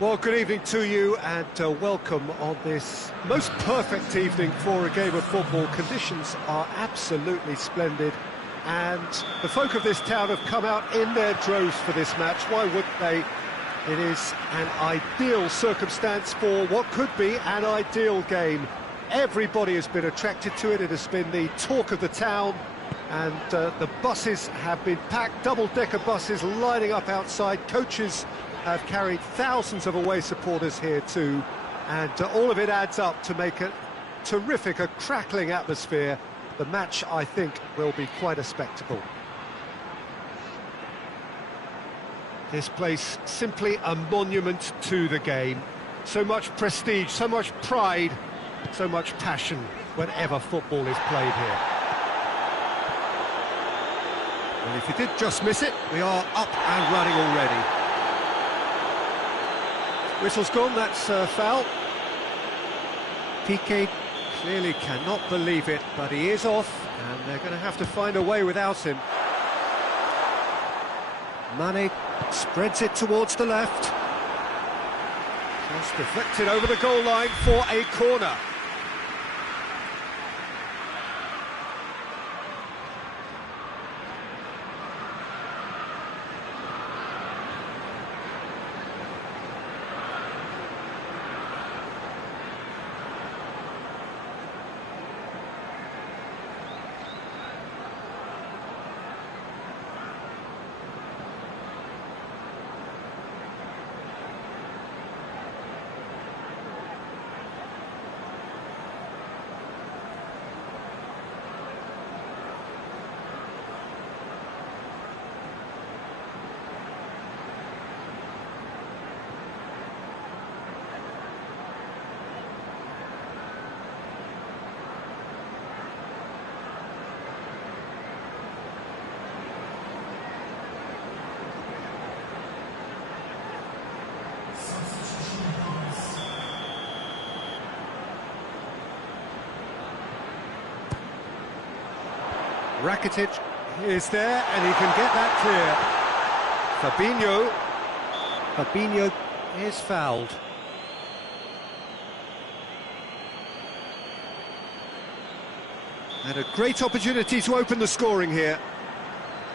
Well, good evening to you and welcome on this most perfect evening for a game of football. Conditions are absolutely splendid and the folk of this town have come out in their droves for this match. Why wouldn't they? It is an ideal circumstance for what could be an ideal game. Everybody has been attracted to it. It has been the talk of the town and the buses have been packed, double-decker buses lining up outside. Coaches have carried thousands of away supporters here too, and all of it adds up to make a terrific, a crackling atmosphere. The match, I think, will be quite a spectacle. This place, simply a monument to the game. So much prestige, so much pride, so much passion whenever football is played here. And if you did just miss it, we are up and running already. Whistle's gone, that's a foul. Piqué clearly cannot believe it, but he is off, and they're going to have to find a way without him. Mane spreads it towards the left. Just deflected over the goal line for a corner. Rakitic is there, and he can get that clear. Fabinho is fouled. And a great opportunity to open the scoring here.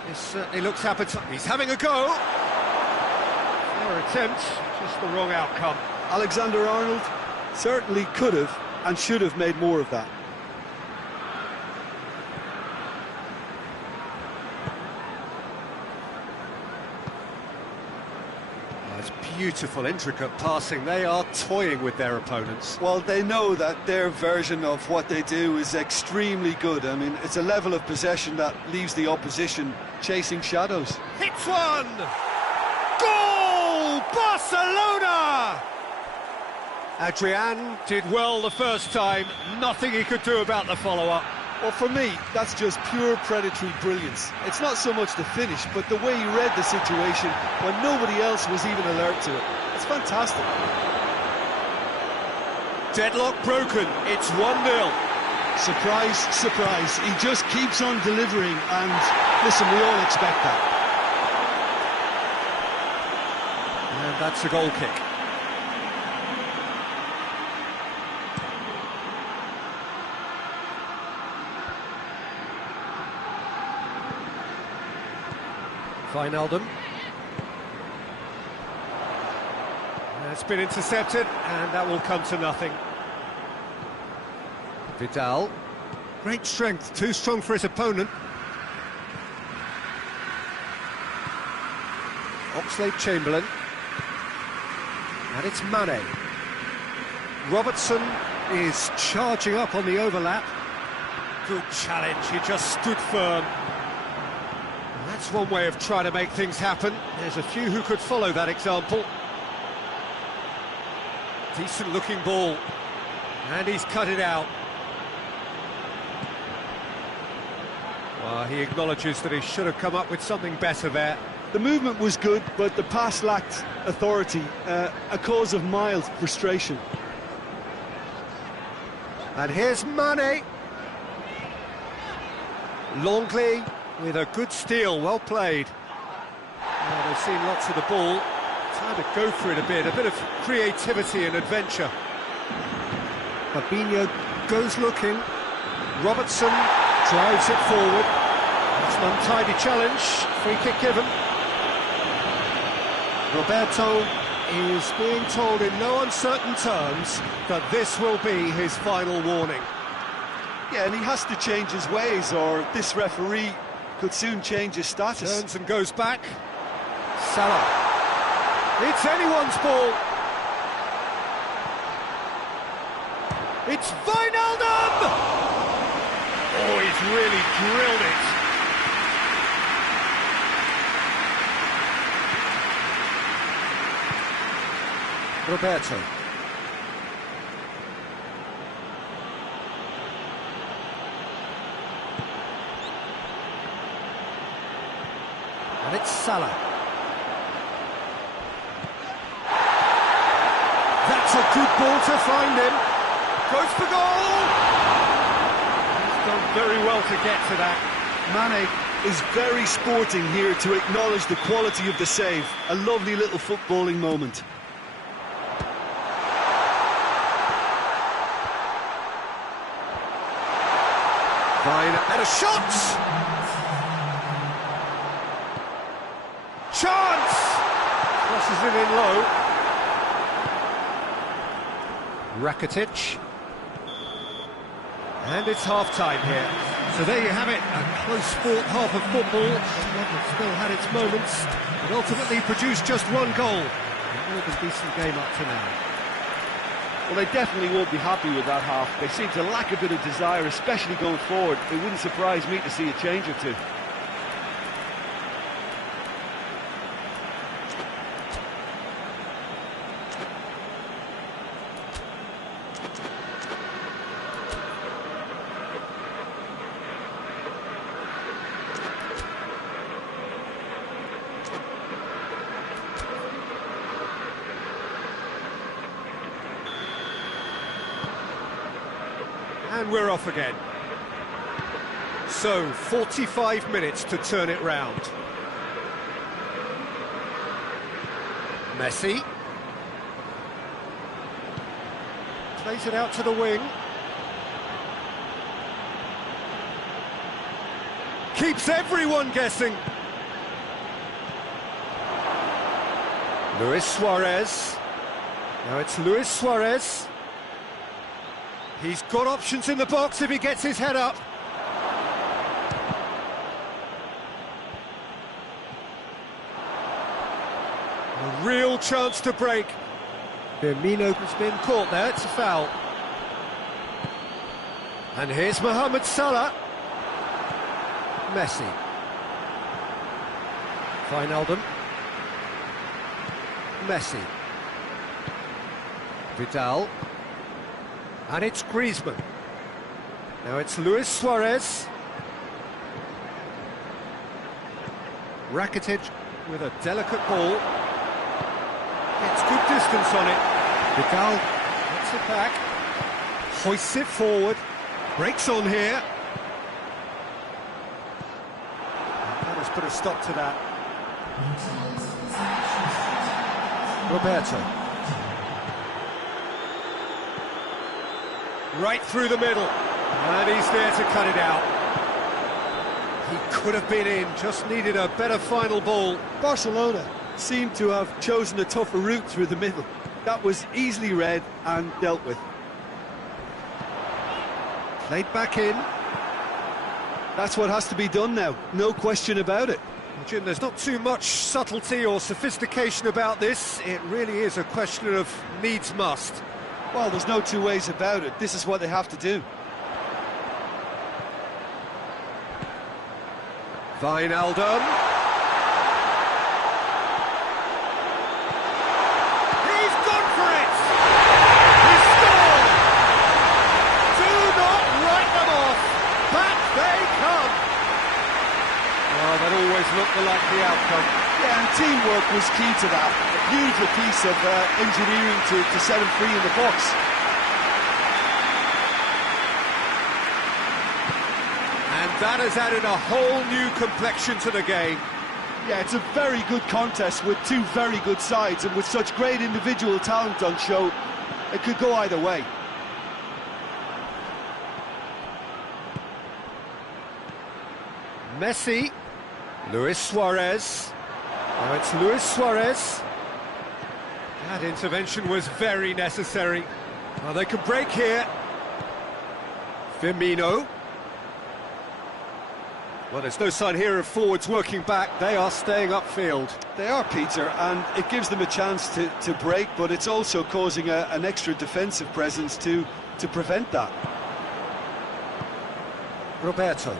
This certainly looks appetizing. He's having a go. Fair attempt, just the wrong outcome. Alexander-Arnold certainly could have and should have made more of that. Beautiful, intricate passing. They are toying with their opponents. Well, they know that their version of what they do is extremely good. I mean, it's a level of possession that leaves the opposition chasing shadows. Hits one! Goal! Barcelona! Adrian did well the first time. Nothing he could do about the follow-up. Well, for me, that's just pure predatory brilliance. It's not so much the finish, but the way he read the situation when nobody else was even alert to it. It's fantastic. Deadlock broken. It's 1-0. Surprise, surprise. He just keeps on delivering, and listen, we all expect that. And that's a goal kick. Wijnaldum. It's been intercepted, and that will come to nothing. Vidal. Great strength, too strong for his opponent. Oxlade-Chamberlain. And it's Mane. Robertson is charging up on the overlap. Good challenge, he just stood firm. And that's one way of trying to make things happen. There's a few who could follow that example. Decent looking ball. And he's cut it out. Well, he acknowledges that he should have come up with something better there. The movement was good, but the pass lacked authority, a cause of mild frustration. And here's Mane. Longley with a good steal, well played. Well, they've seen lots of the ball. Time to go for it a bit of creativity and adventure. Fabinho goes looking. Robertson drives it forward. It's an untidy challenge. Free kick given. Roberto is being told in no uncertain terms that this will be his final warning. Yeah, and he has to change his ways, or this referee could soon change his status. Turns and goes back. Salah. It's anyone's ball. It's Wijnaldum! Oh, he's really drilled it. Roberto. And it's Salah. That's a good ball to find him. Goes for goal! He's done very well to get to that. Mane is very sporting here to acknowledge the quality of the save. A lovely little footballing moment. Fine, and a shot! Chance! Crosses it in low. Rakitic. And it's half-time here. So there you have it, a close-fought half of football. One that still had its moments, but ultimately produced just one goal. A more than decent game up to now. Well, they definitely won't be happy with that half. They seem to lack a bit of desire, especially going forward. It wouldn't surprise me to see a change or two. And we're off again. So, 45 minutes to turn it round. Messi. Plays it out to the wing. Keeps everyone guessing. Luis Suarez. Now it's Luis Suarez. He's got options in the box if he gets his head up. A real chance to break. Firmino has been caught there, it's a foul. And here's Mohamed Salah. Messi. Wijnaldum. Messi. Vidal. And it's Griezmann. Now it's Luis Suarez. Rakitic with a delicate ball. Gets good distance on it. Vidal gets it back. Hoists it forward. Breaks on here. And that has put a stop to that. Roberto. Right through the middle, and he's there to cut it out. He could have been in, just needed a better final ball. Barcelona seemed to have chosen a tougher route through the middle. That was easily read and dealt with. Played back in. That's what has to be done now, no question about it. Jim, there's not too much subtlety or sophistication about this. It really is a question of needs must. Well, there's no two ways about it. This is what they have to do. Wijnaldum. He's gone for it! He scored! Do not write them off! Back they come! Well, that always looked the likely outcome. Yeah, and teamwork was key to that. A beautiful piece of engineering to set him free in the box. And that has added a whole new complexion to the game. Yeah, it's a very good contest with two very good sides, and with such great individual talent on show, it could go either way. Messi, Luis Suarez. Now it's Luis Suarez. That intervention was very necessary. Well, they could break here. Firmino. Well, there's no sign here of forwards working back. They are staying upfield. They are, Peter, and it gives them a chance to break, but it's also causing an extra defensive presence to prevent that. Roberto.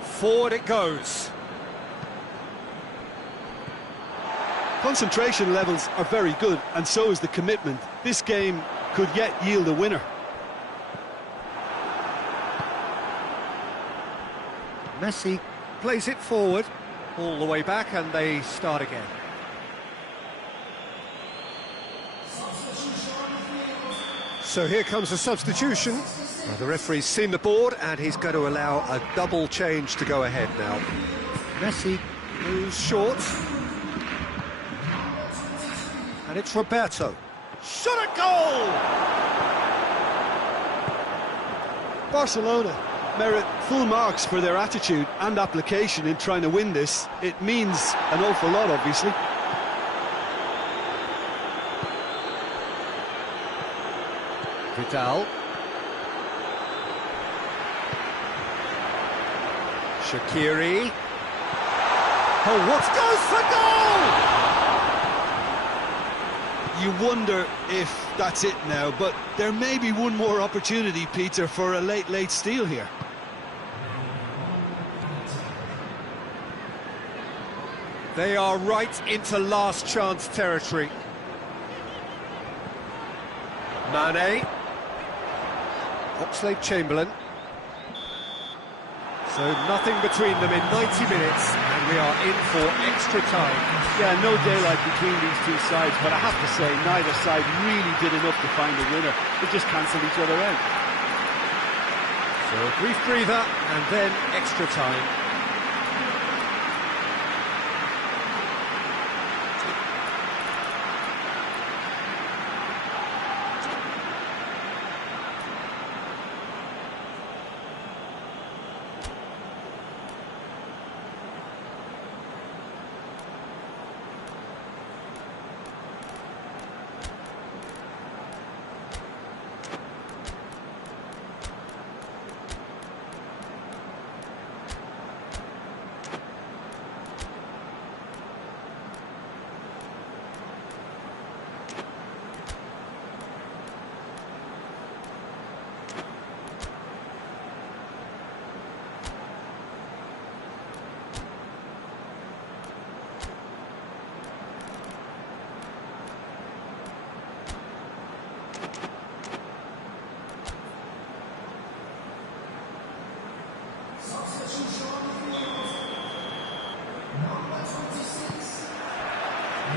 Forward it goes. Concentration levels are very good, and so is the commitment. This game could yet yield a winner. Messi plays it forward, all the way back, and they start again. So here comes a substitution. Well, the referee's seen the board, and he's going to allow a double change to go ahead now. Messi moves short. And it's Roberto. Shot a goal! Barcelona merit full marks for their attitude and application in trying to win this. It means an awful lot, obviously. Vidal. Shaqiri. Oh, what goes for goal! You wonder if that's it now, but there may be one more opportunity, Peter, for a late steal here. They are right into last chance territory. Mane. Oxlade-Chamberlain. So nothing between them in 90 minutes, and we are in for extra time. Yeah, no daylight between these two sides, but I have to say, neither side really did enough to find a winner. They just cancelled each other out. So a brief breather, and then extra time.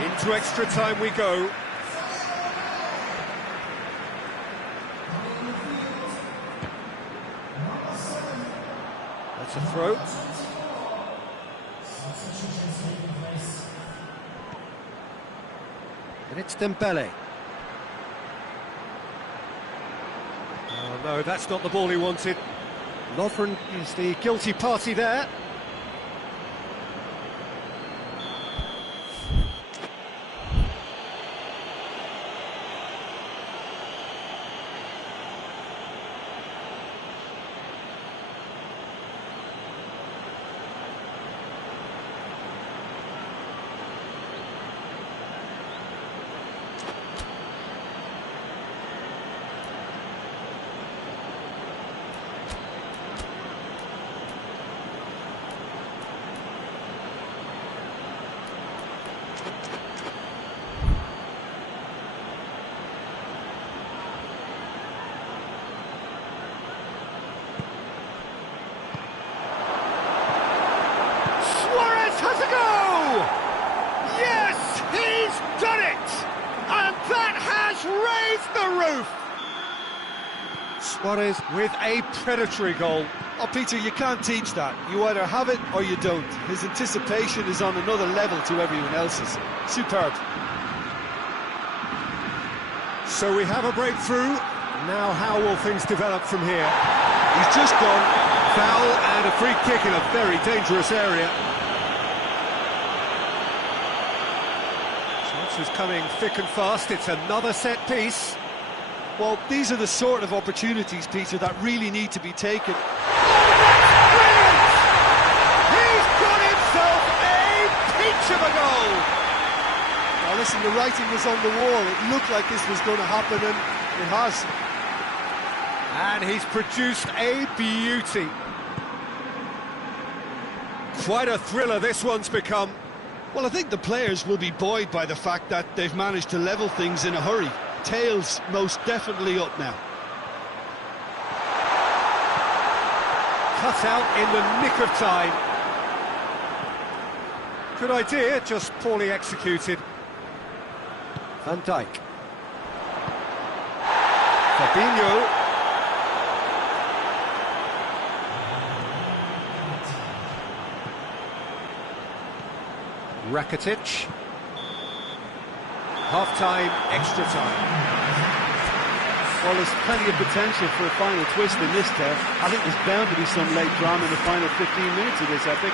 Into extra time we go. That's a throw. And it's Dembele. Oh no, that's not the ball he wanted. Lovren is the guilty party there. Suarez has a go! Yes, he's done it! And that has raised the roof! Suarez with a predatory goal. Oh, Peter, you can't teach that. You either have it or you don't. His anticipation is on another level to everyone else's. Superb. So we have a breakthrough. Now how will things develop from here? He's just gone. Foul and a free kick in a very dangerous area. Chances coming thick and fast. It's another set piece. Well, these are the sort of opportunities, Peter, that really need to be taken. Brilliant! He's got himself a peach of a goal! Now listen, the writing was on the wall. It looked like this was going to happen, and it has. And he's produced a beauty. Quite a thriller this one's become. Well, I think the players will be buoyed by the fact that they've managed to level things in a hurry. Tails most definitely up now. Cut out in the nick of time. Good idea, just poorly executed. Van Dijk. Fabinho. Rakitic. Half-time, extra time. Well, there's plenty of potential for a final twist in this test. I think there's bound to be some late drama in the final 15 minutes of this epic.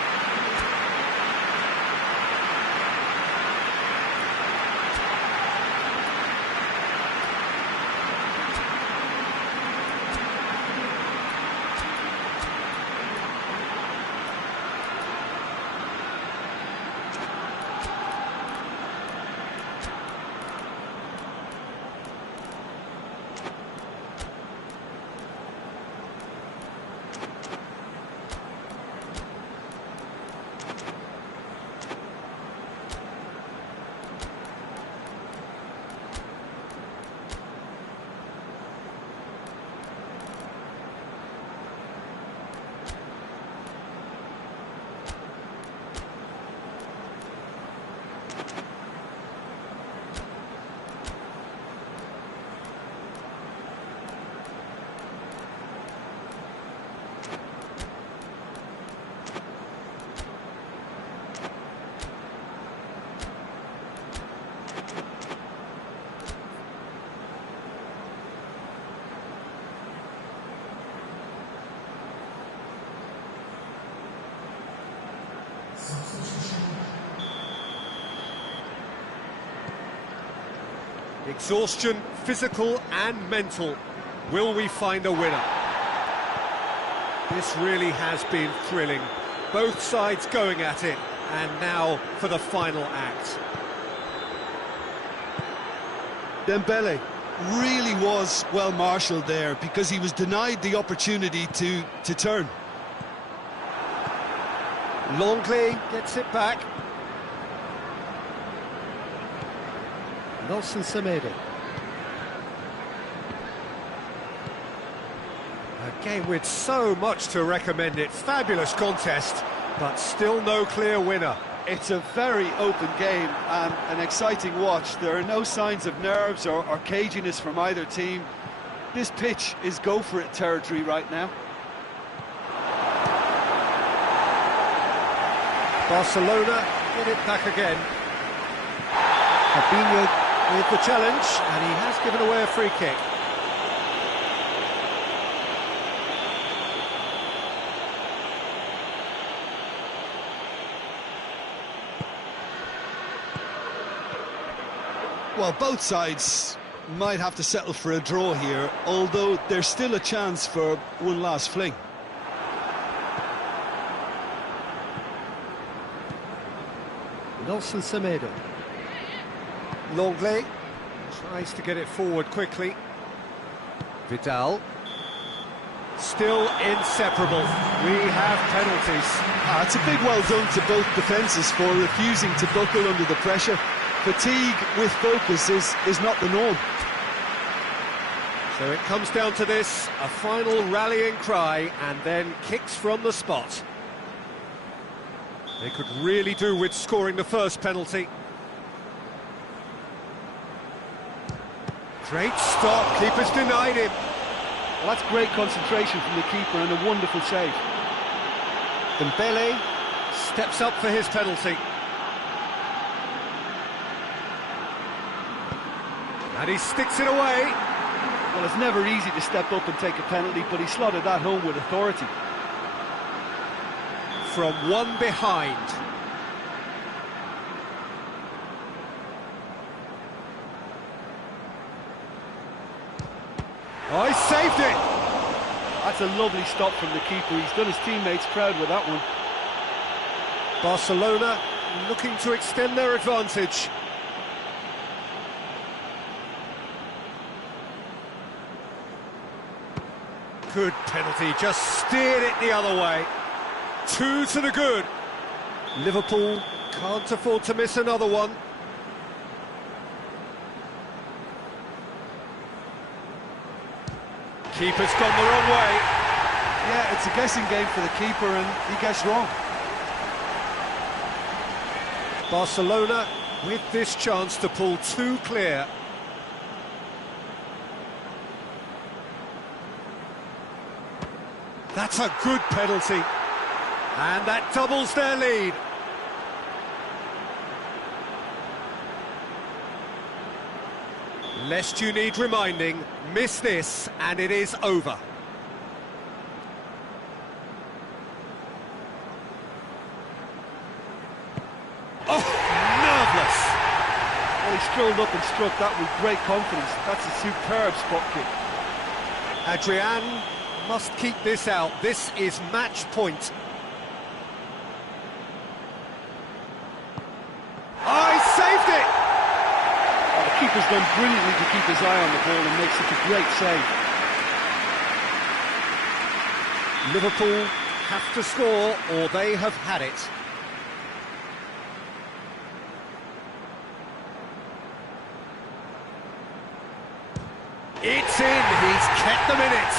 Exhaustion, physical and mental. Will we find a winner? This really has been thrilling. Both sides going at it. And now for the final act. Dembele really was well marshalled there because he was denied the opportunity to turn. Longley gets it back. Nelson Semedo. A game with so much to recommend it. Fabulous contest, but still no clear winner. It's a very open game and an exciting watch. There are no signs of nerves or caginess from either team. This pitch is go-for-it territory right now. Barcelona get it back again. Fabinho with the challenge, and he has given away a free kick. Well, both sides might have to settle for a draw here, although there's still a chance for one last fling. Nelson Semedo. Longley tries to get it forward quickly. Vidal. Still inseparable. We have penalties. It's a big well done to both defences for refusing to buckle under the pressure. Fatigue with focus is not the norm. So it comes down to this, a final rallying cry, and then kicks from the spot. They could really do with scoring the first penalty. Great stop, keeper's denied him. Well, that's great concentration from the keeper and a wonderful save. Dembele steps up for his penalty. And he sticks it away. Well, it's never easy to step up and take a penalty, but he slotted that home with authority. From one behind. Oh, he saved it! That's a lovely stop from the keeper. He's done his teammates proud with that one. Barcelona looking to extend their advantage. Good penalty, just steered it the other way. 2 to the good. Liverpool can't afford to miss another one. Keeper's gone the wrong way. Yeah, it's a guessing game for the keeper and he gets wrong. Barcelona with this chance to pull 2 clear. That's a good penalty. And that doubles their lead. Lest you need reminding, miss this and it is over. Oh, nerveless. Well, he strolled up and struck that with great confidence. That's a superb spot kick. Adrian must keep this out. This is match point. Oh, he saved it! Oh, the keeper's done brilliantly to keep his eye on the ball and make such a great save. Liverpool have to score or they have had it. It's in, he's kept them in it.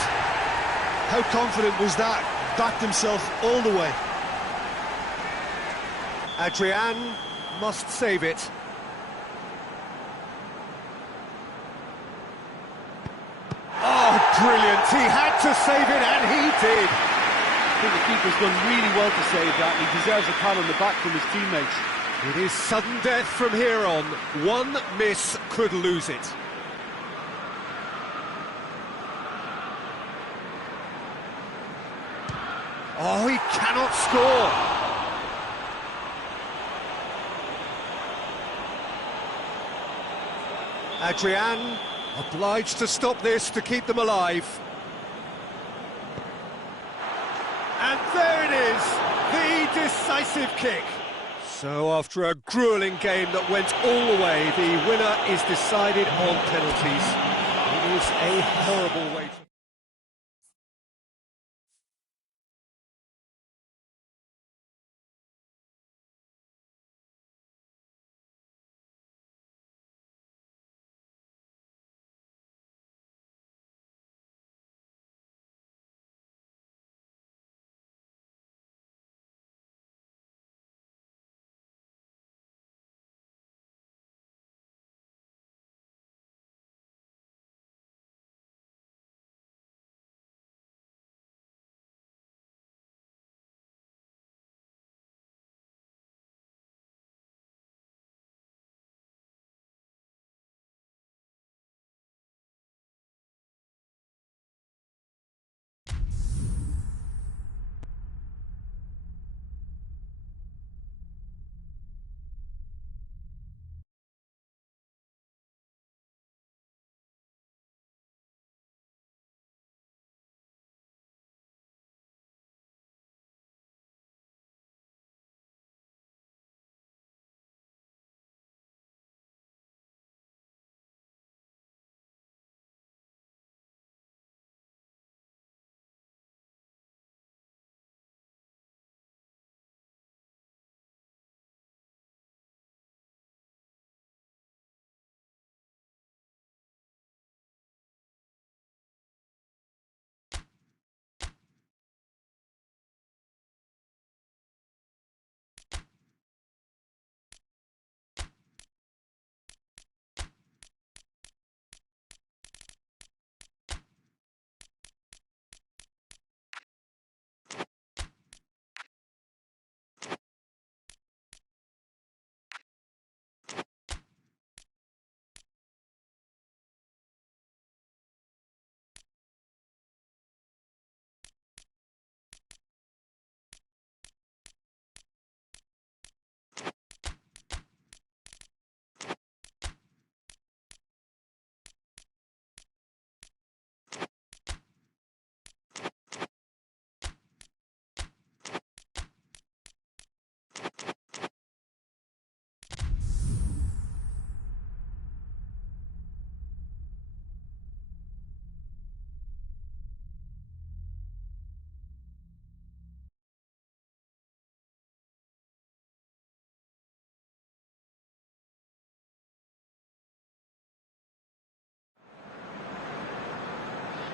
How confident was that? Backed himself all the way. Adrian must save it. Oh, brilliant, he had to save it and he did. I think the keeper's done really well to save that. He deserves a pat on the back from his teammates. It is sudden death from here on. One miss could lose it. Oh, he cannot score. Adrian obliged to stop this to keep them alive. And there it is, the decisive kick. So after a gruelling game that went all the way, the winner is decided on penalties. It is a horrible way to...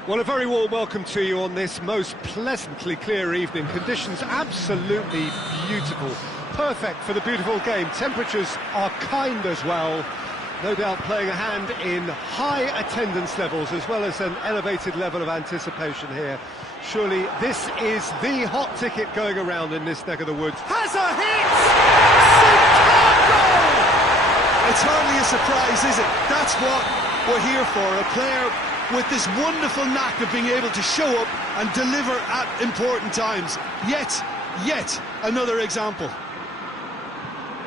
Well, a very warm welcome to you on this most pleasantly clear evening. Conditions absolutely beautiful. Perfect for the beautiful game. Temperatures are kind as well. No doubt playing a hand in high attendance levels as well as an elevated level of anticipation here. Surely this is the hot ticket going around in this neck of the woods. Has a hit! Superb goal! It's hardly a surprise, is it? That's what we're here for, a player with this wonderful knack of being able to show up and deliver at important times. Yet another example.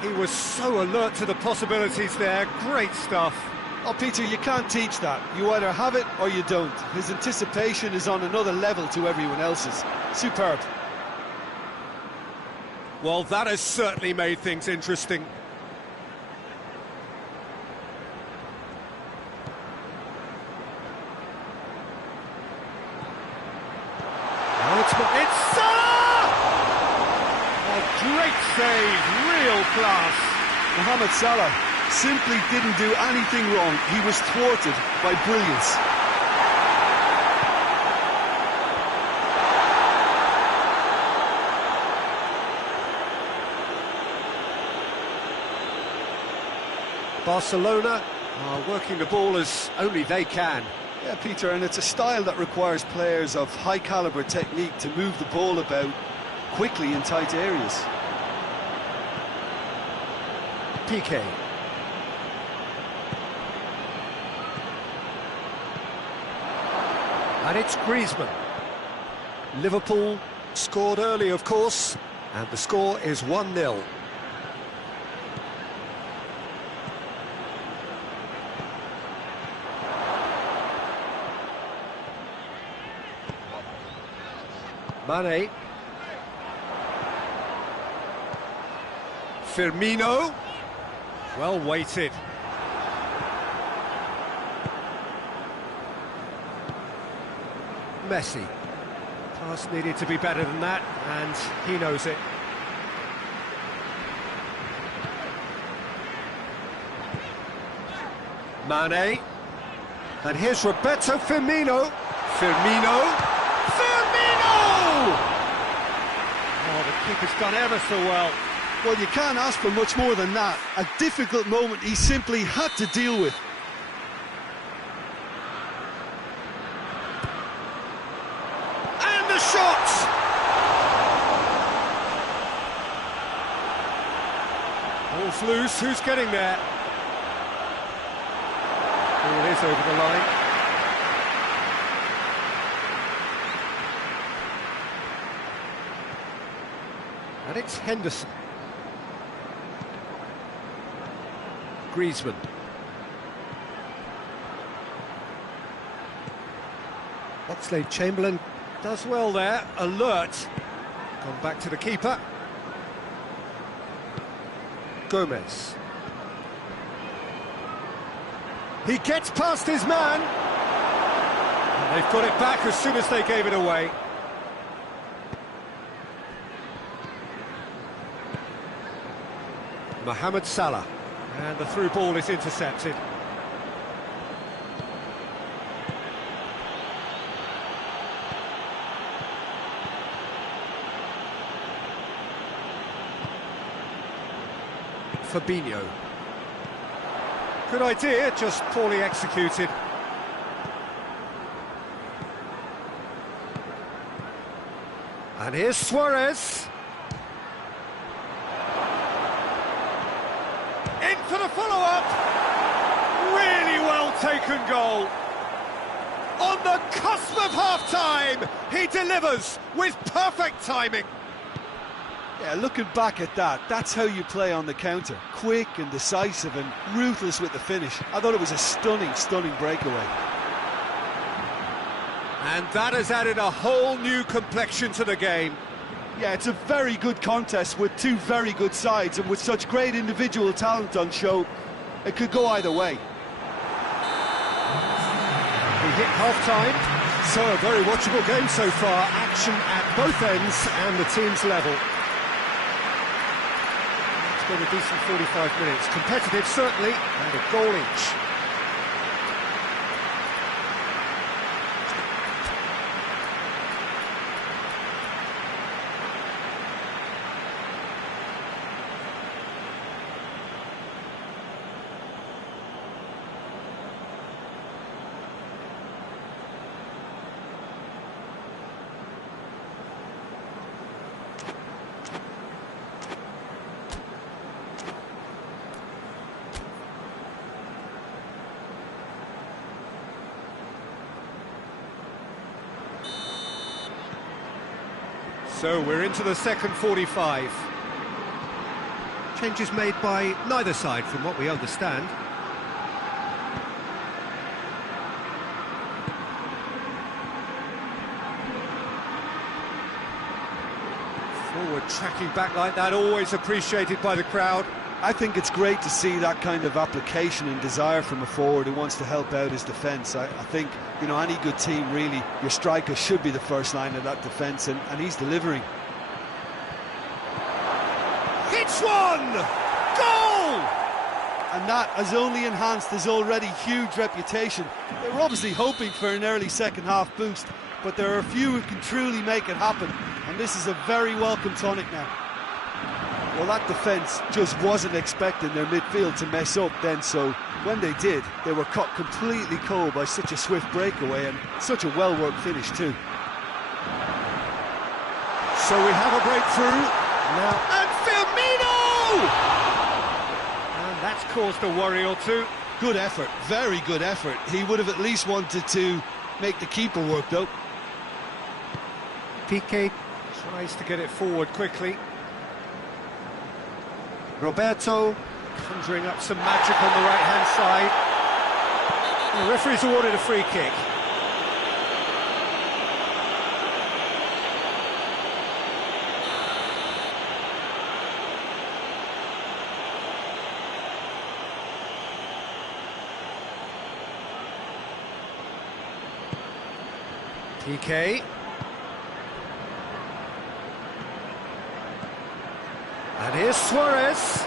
He was so alert to the possibilities there. Great stuff. Oh, Peter, you can't teach that. You either have it or you don't. His anticipation is on another level to everyone else's. Superb. Well, that has certainly made things interesting. It's Salah! A great save, real class. Mohamed Salah simply didn't do anything wrong. He was thwarted by brilliance. Barcelona are working the ball as only they can. Yeah, Peter, and it's a style that requires players of high-caliber technique to move the ball about quickly in tight areas. PK. And it's Griezmann. Liverpool scored early, of course, and the score is 1-0. Mane. Firmino. Well weighted. Messi. Pass needed to be better than that, and he knows it. Mane. And here's Roberto Firmino. Firmino. Oh, the keeper's done ever so well. Well, you can't ask for much more than that. A difficult moment he simply had to deal with. And the shot! Ball's loose, who's getting there? Oh, it is over the line. And it's Henderson. Griezmann. Oxlade-Chamberlain does well there, alert. Gone back to the keeper. Gomez. He gets past his man. And they've got it back as soon as they gave it away. Mohamed Salah, and the through ball is intercepted. Fabinho. Good idea, just poorly executed. And here's Suarez. In for the follow-up. Really well taken goal. On the cusp of half-time, he delivers with perfect timing. Yeah, looking back at that, that's how you play on the counter. Quick and decisive and ruthless with the finish. I thought it was a stunning breakaway. And that has added a whole new complexion to the game. Yeah, it's a very good contest with two very good sides, and with such great individual talent on show, it could go either way. We hit half-time, so a very watchable game so far. Action at both ends and the team's level. It's been a decent 45 minutes. Competitive, certainly, and a goal each. So we're into the second 45. Changes made by neither side from what we understand. Forward tracking back like that, always appreciated by the crowd. I think it's great to see that kind of application and desire from a forward who wants to help out his defence. I think, you know, any good team, really, your striker should be the first line of that defence, and he's delivering. Hits one! Goal! And that has only enhanced his already huge reputation. They were obviously hoping for an early second-half boost, but there are a few who can truly make it happen, and this is a very welcome tonic now. Well, that defence just wasn't expecting their midfield to mess up then, so when they did, they were caught completely cold by such a swift breakaway and such a well-worked finish too. So we have a breakthrough now, and Firmino! And that's caused a worry or two. Good effort, very good effort. He would have at least wanted to make the keeper work though. Piqué tries to get it forward quickly. Roberto conjuring up some magic on the right-hand side. The referee's awarded a free kick. Piqué. And here's Suarez.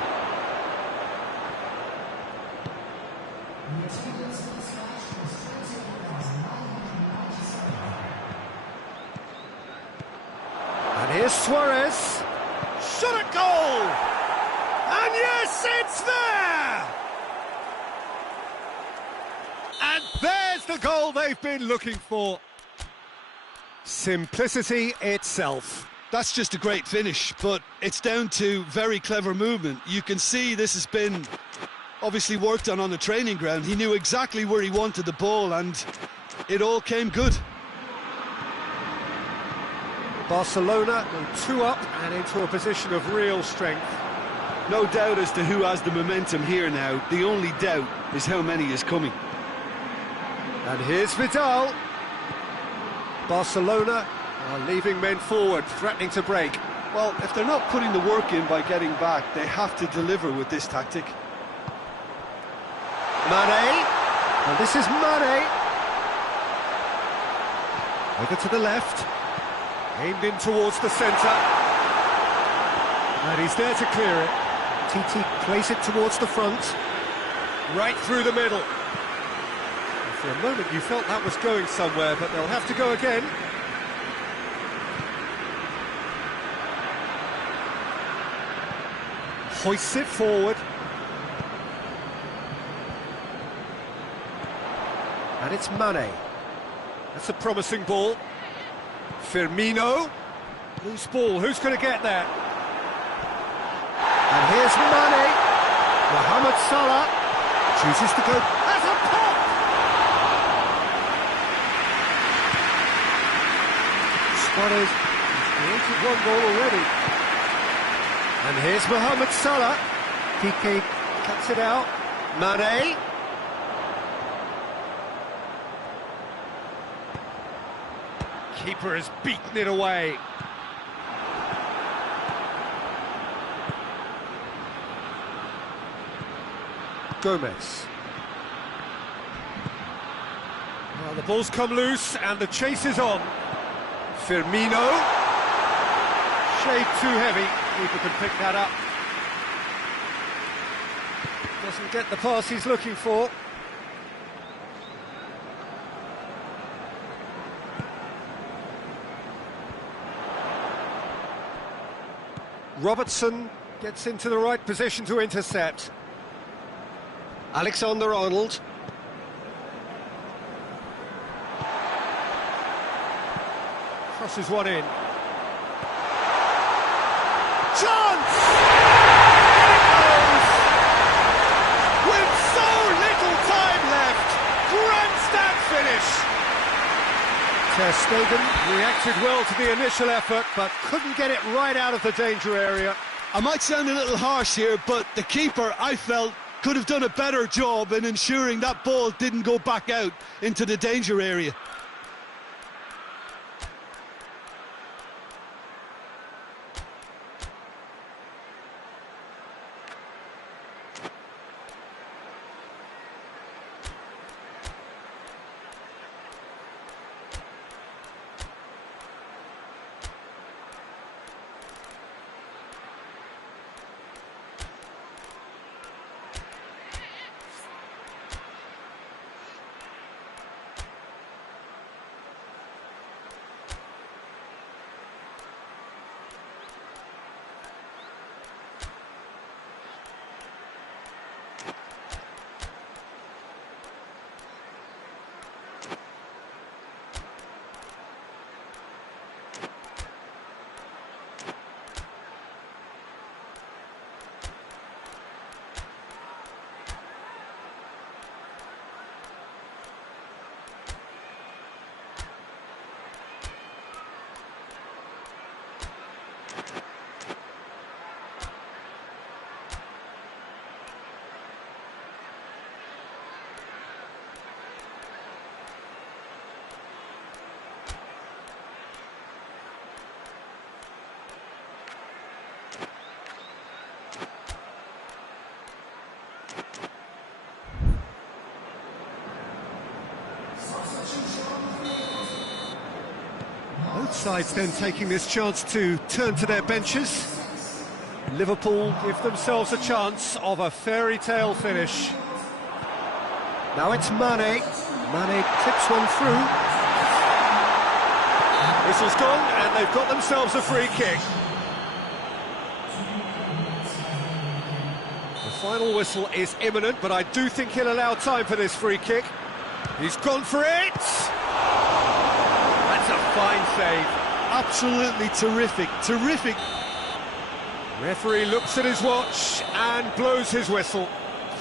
And here's Suarez. Shot at goal! And yes, it's there! And there's the goal they've been looking for. Simplicity itself. That's just a great finish, but it's down to very clever movement. You can see this has been obviously worked on the training ground. He knew exactly where he wanted the ball, and it all came good. Barcelona go 2 up and into a position of real strength. No doubt as to who has the momentum here now. The only doubt is how many is coming. And here's Vidal. Barcelona are leaving men forward, threatening to break. Well, if they're not putting the work in by getting back, they have to deliver with this tactic. Mane. And this is Mane. Over to the left. Aimed in towards the centre. And he's there to clear it. TT plays it towards the front. Right through the middle. And for a moment you felt that was going somewhere, but they'll have to go again. Hoists it forward. And it's Mane. That's a promising ball. Firmino. Loose ball, who's going to get there? And here's Mane. Mohamed Salah chooses to go. That's a pop! Suarez has created one goal already. And here's Mohamed Salah. Piqué cuts it out. Mane. Keeper has beaten it away. Gomez. Well, the ball's come loose and the chase is on. Firmino. Shade too heavy. Keeper can pick that up. Doesn't get the pass he's looking for. Robertson gets into the right position to intercept. Alexander-Arnold. Crosses one in. Chance! It goes! With so little time left, grandstand finish! Ter Stegen taken, reacted well to the initial effort, but couldn't get it right out of the danger area. I might sound a little harsh here, but the keeper, I felt, could have done a better job in ensuring that ball didn't go back out into the danger area. Both sides then taking this chance to turn to their benches. Liverpool give themselves a chance of a fairy tale finish. Now it's Mane. Mane tips one through. Whistle's gone, and they've got themselves a free kick. The final whistle is imminent, but I do think he'll allow time for this free kick. He's gone for it! That's a fine save. Absolutely terrific, terrific. Referee looks at his watch and blows his whistle.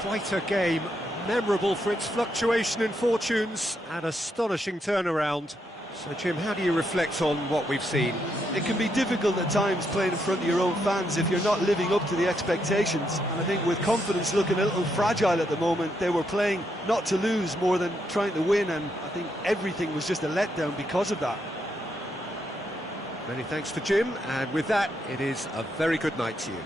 Quite a game, memorable for its fluctuation in fortunes and astonishing turnaround. So, Jim, how do you reflect on what we've seen? It can be difficult at times playing in front of your own fans if you're not living up to the expectations. And I think with confidence looking a little fragile at the moment, they were playing not to lose more than trying to win, and I think everything was just a letdown because of that. Many thanks to Jim, and with that, it is a very good night to you.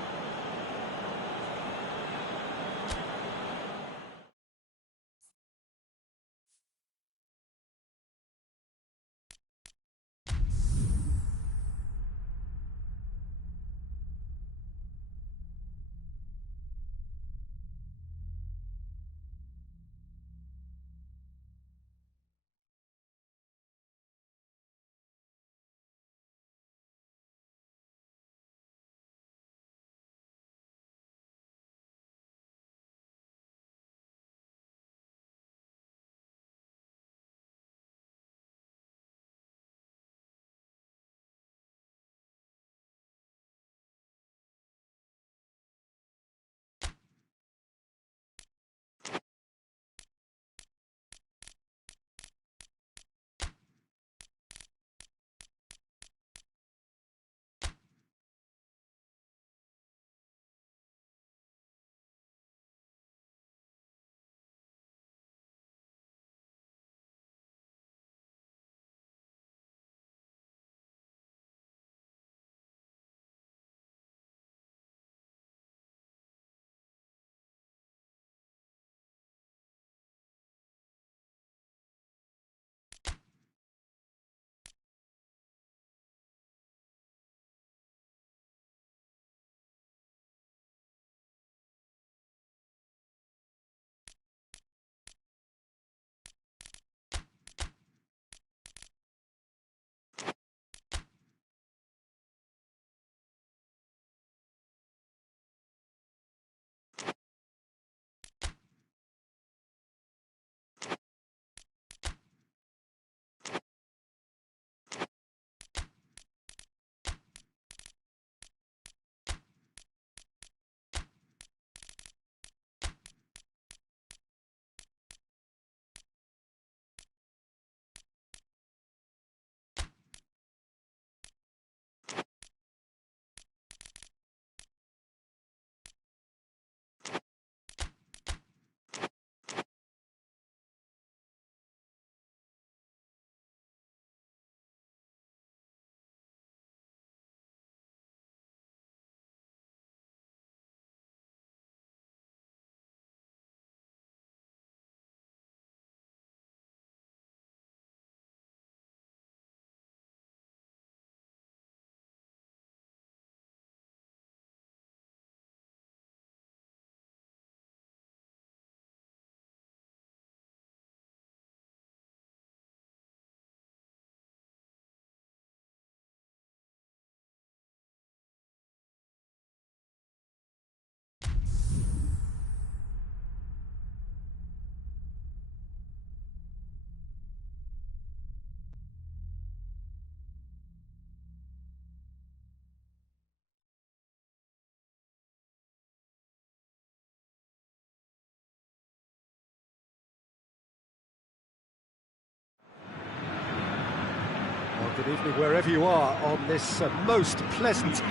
Good evening wherever you are on this most pleasant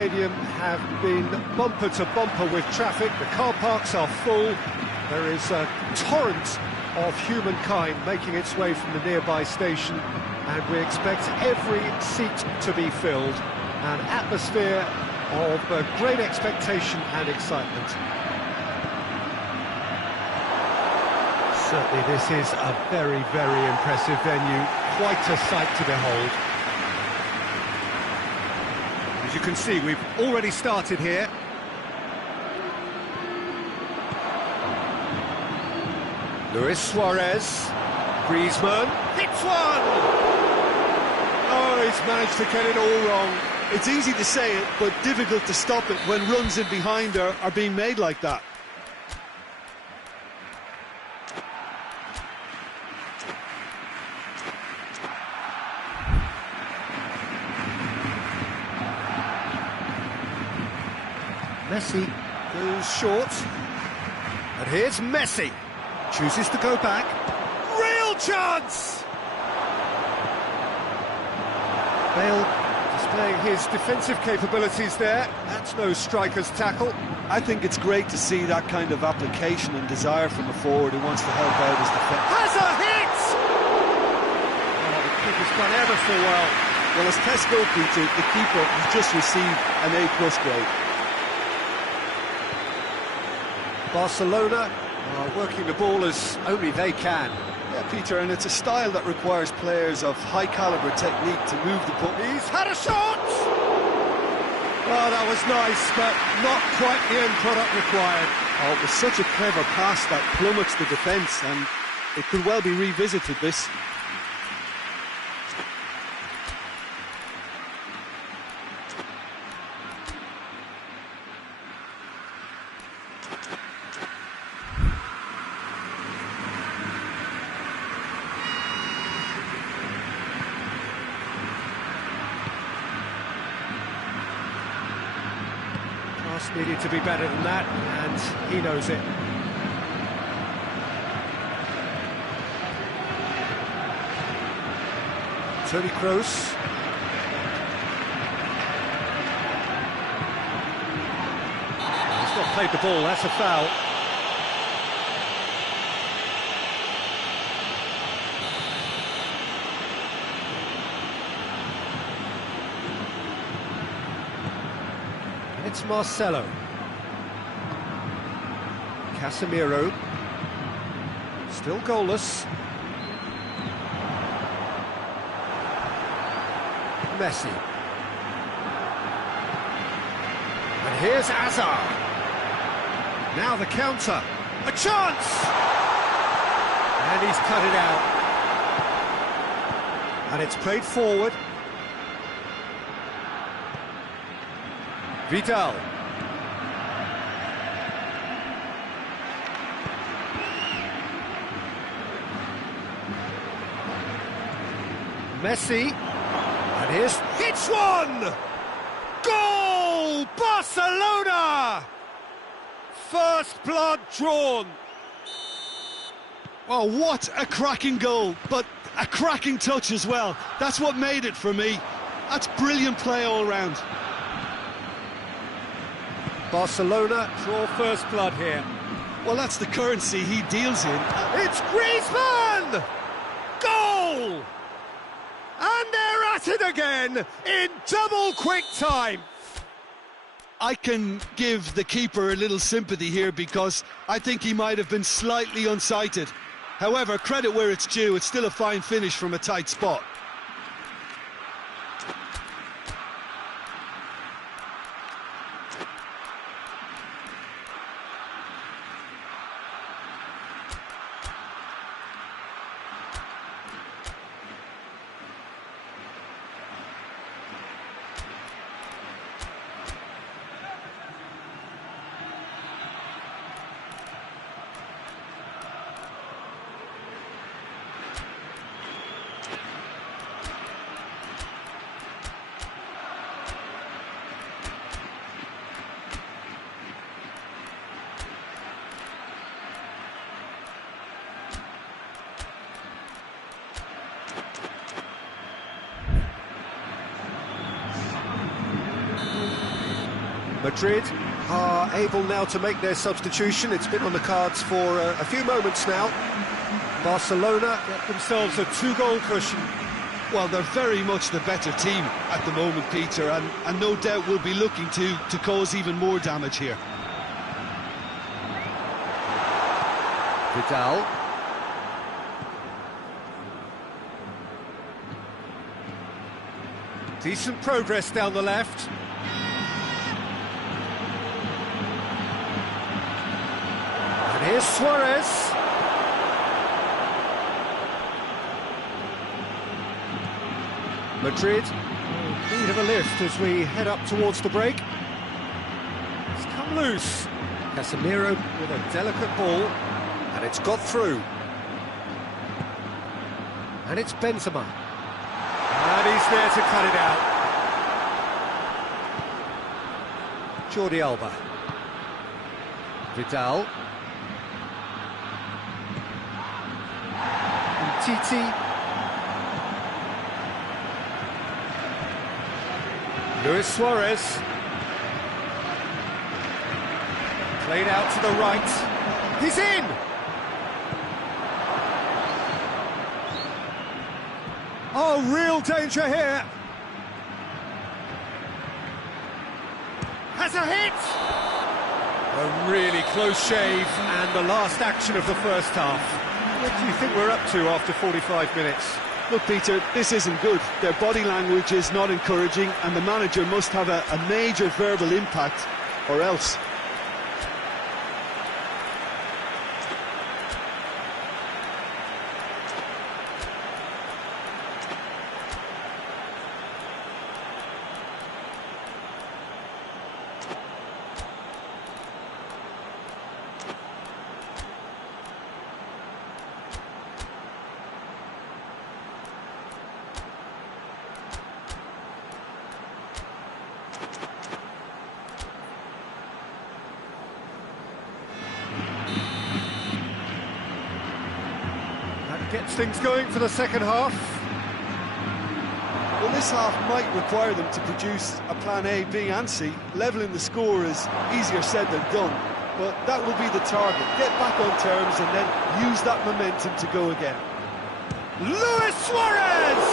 stadium have been bumper to bumper with traffic. The car parks are full. There is a torrent of humankind making its way from the nearby station, and we expect every seat to be filled. An atmosphere of great expectation and excitement. Certainly this is a very, very impressive venue. Quite a sight to behold. As you can see, we've already started here. Luis Suarez, Griezmann, hits one! Oh, he's managed to get it all wrong. It's easy to say it, but difficult to stop it when runs in behind are being made like that. Messi goes short, and here's Messi, chooses to go back, real chance! Bale displaying his defensive capabilities there, that's no striker's tackle. I think it's great to see that kind of application and desire from a forward who wants to help out his defence. Has a hit! Oh, the keeper's done ever so well. Well, as test goalkeeper, the keeper has just received an A+ grade. Barcelona are working the ball as only they can. Yeah, Peter, and it's a style that requires players of high-caliber technique to move the ball. He's had a shot! Oh, that was nice, but not quite the end product required. Oh, it was such a clever pass that plummets the defence, and it could well be revisited, this. Needed to be better than that, and he knows it. Toni Kroos. He's not played the ball, that's a foul. It's Marcelo. Casemiro. Still goalless. Messi. And here's Hazard. Now the counter. A chance! And he's cut it out. And it's played forward. Vidal. Messi. And here's... hits one! Goal! Barcelona! First blood drawn. Oh, what a cracking goal, but a cracking touch as well. That's what made it for me. That's brilliant play all round. Barcelona draw first blood here. Well, that's the currency he deals in. It's Griezmann! Goal! And they're at it again in double quick time. I can give the keeper a little sympathy here because I think he might have been slightly unsighted. However, credit where it's due, it's still a fine finish from a tight spot. Madrid are able now to make their substitution. It's been on the cards for a few moments now. Barcelona get themselves a 2-goal cushion. Well, they're very much the better team at the moment, Peter, and no doubt will be looking to cause even more damage here. Vidal. Decent progress down the left. And here's Suarez. Madrid in need of a lift as we head up towards the break. It's come loose. Casemiro with a delicate ball, and it's got through. And it's Benzema. And he's there to cut it out. Jordi Alba. Vidal. Titi. Luis Suarez. Played out to the right. He's in! Oh, real danger here. Has a hit! A really close shave, and the last action of the first half. What do you think we're up to after 45 minutes? Look, Peter, this isn't good. Their body language is not encouraging, and the manager must have a major verbal impact, or else. Gets things going for the second half. Well, this half might require them to produce a plan A, B and C. Levelling the score is easier said than done, but that will be the target. Get back on terms and then use that momentum to go again. Luis Suarez!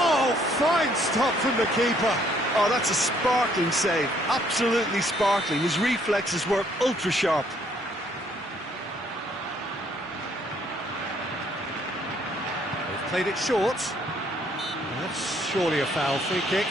Oh, fine stop from the keeper. Oh, that's a sparkling save. Absolutely sparkling. His reflexes were ultra sharp. Played it short. That's surely a foul. Free kick.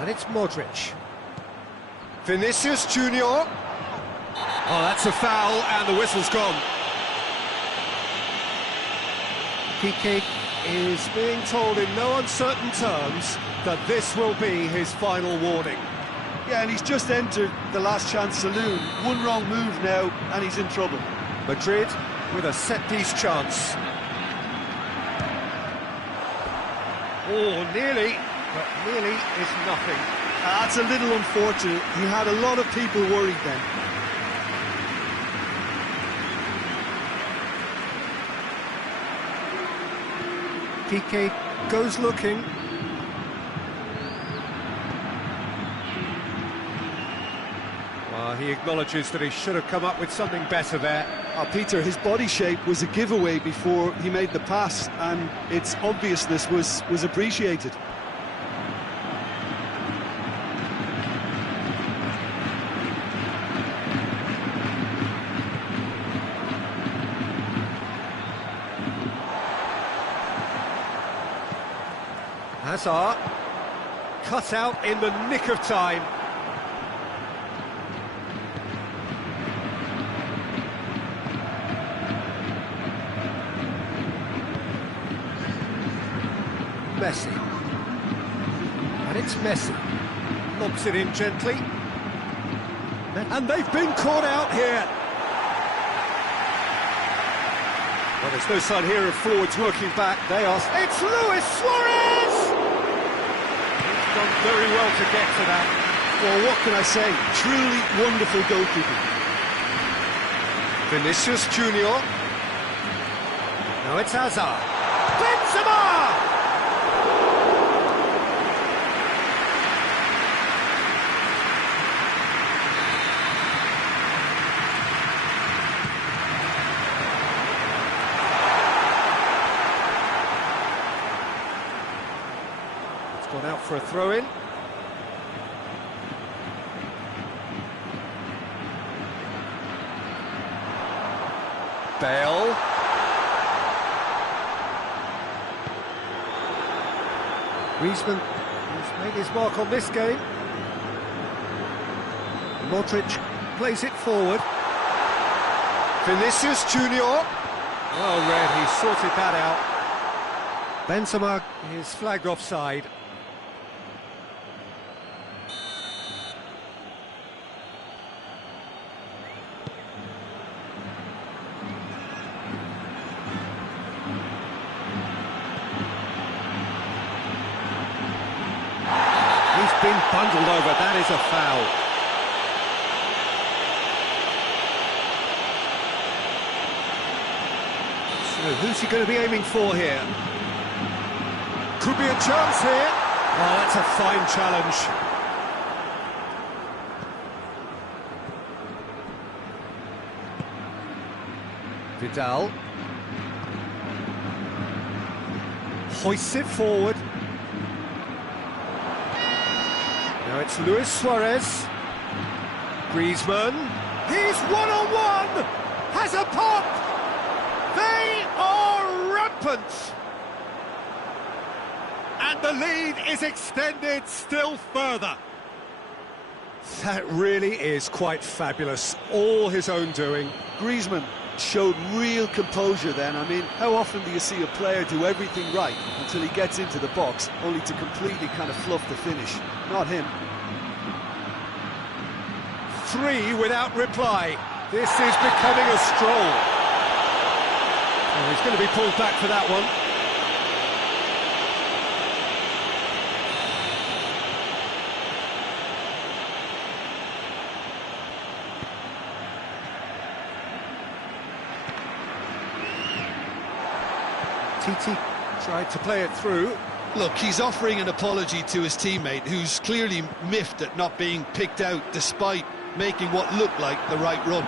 And it's Modric. Vinicius Junior. Oh, that's a foul, and the whistle's gone. Piqué is being told in no uncertain terms that this will be his final warning. Yeah, and he's just entered the last chance saloon. One wrong move now, and he's in trouble. Madrid with a set-piece chance. Oh, nearly, but nearly is nothing. That's a little unfortunate. He had a lot of people worried then. Piqué goes looking. Well, he acknowledges that he should have come up with something better there. Peter, his body shape was a giveaway before he made the pass, and its obviousness was appreciated. Hazard, cut out in the nick of time. Messi. And it's Messi. Lobs it in gently. And they've been caught out here. Well, there's no sign here of forwards working back. They are... It's Luis Suarez! done very well to get to that. Well, what can I say? Truly wonderful goalkeeping. Vinicius Junior. Now it's Hazard. Benzema! It's gone out for a throw-in. Bale. Griezmann has made his mark on this game. Modric plays it forward. Vinicius Junior. Well read, he sorted that out. Benzema is flagged offside. He's been bundled over, that is a foul. So who's he going to be aiming for here? Could be a chance here. Oh, that's a fine challenge. Vidal. Hoists it forward. Now it's Luis Suarez. Griezmann. He's one-on-one! Has a pop! They are rampant! And the lead is extended still further. That really is quite fabulous. All his own doing. Griezmann showed real composure then. I mean, how often do you see a player do everything right until he gets into the box, only to completely kind of fluff the finish? Not him. 3 without reply. This is becoming a stroll. Oh, he's going to be pulled back for that one. Titi tried to play it through. Look, he's offering an apology to his teammate, who's clearly miffed at not being picked out despite making what looked like the right run.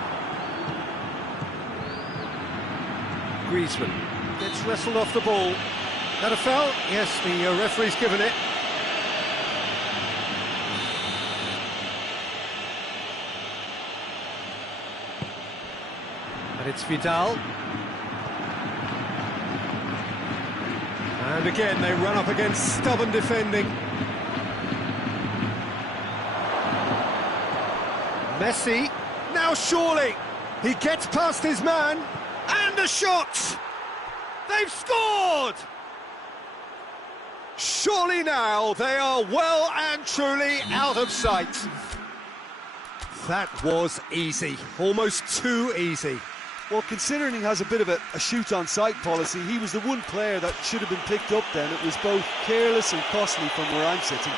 Griezmann gets wrestled off the ball. That a foul? Yes, the referee's given it. And it's Vidal. And again, they run up against stubborn defending. Messi, now surely, he gets past his man, and a shot! They've scored! Surely now they are well and truly out of sight. That was easy, almost too easy. Well, considering he has a bit of a shoot-on-sight policy, he was the one player that should have been picked up then. It was both careless and costly from where I'm sitting.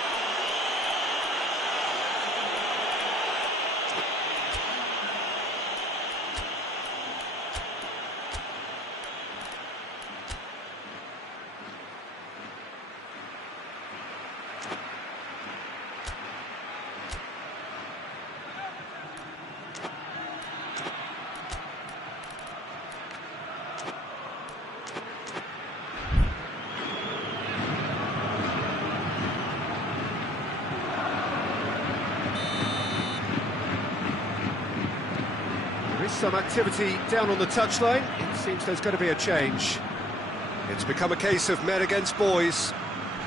Some activity down on the touchline. It seems there's going to be a change. It's become a case of men against boys.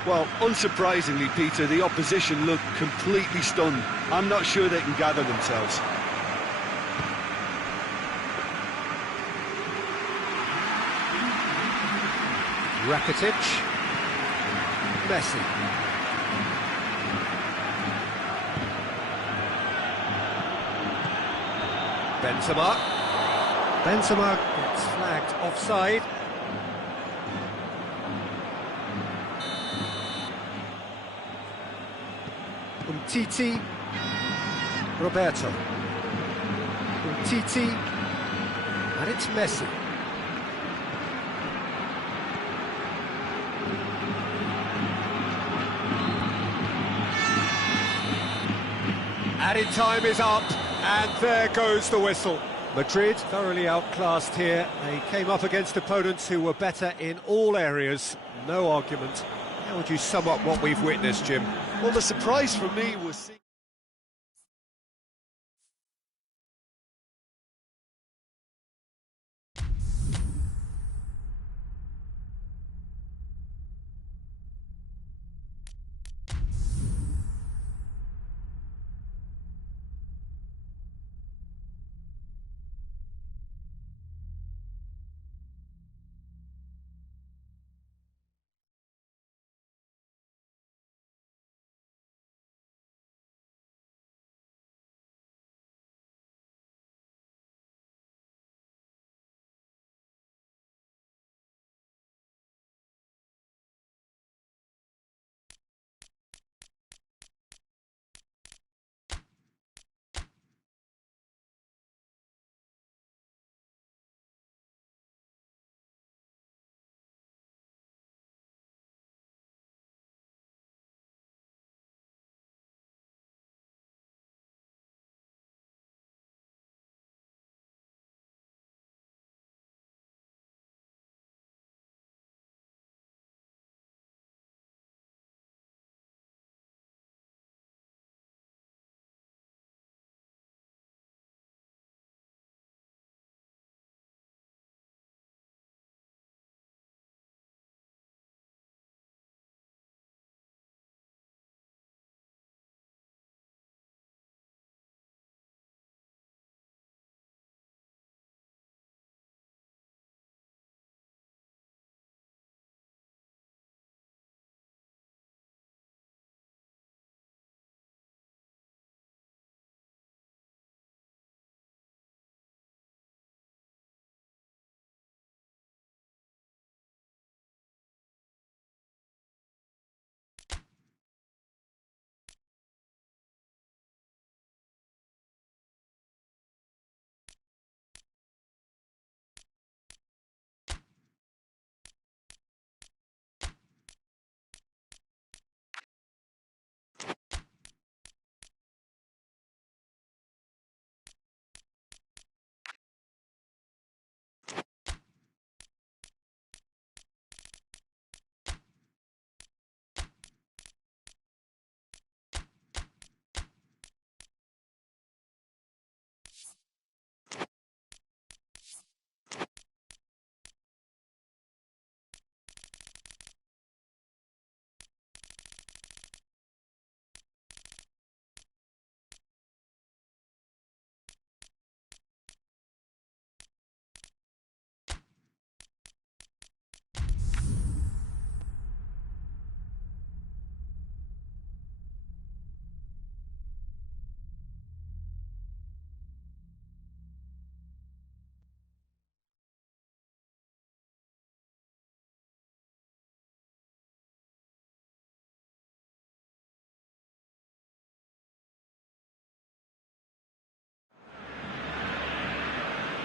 Well, unsurprisingly, Peter, the opposition look completely stunned. I'm not sure they can gather themselves. Rakitic. Messi. Benzema. Benzema gets flagged offside. Titi, Roberto, Titi, and it's Messi. Added time is up, and there goes the whistle. Madrid thoroughly outclassed here. They came up against opponents who were better in all areas. No argument. How would you sum up what we've witnessed, Jim? Well, the surprise for me was...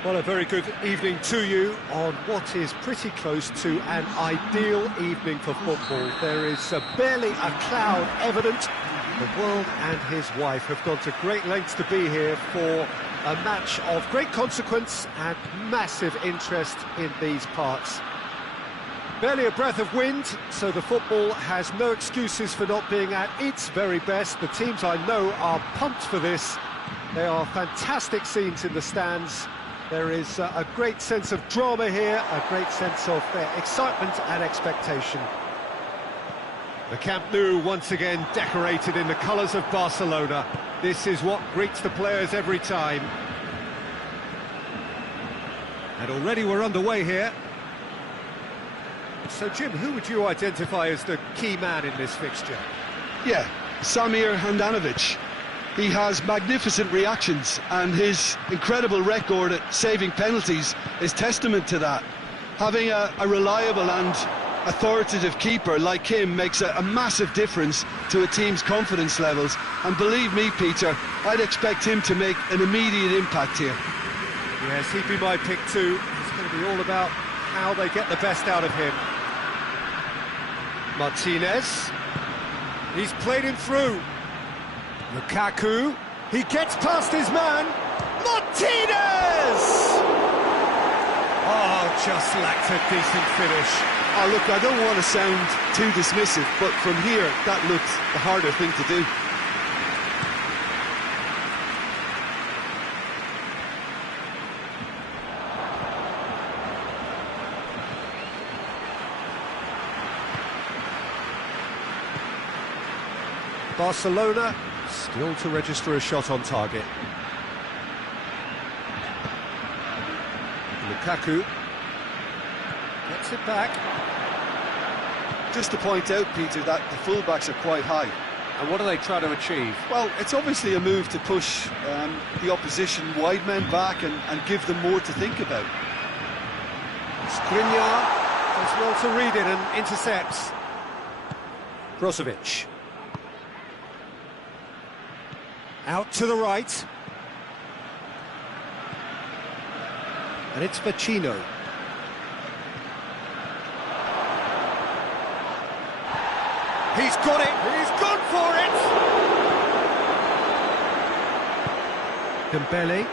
Well, a very good evening to you on what is pretty close to an ideal evening for football. There is barely a cloud evident. The world and his wife have gone to great lengths to be here for a match of great consequence and massive interest in these parts. Barely a breath of wind, so the football has no excuses for not being at its very best. The teams I know are pumped for this. They are fantastic scenes in the stands. There is a great sense of drama here, a great sense of excitement and expectation. The Camp Nou once again decorated in the colours of Barcelona. This is what greets the players every time. And already we're underway here. So, Jim, who would you identify as the key man in this fixture? Yeah, Samir Handanovic. He has magnificent reactions, and his incredible record at saving penalties is testament to that. Having a reliable and authoritative keeper like him makes a massive difference to a team's confidence levels. And believe me, Peter, I'd expect him to make an immediate impact here. Yes, he'd be my pick too. It's going to be all about how they get the best out of him. Martinez. He's played him through. Lukaku. He gets past his man. Martinez! Oh, just lacked a decent finish. Oh, look, I don't want to sound too dismissive, but from here, that looked the harder thing to do. Barcelona still to register a shot on target. Lukaku gets it back. Just to point out, Peter, that the fullbacks are quite high. And what do they try to achieve? Well, it's obviously a move to push the opposition wide men back and give them more to think about. Skriniar does well to read it and intercepts. Brozovic. Out to the right. And it's Vecino. He's got it! He's gone for it! Dembele.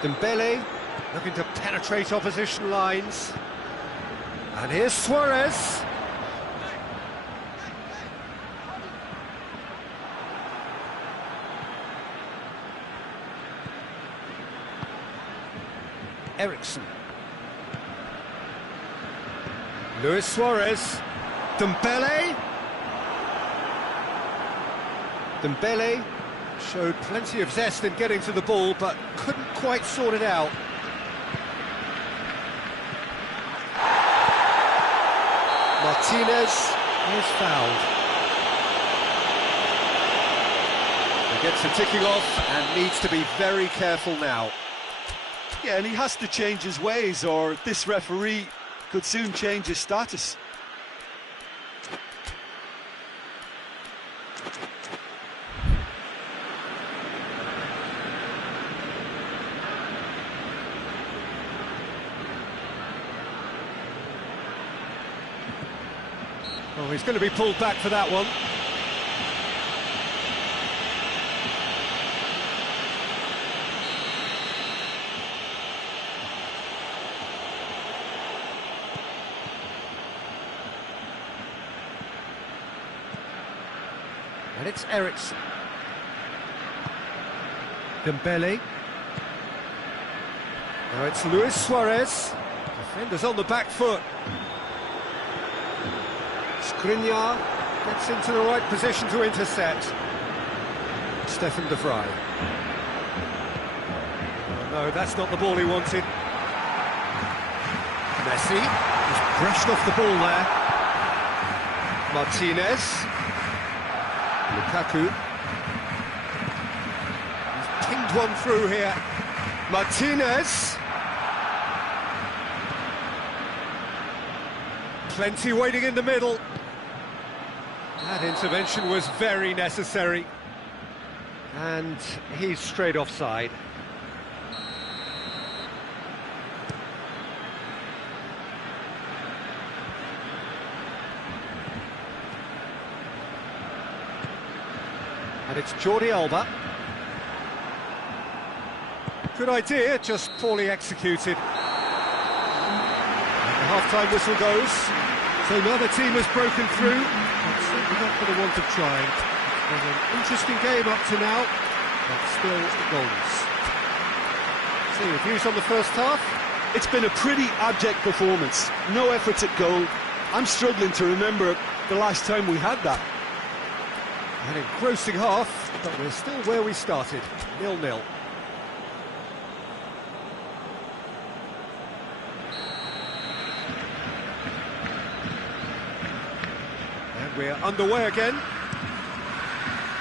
Dembele looking to penetrate opposition lines. And here's Suarez. Ericsson. Luis Suarez. Dembele. Dembele showed plenty of zest in getting to the ball, but couldn't quite sort it out. Martinez is fouled. He gets the ticking off and needs to be very careful now. Yeah, and he has to change his ways, or this referee could soon change his status. Oh, he's going to be pulled back for that one. And it's Ericsson. Dembele. Now it's Luis Suarez. Defenders on the back foot. Skriniar gets into the right position to intercept. Stefan de Vrij. Oh, no, that's not the ball he wanted. Messi just brushed off the ball there. Martinez. Lukaku. He's pinged one through here. Martinez. Plenty waiting in the middle. That intervention was very necessary. And he's straight offside. And it's Jordi Alba. Good idea, just poorly executed. And the half-time whistle goes. So another team has broken through. But certainly not for the want of trying. It's been an interesting game up to now, but still goals. So your views on the first half? It's been a pretty abject performance. No efforts at goal. I'm struggling to remember the last time we had that. An engrossing half, but we're still where we started, 0-0. And we're underway again.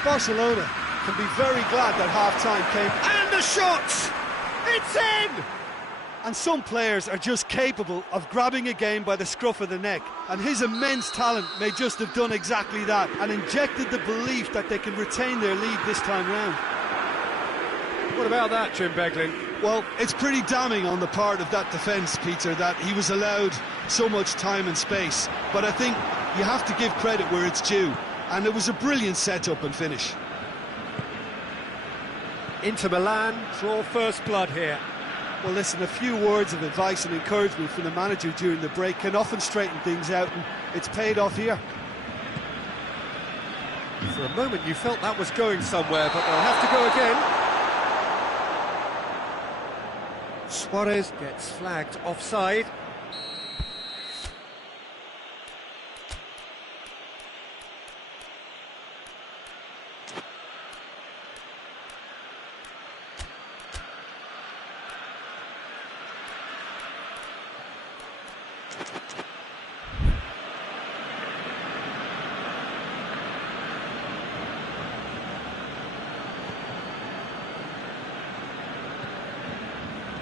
Barcelona can be very glad that half-time came. And the shot! It's in! And some players are just capable of grabbing a game by the scruff of the neck, and his immense talent may just have done exactly that and injected the belief that they can retain their lead this time round. What about that, Jim Beglin? Well, it's pretty damning on the part of that defence, Peter, that he was allowed so much time and space. But I think you have to give credit where it's due, and it was a brilliant set-up and finish. Inter Milan draw first blood here. Well, listen, a few words of advice and encouragement from the manager during the break can often straighten things out, and it's paid off here. For a moment you felt that was going somewhere, but they'll have to go again. Suarez gets flagged offside.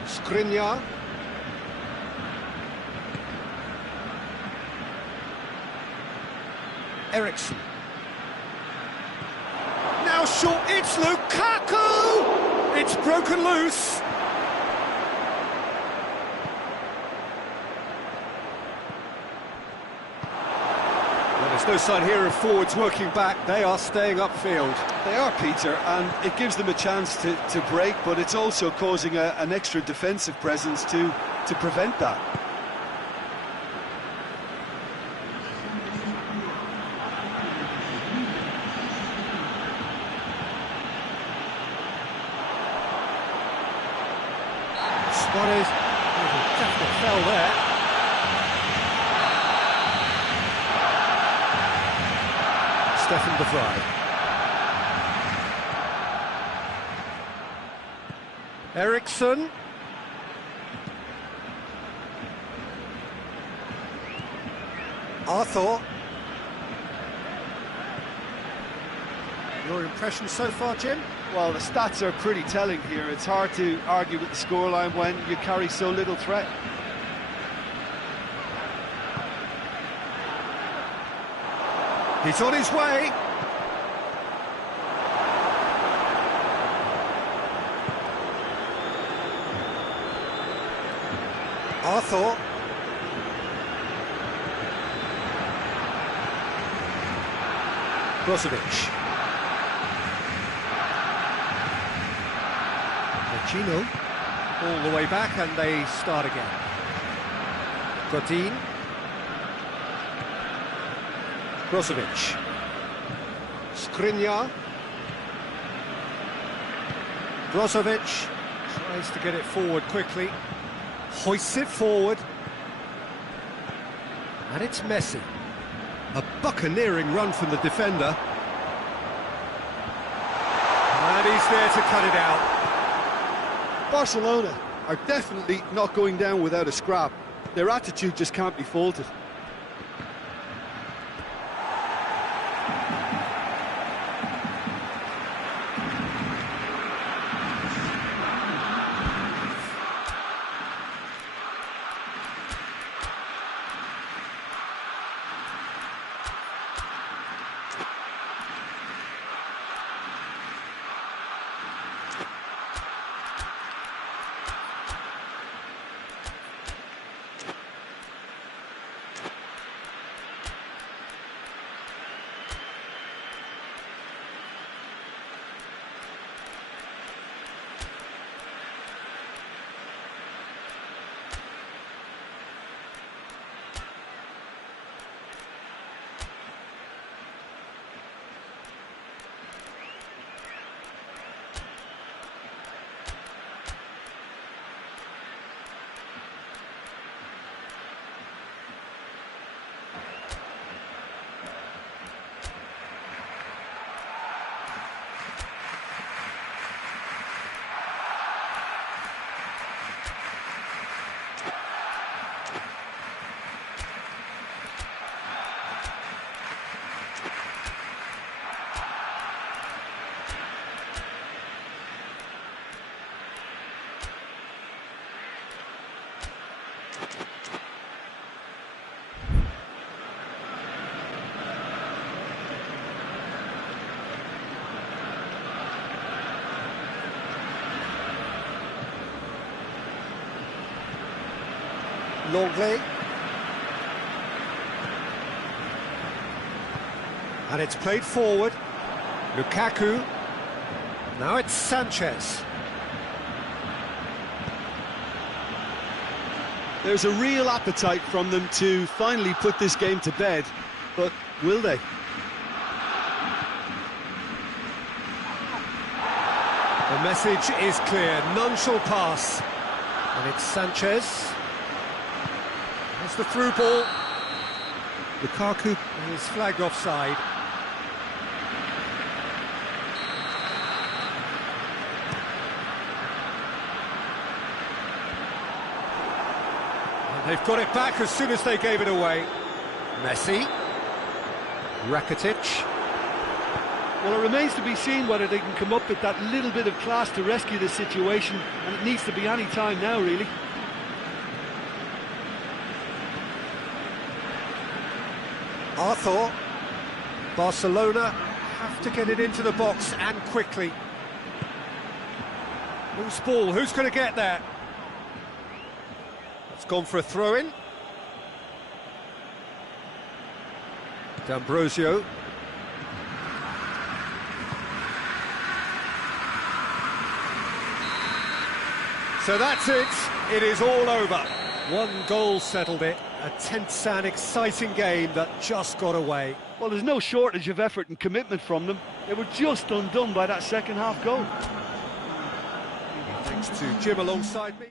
Skriniar. Eriksson. Now short, it's Lukaku! It's broken loose. Well, there's no sign here of forwards working back. They are staying upfield. They are, Peter, and it gives them a chance to break, but it's also causing an extra defensive presence to prevent that. Suarez, definitely fell there. Stefan de Vrij. Eriksson. Arthur. Your impression so far, Jim? Well, the stats are pretty telling here. It's hard to argue with the scoreline when you carry so little threat. He's on his way. Arthur. Brozovic. Gino, all the way back, and they start again. Godin. Brozovic. Skriniar. Brozovic tries to get it forward quickly. Hoists it forward. And it's Messi. A buccaneering run from the defender. And he's there to cut it out. Barcelona are definitely not going down without a scrap. Their attitude just can't be faulted. Longley. And it's played forward. Lukaku. Now it's Sanchez. There's a real appetite from them to finally put this game to bed, but will they? The message is clear, none shall pass. And it's Sanchez. It's the through ball. Lukaku is flagged offside. And they've got it back as soon as they gave it away. Messi. Rakitic. Well, it remains to be seen whether they can come up with that little bit of class to rescue the situation, and it needs to be any time now, really. Arthur. Barcelona have to get it into the box and quickly. Loose ball, who's going to get there? It's gone for a throw-in. D'Ambrosio. So that's it, it is all over. One goal settled it, a tense and exciting game that just got away. Well, there's no shortage of effort and commitment from them. They were just undone by that second-half goal. Thanks to Jim alongside me.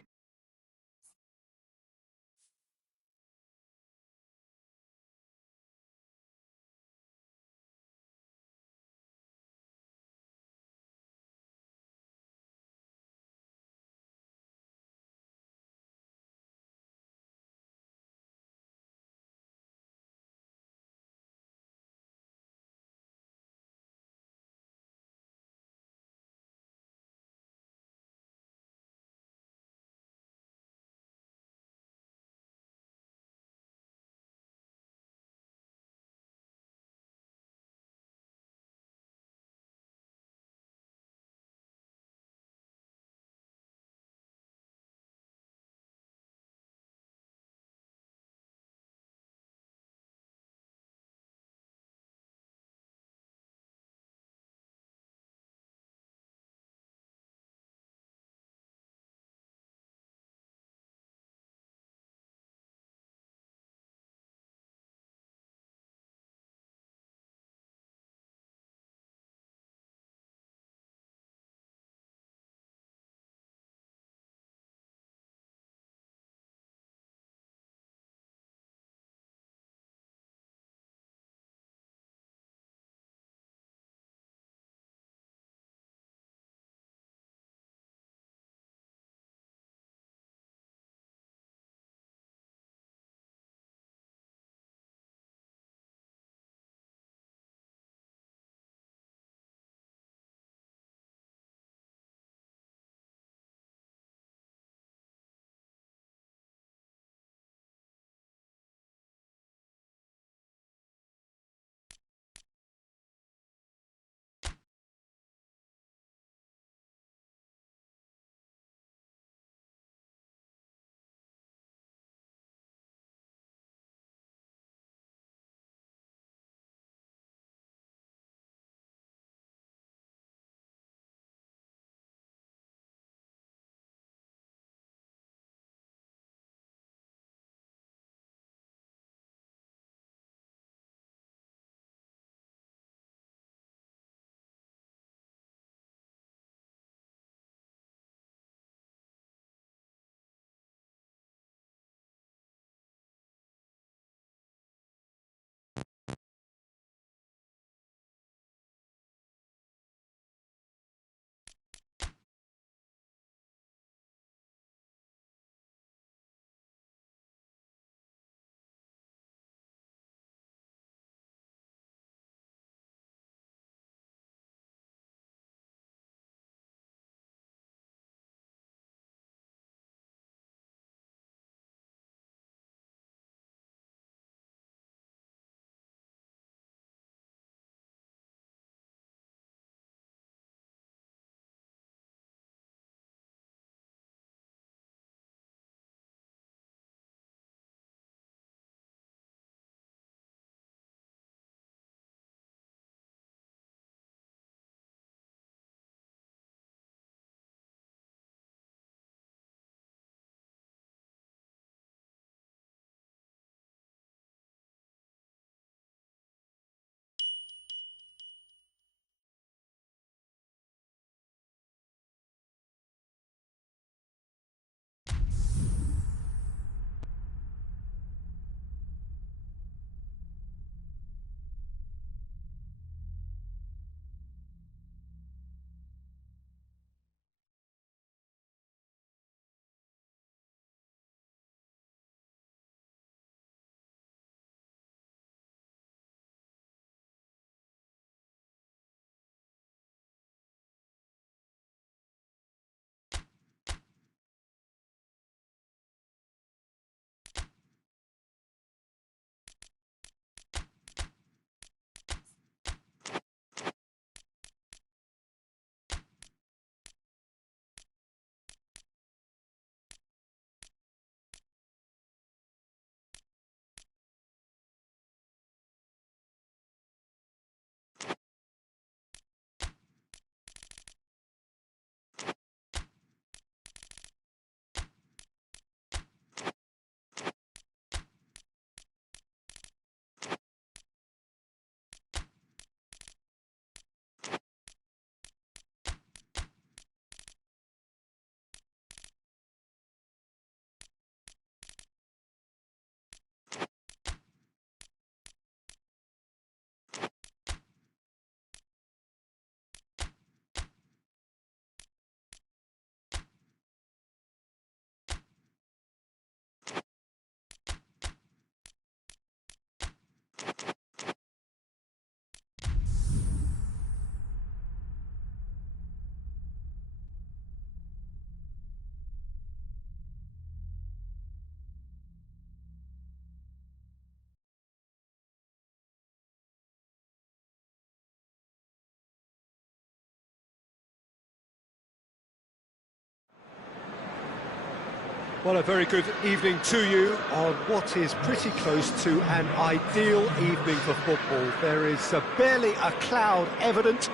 Well, a very good evening to you on what is pretty close to an ideal evening for football. There is barely a cloud evident.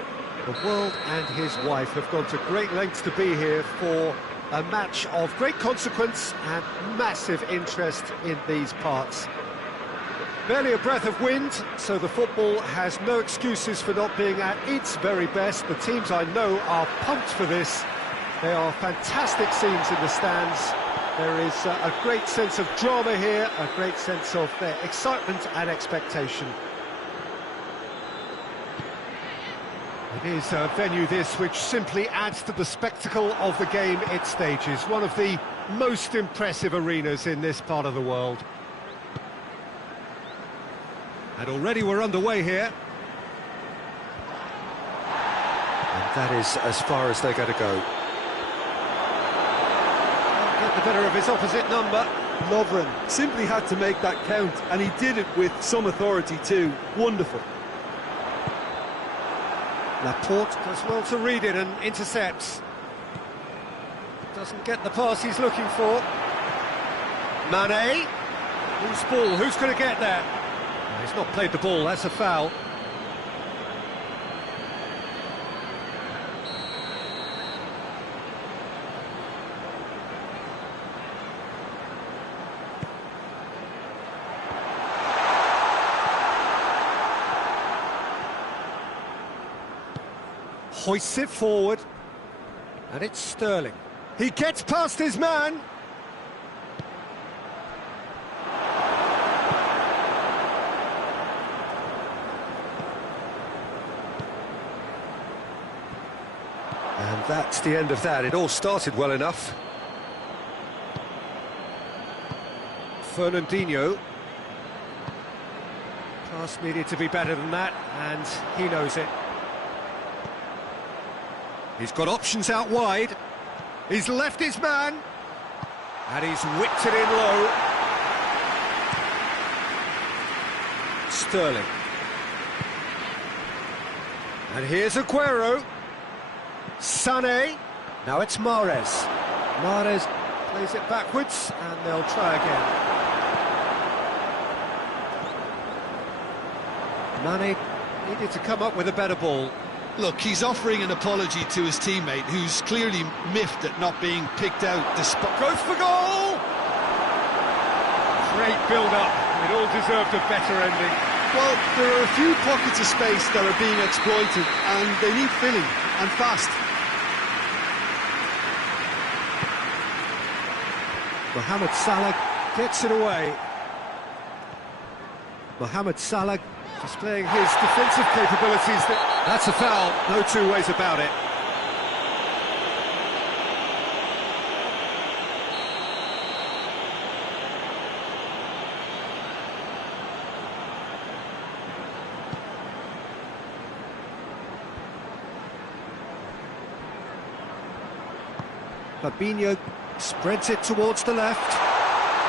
The world and his wife have gone to great lengths to be here for a match of great consequence and massive interest in these parts. Barely a breath of wind, so the football has no excuses for not being at its very best. The teams I know are pumped for this. There are fantastic scenes in the stands. There is a great sense of drama here, a great sense of excitement and expectation. It is a venue this which simply adds to the spectacle of the game it stages. One of the most impressive arenas in this part of the world. And already we're underway here. And that is as far as they're going to go. Get the better of his opposite number. Lovren simply had to make that count, and he did it with some authority too. Wonderful. Laporte does well to read it and intercepts. Doesn't get the pass he's looking for. Mane. Loose ball, who's going to get there? Oh, he's not played the ball, that's a foul. Hoists it forward, and it's Sterling. He gets past his man. And that's the end of that. It all started well enough. Fernandinho. Pass needed to be better than that, and he knows it. He's got options out wide. He's left his man. And he's whipped it in low. Sterling. And here's Aguero. Sané. Now it's Mahrez. Mahrez plays it backwards, and they'll try again. Mane needed to come up with a better ball. Look, he's offering an apology to his teammate, who's clearly miffed at not being picked out despite... Goes for goal! Great build-up. It all deserved a better ending. Well, there are a few pockets of space that are being exploited, and they need filling, and fast. Mohamed Salah gets it away. Mohamed Salah displaying his defensive capabilities. That's a foul, no two ways about it. Fabinho spreads it towards the left.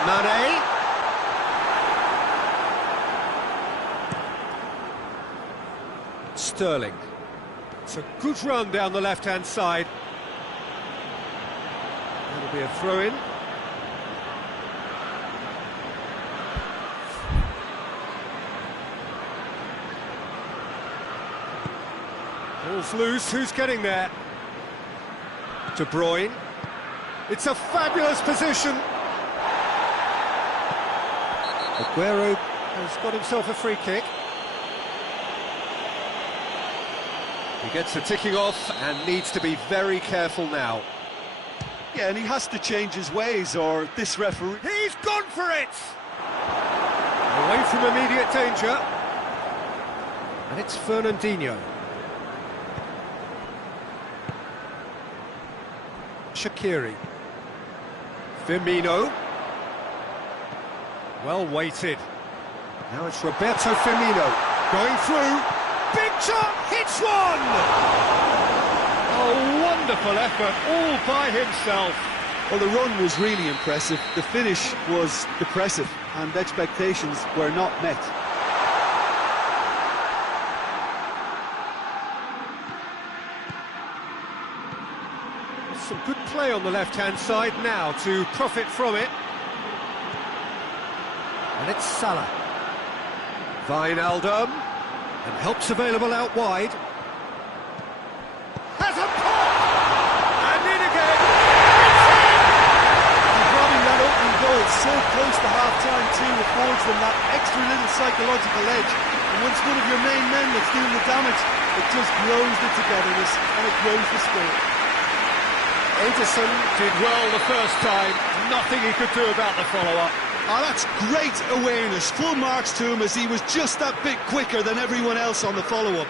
Mane. Sterling. It's a good run down the left-hand side. That'll be a throw-in. Ball's loose, who's getting there? De Bruyne. It's a fabulous position. Aguero has got himself a free kick. He gets the ticking off and needs to be very careful now. Yeah, and he has to change his ways, or this referee... He's gone for it! Away from immediate danger. And it's Fernandinho. Shaqiri. Firmino. Well weighted. Now it's Roberto Firmino going through. Big shot, hits one! Oh, wonderful effort, all by himself. Well, the run was really impressive. The finish was depressive, and expectations were not met. Some good play on the left-hand side now to profit from it. And it's Salah. Wijnaldum. And help's available out wide. Has a pop! And in again! And robbing that opening goal so close to half-time too affords them that extra little psychological edge. And when it's one of your main men that's doing the damage, it just grows the togetherness and it grows the spirit. Ederson did well the first time, nothing he could do about the follow-up. Oh, that's great awareness. Full marks to him as he was just that bit quicker than everyone else on the follow-up.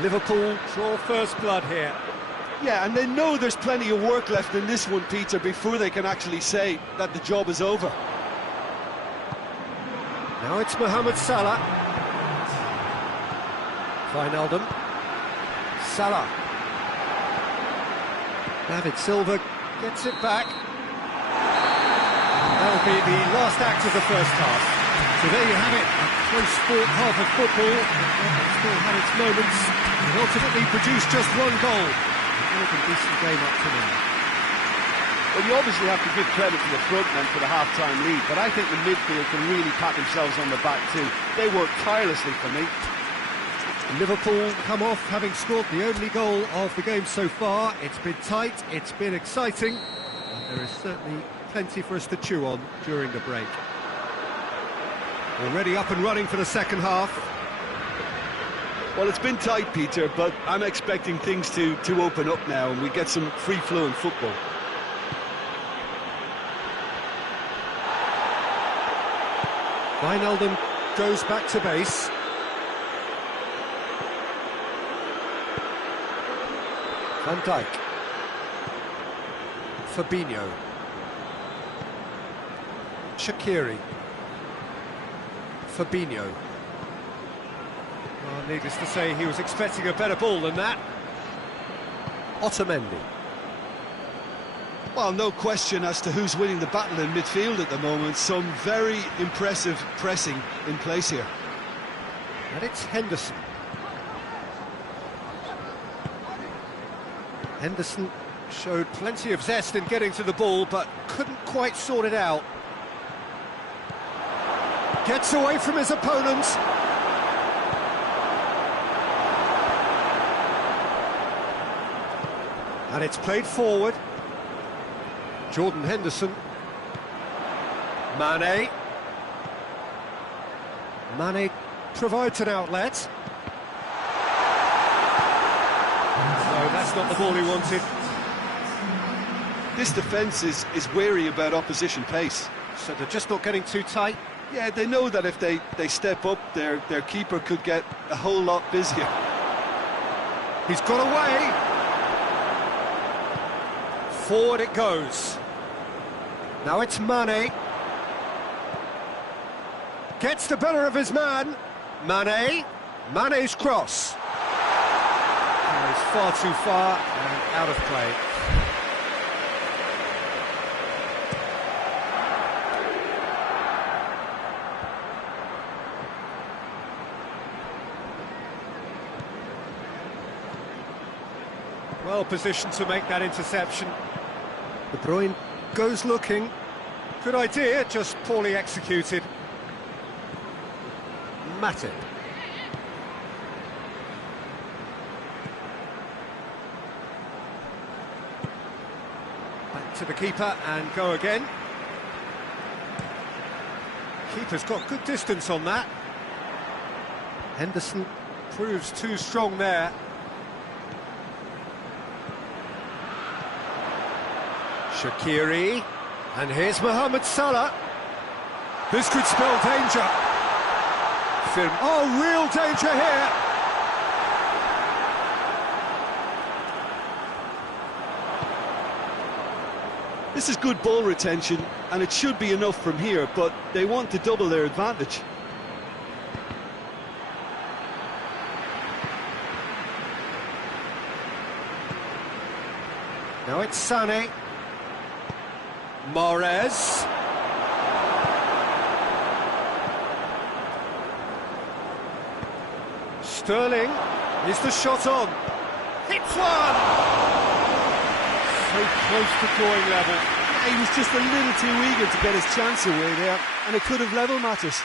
Liverpool draw first blood here. Yeah, and they know there's plenty of work left in this one, Peter, before they can actually say that the job is over. Now it's Mohamed Salah. Wijnaldum. Salah. David Silva gets it back. That'll be the last act of the first half. So there you have it, a close fought half of football. It still had its moments. It ultimately produced just one goal. A decent game up to now. Well, you obviously have to give credit to the front men for the half-time lead, but I think the midfield can really pat themselves on the back too. They worked tirelessly for me. Liverpool come off having scored the only goal of the game so far. It's been tight, it's been exciting, and there is certainly plenty for us to chew on during the break. Already up and running for the second half. Well, it's been tight, Peter, but I'm expecting things to open up now and we get some free-flowing football. Wijnaldum goes back to base. Van Dijk. Fabinho. Shaqiri. Fabinho. Well, needless to say, he was expecting a better ball than that. Otamendi. Well, no question as to who's winning the battle in midfield at the moment. Some very impressive pressing in place here. And it's Henderson. Henderson showed plenty of zest in getting to the ball, but couldn't quite sort it out. Gets away from his opponent. And it's played forward. Jordan Henderson. Mane. Mane provides an outlet. No, that's not the ball he wanted. This defence is wary about opposition pace. So they're just not getting too tight. Yeah, they know that if they step up, their keeper could get a whole lot busier. He's got away. Forward it goes. Now it's Mane. Gets the better of his man. Mane. Mane's cross. It's far too far and out of play. Well positioned to make that interception. De Bruyne goes looking. Good idea, just poorly executed. Matip. Back to the keeper and go again. Keeper's got good distance on that. Henderson proves too strong there. Shaqiri, and here's Mohamed Salah. This could spell danger. Oh, real danger here. This is good ball retention, and it should be enough from here, but they want to double their advantage. Now it's Sané. Mahrez. Sterling. Is the shot on? Hits one! So close to drawing level. Yeah, he was just a little too eager to get his chance away there, and it could have level matters.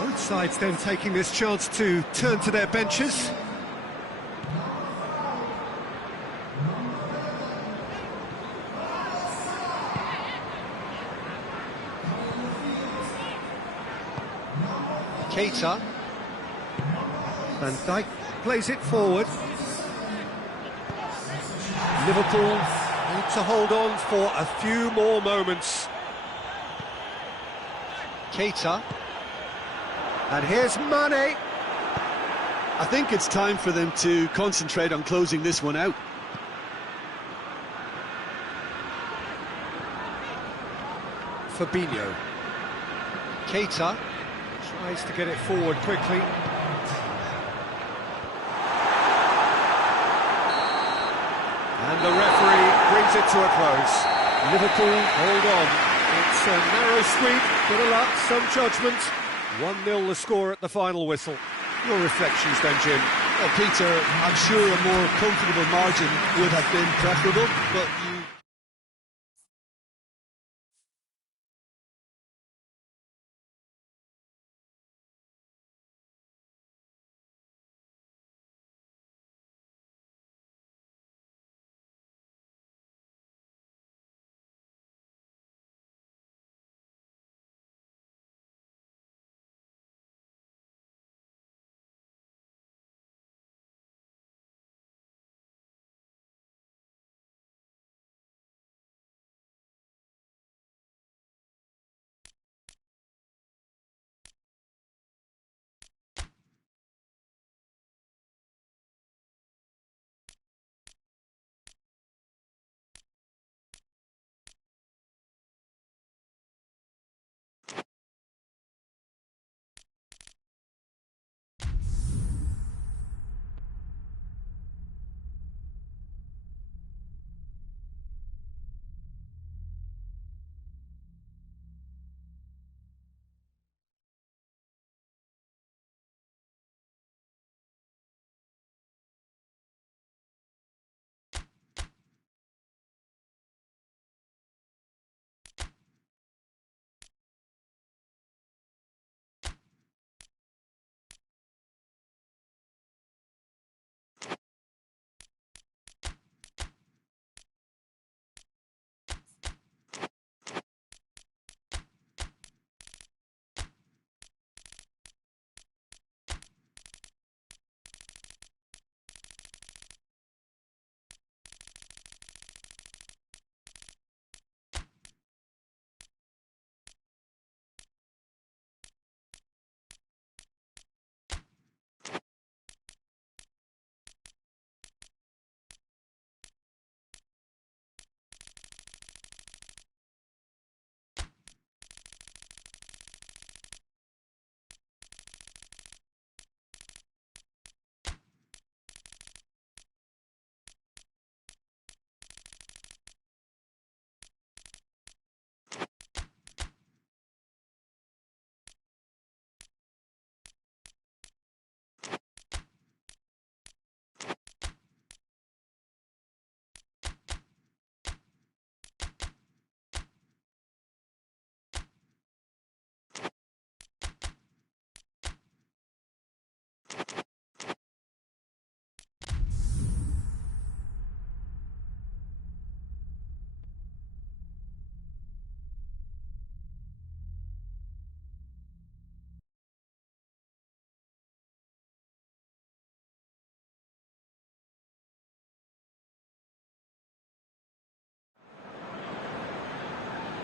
Both sides then taking this chance to turn to their benches. Keita. Van Dijk plays it forward. Liverpool need to hold on for a few more moments. Keita. And here's Mane. I think it's time for them to concentrate on closing this one out. Fabinho. Keita tries to get it forward quickly. And the referee brings it to a close. Liverpool hold on. It's a narrow squeak, bit of luck, some judgment. 1-0 the score at the final whistle. Your reflections then, Jim? Well, Peter, I'm sure a more comfortable margin would have been preferable, but you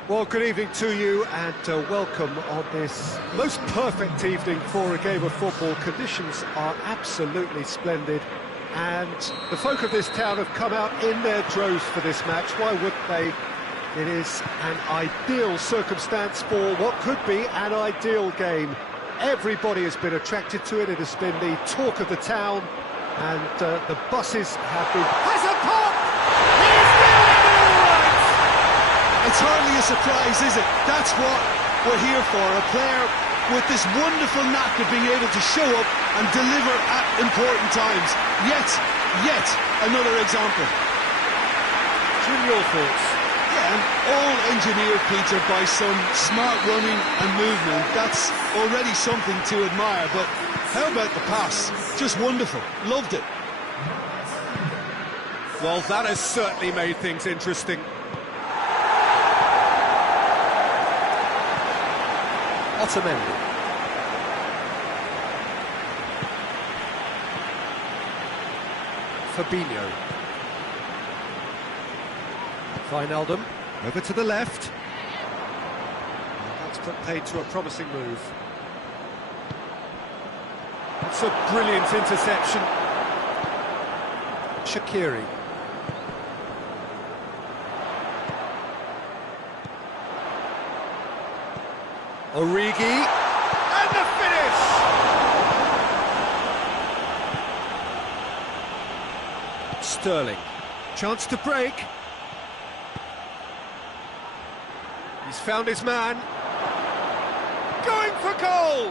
Well, good evening to you and welcome on this most perfect evening for a game of football. Conditions are absolutely splendid and the folk of this town have come out in their droves for this match. Why wouldn't they? It is an ideal circumstance for what could be an ideal game. Everybody has been attracted to it. It has been the talk of the town and the buses have been... Has a pop! It's hardly a surprise, is it? That's what we're here for. A player with this wonderful knack of being able to show up and deliver at important times. Yet another example. Jim, your thoughts? Yeah, and all engineered, Peter, by some smart running and movement. That's already something to admire, but how about the pass? Just wonderful. Loved it. Well, that has certainly made things interesting. Otamendi. Fabinho. Wijnaldum, over to the left. That's put paid to a promising move. That's a brilliant interception. Shaqiri. Origi, and the finish! Sterling, chance to break. He's found his man. Going for goal!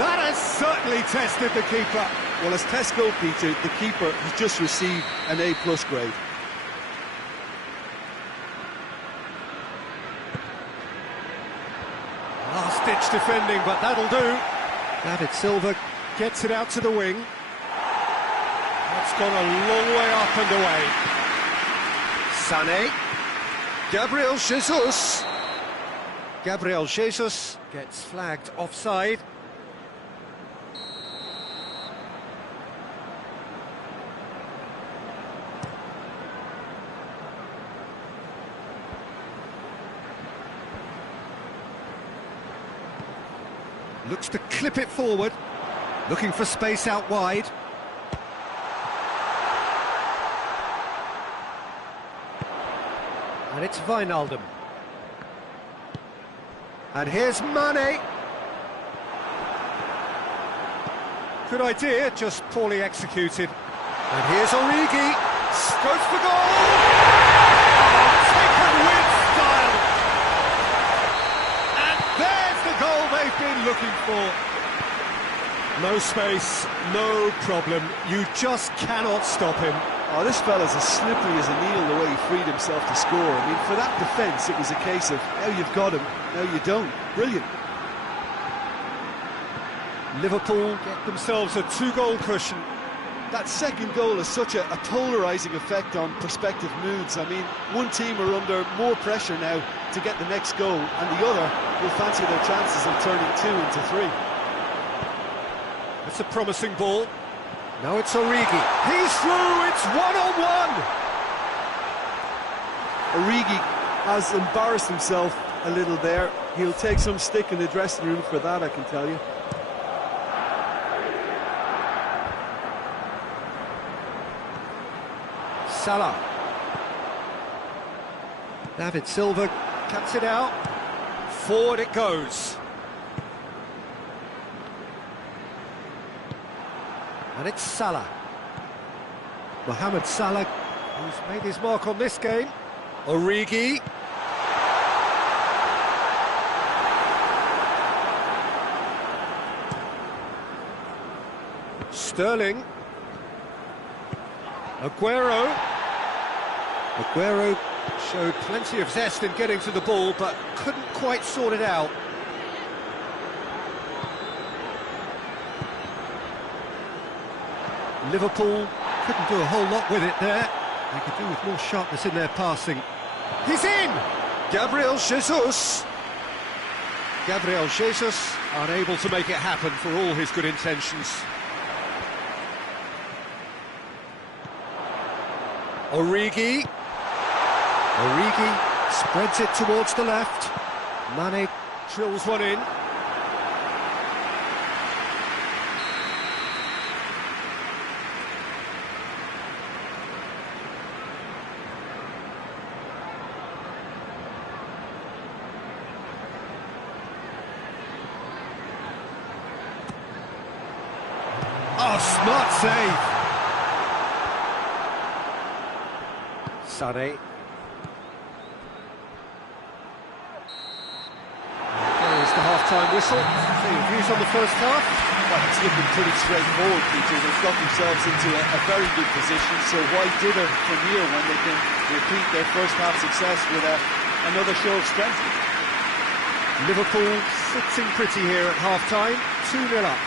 That has certainly tested the keeper. Well, as test goal, Peter, the keeper has just received an A+ grade. Last-ditch defending, but that'll do. David Silva gets it out to the wing. That's gone a long way up and away. Sané. Gabriel Jesus. Gabriel Jesus gets flagged offside. Looks to clip it forward, looking for space out wide. And it's Wijnaldum. And here's Mane. Good idea, just poorly executed. And here's Origi. Goes for goal! Taken with style! And there's the goal they've been looking for. No space, no problem. You just cannot stop him. Oh, this fella's as slippery as a needle the way he freed himself to score. I mean, for that defence, it was a case of now you've got him, now you don't. Brilliant. Liverpool get themselves a 2-goal cushion. That second goal has such a polarising effect on prospective moods. I mean, one team are under more pressure now to get the next goal, and the other will fancy their chances of turning 2 into 3. It's a promising ball. Now it's Origi. He's through, it's 1-on-1! Origi has embarrassed himself a little there. He'll take some stick in the dressing room for that, I can tell you. Salah. David Silva cuts it out. Forward it goes. And it's Salah. Mohamed Salah, who's made his mark on this game. Origi. Sterling. Aguero. Aguero showed plenty of zest in getting to the ball, but couldn't quite sort it out. Liverpool couldn't do a whole lot with it there. They could do with more sharpness in their passing. He's in! Gabriel Jesus. Gabriel Jesus unable to make it happen for all his good intentions. Origi. Origi spreads it towards the left. Mane drills one in. Oh, smart save. Sané. There's the half-time whistle. So your views on the first half? Well, it's looking pretty straightforward, Peter. They've got themselves into a very good position, so why dither from here when they can repeat their first half success with another show of strength? Liverpool sitting pretty here at half-time, 2-0 up.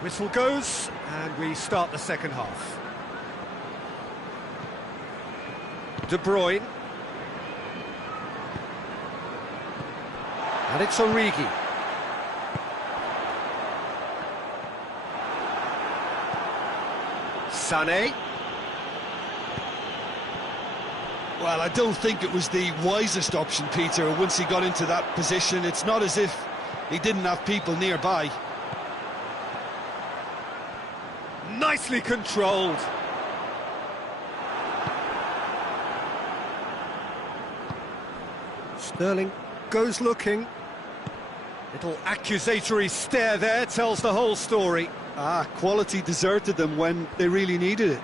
Whistle goes, and we start the second half. De Bruyne. And it's Origi. Sané. Well, I don't think it was the wisest option, Peter, once he got into that position. It's not as if he didn't have people nearby. Nicely controlled. Sterling goes looking. Little accusatory stare there tells the whole story. Quality deserted them when they really needed it.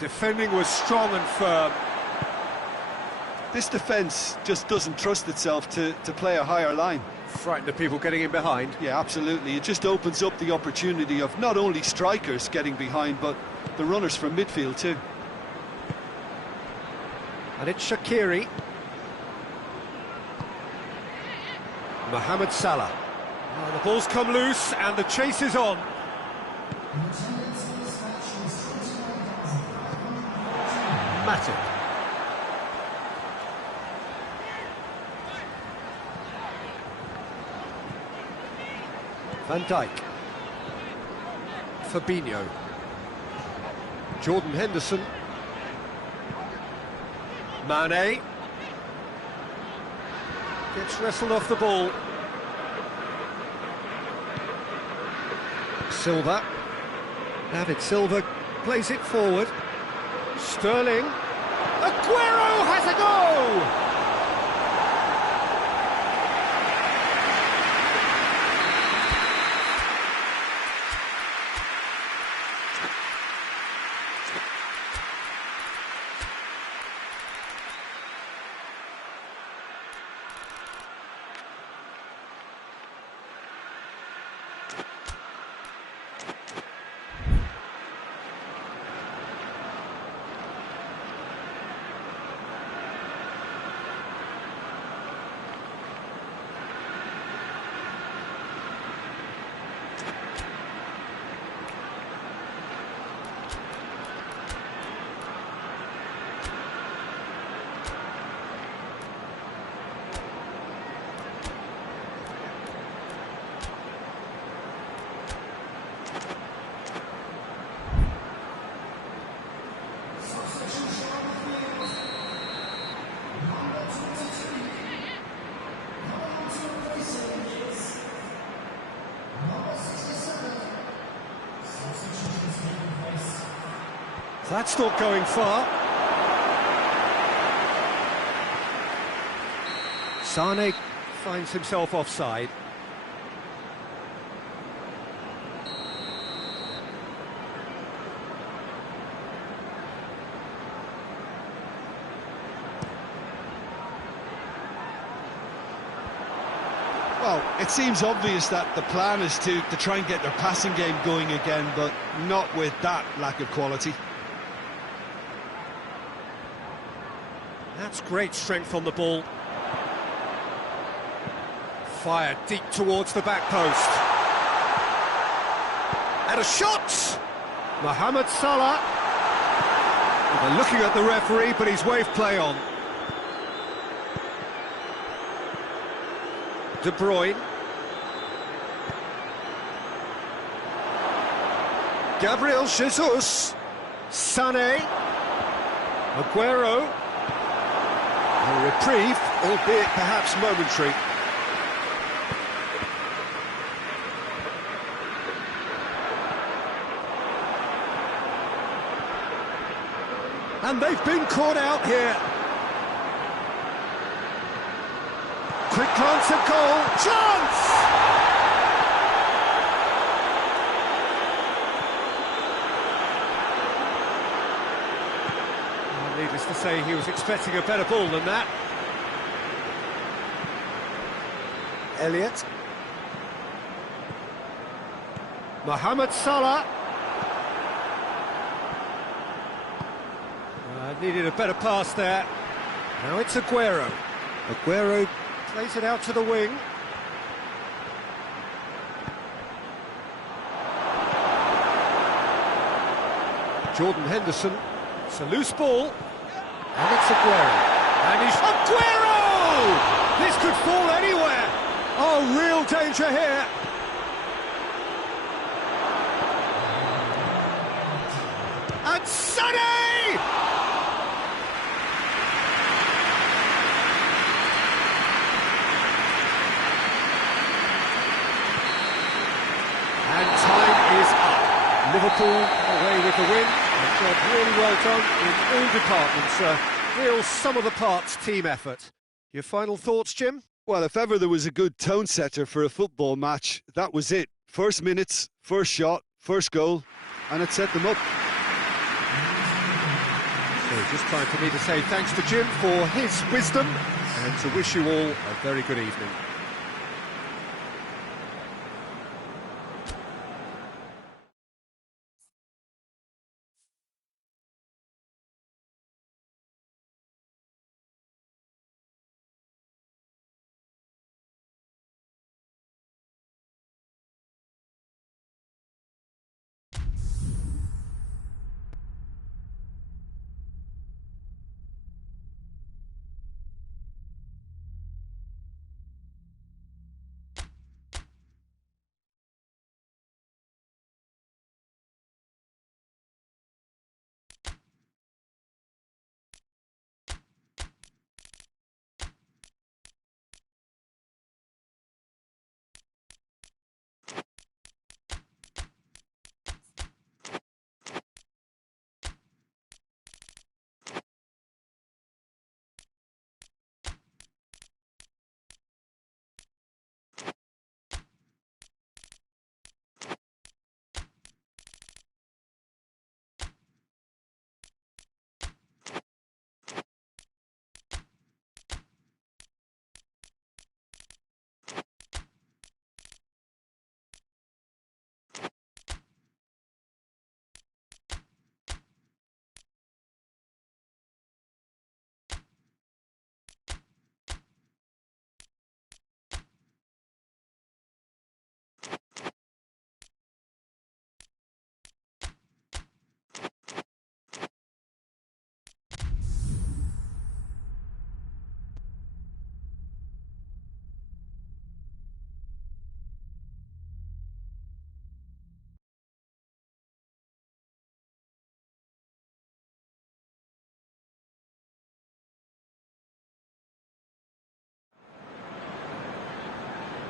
Defending was strong and firm. This defence just doesn't trust itself to play a higher line. Frighten the people getting in behind. Yeah, absolutely. It just opens up the opportunity of not only strikers getting behind, but the runners from midfield too. And it's Shaqiri. Mohamed Salah. Oh, the ball's come loose and the chase is on. Matip. Van Dijk. Fabinho. Jordan Henderson. Mane. Gets wrestled off the ball. Silva. David Silva plays it forward. Sterling. Aguero has a go! That's not going far. Sane finds himself offside. Well, it seems obvious that the plan is to try and get their passing game going again, but not with that lack of quality. That's great strength on the ball. Fired deep towards the back post. And a shot! Mohamed Salah. Well, they're looking at the referee, but he's waved play on. De Bruyne. Gabriel Jesus. Sané. Aguero. A reprieve, albeit perhaps momentary. And they've been caught out here. Quick glance at goal. Chance! Well, needless to say, he was expecting a better ball than that. Elliott. Mohamed Salah. Needed a better pass there. Now it's Aguero. Aguero plays it out to the wing. Jordan Henderson. It's a loose ball. And it's Aguero. And he's... Aguero! This could fall anywhere. Oh, real danger here. And Sané! And time is up. Liverpool away with the win. A job really well done in all departments. Real sum-of-the-parts team effort. Your final thoughts, Jim? Well, if ever there was a good tone setter for a football match, that was it. First minutes, first shot, first goal, and it set them up. So just time for me to say thanks to Jim for his wisdom and to wish you all a very good evening.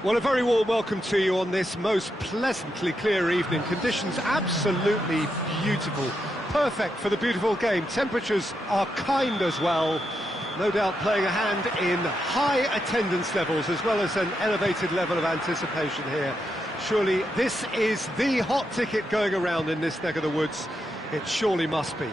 Well, a very warm welcome to you on this most pleasantly clear evening. Conditions absolutely beautiful. Perfect for the beautiful game. Temperatures are kind as well. No doubt playing a hand in high attendance levels as well as an elevated level of anticipation here. Surely this is the hot ticket going around in this neck of the woods. It surely must be.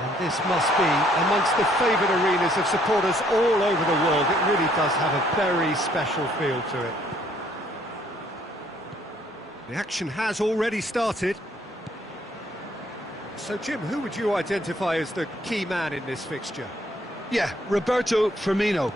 And this must be amongst the favoured arenas of supporters all over the world. It really does have a very special feel to it. The action has already started. So, Jim, who would you identify as the key man in this fixture? Yeah, Roberto Firmino.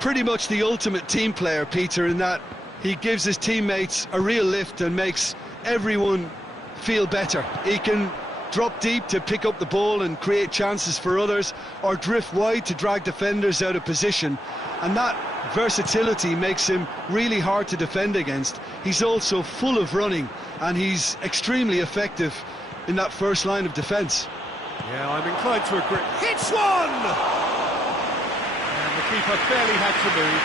Pretty much the ultimate team player, Peter, in that he gives his teammates a real lift and makes everyone feel better. He can drop deep to pick up the ball and create chances for others, or drift wide to drag defenders out of position, and that versatility makes him really hard to defend against. He's also full of running, and he's extremely effective in that first line of defence. Yeah, I'm inclined to agree. Hits one! And the keeper barely had to move.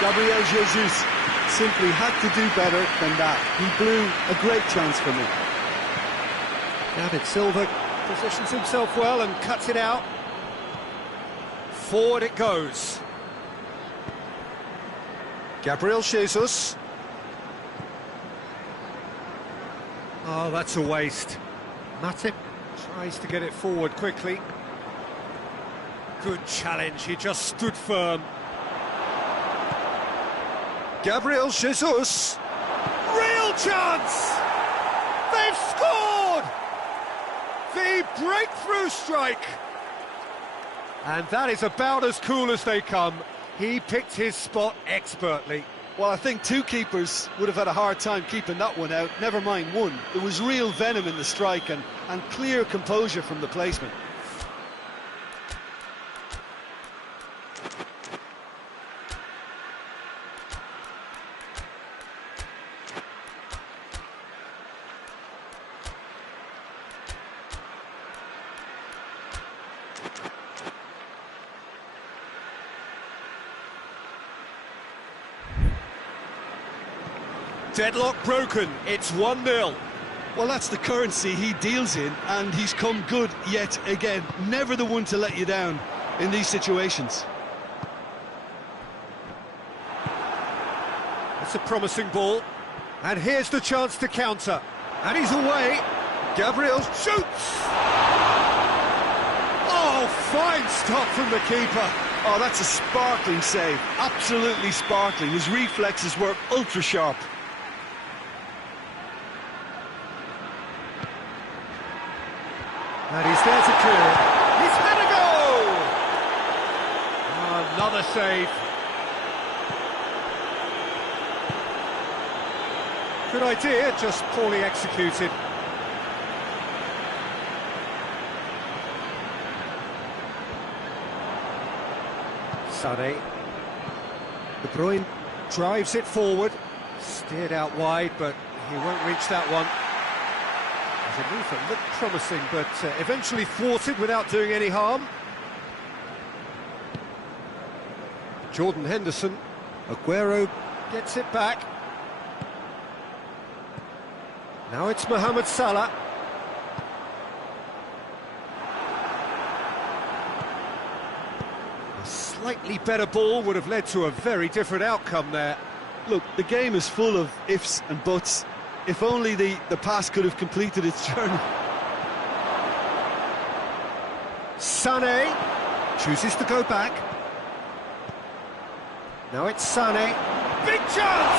Gabriel Jesus simply had to do better than that. He blew a great chance for me. David Silva positions himself well and cuts it out. Forward it goes. Gabriel Jesus. Oh, that's a waste. Matip tries to get it forward quickly. Good challenge, he just stood firm. Gabriel Jesus. Real chance! They've scored! The breakthrough strike! And that is about as cool as they come. He picked his spot expertly. Well, I think two keepers would have had a hard time keeping that one out, never mind one. There was real venom in the strike and clear composure from the placement. Deadlock broken, it's 1-0. Well, that's the currency he deals in, and he's come good yet again. Never the one to let you down in these situations. It's a promising ball, and here's the chance to counter. And he's away. Gabriel shoots! Oh, fine stop from the keeper. Oh, that's a sparkling save, absolutely sparkling. His reflexes were ultra sharp. And he's there to clear it. He's had a go! Oh, another save. Good idea, just poorly executed. Sané. De Bruyne drives it forward. Steered out wide, but he won't reach that one. A move that looked promising, but eventually thwarted without doing any harm. Jordan Henderson. Aguero gets it back. Now it's Mohamed Salah. A slightly better ball would have led to a very different outcome there. Look, the game is full of ifs and buts. If only the pass could have completed its journey. Sané chooses to go back. Now it's Sané. Big chance!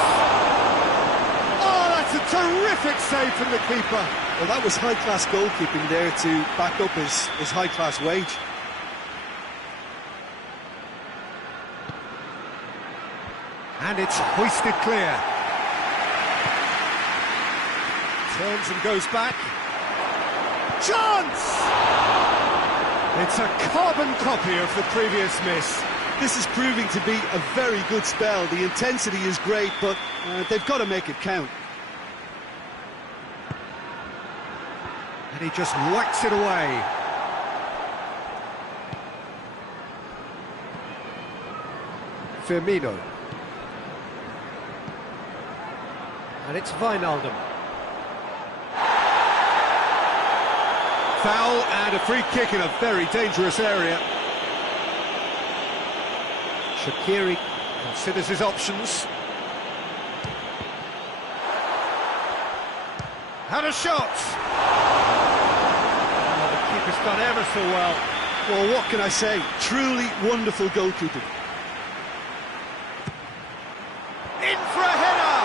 Oh, that's a terrific save from the keeper. Well, that was high-class goalkeeping there to back up his high-class wage. And it's hoisted clear. Turns and goes back. Chance! It's a carbon copy of the previous miss. This is proving to be a very good spell. The intensity is great, but they've got to make it count. And he just whacks it away. Firmino. And it's Wijnaldum. Foul and a free kick in a very dangerous area. Shaqiri considers his options. Had a shot! Oh, the keeper's done ever so well. Well, what can I say? Truly wonderful goalkeeping. In for a header!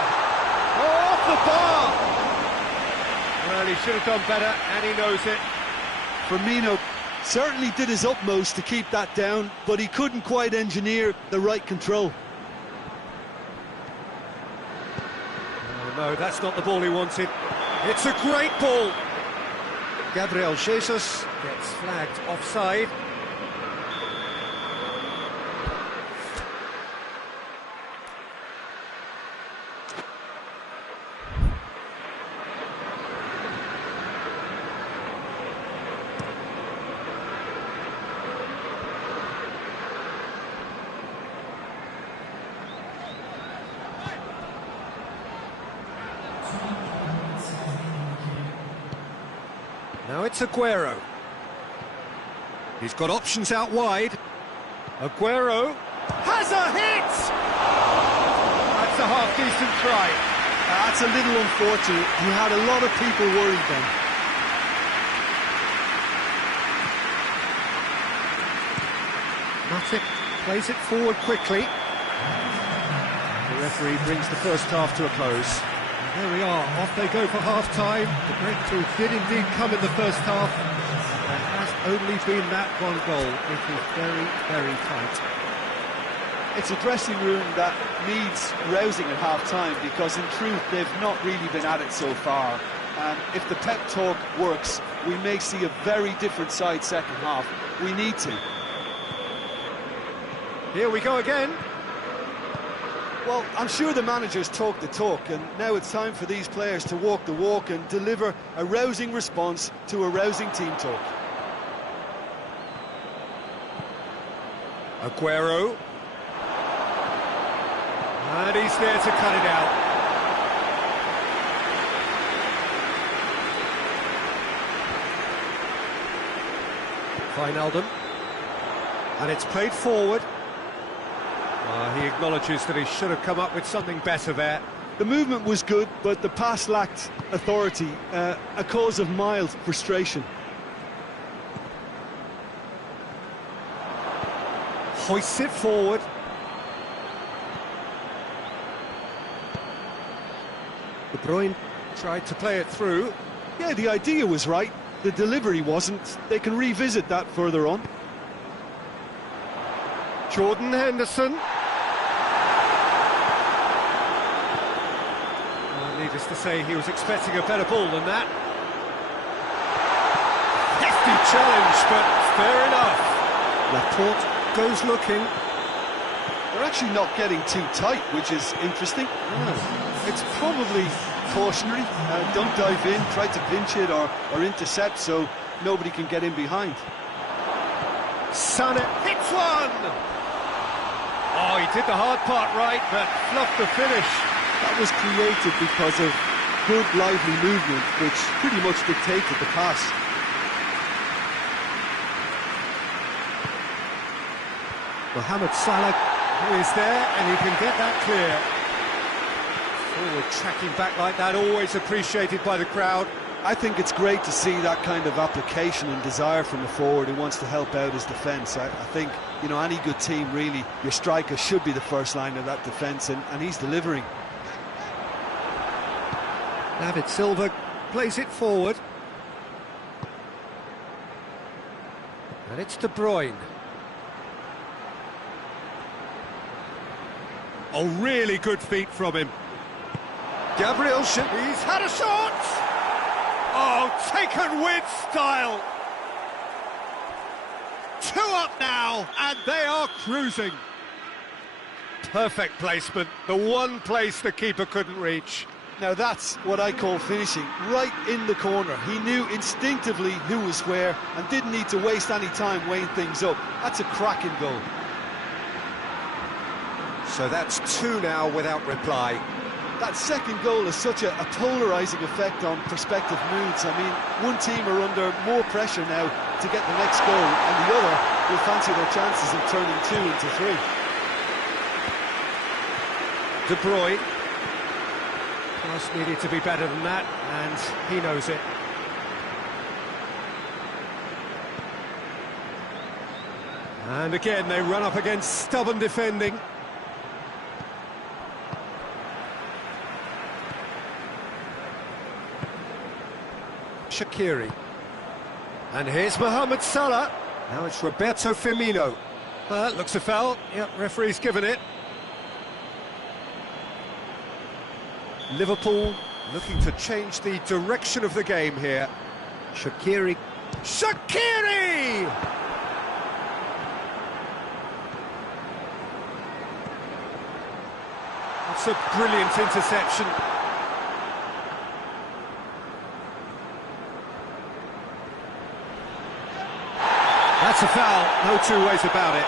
Oh, off the bar! Well, he should have done better, and he knows it. Firmino certainly did his utmost to keep that down, but he couldn't quite engineer the right control. Oh, no, that's not the ball he wanted. It's a great ball. Gabriel Jesus gets flagged offside. Now it's Aguero. He's got options out wide. Aguero has a hit! That's a half-decent try. That's a little unfortunate. He had a lot of people worried then. Matic plays it forward quickly. The referee brings the first half to a close. And there we are, off they go for half-time. The breakthrough did indeed come in the first half. There has only been that one goal. It is very, very tight. It's a dressing room that needs rousing at half-time because in truth they've not really been at it so far. And if the pep talk works, we may see a very different side second half. We need to. Here we go again. Well, I'm sure the managers talk the talk, and now it's time for these players to walk the walk and deliver a rousing response to a rousing team talk. Aguero. And he's there to cut it out. Wijnaldum. And it's played forward. He acknowledges that he should have come up with something better there. The movement was good, but the pass lacked authority, a cause of mild frustration. Hoists it forward. De Bruyne tried to play it through. Yeah, the idea was right. The delivery wasn't. They can revisit that further on. Jordan Henderson. Needless to say, he was expecting a better ball than that. Hefty challenge, but fair enough. Laporte goes looking. They're actually not getting too tight, which is interesting. It's probably cautionary. Don't dive in, try to pinch it or intercept so nobody can get in behind. Sané hits one! Oh, he did the hard part right, but fluffed the finish. That was created because of good, lively movement, which pretty much dictated the pass. Mohamed Salah is there, and he can get that clear. Forward tracking back like that, always appreciated by the crowd. I think it's great to see that kind of application and desire from a forward who wants to help out his defence. I think, you know, any good team, really, your striker should be the first line of that defence, and he's delivering. David Silva plays it forward. And it's De Bruyne. Oh, really good feet from him. Gabriel he's had a shot! Oh, taken with style! 2 up now, and they are cruising. Perfect placement, the one place the keeper couldn't reach. Now that's what I call finishing, right in the corner. He knew instinctively who was where and didn't need to waste any time weighing things up. That's a cracking goal. So that's two now without reply. That second goal has such a polarising effect on prospective moods. I mean, one team are under more pressure now to get the next goal, and the other will fancy their chances of turning 2 into 3. De Bruyne. Just needed to be better than that, and he knows it. And again, they run up against stubborn defending. Shaqiri. And here's Mohamed Salah. Now it's Roberto Firmino. Looks a foul. Yep, referee's given it. Liverpool looking to change the direction of the game here. Shaqiri. Shaqiri! That's a brilliant interception. That's a foul, no two ways about it.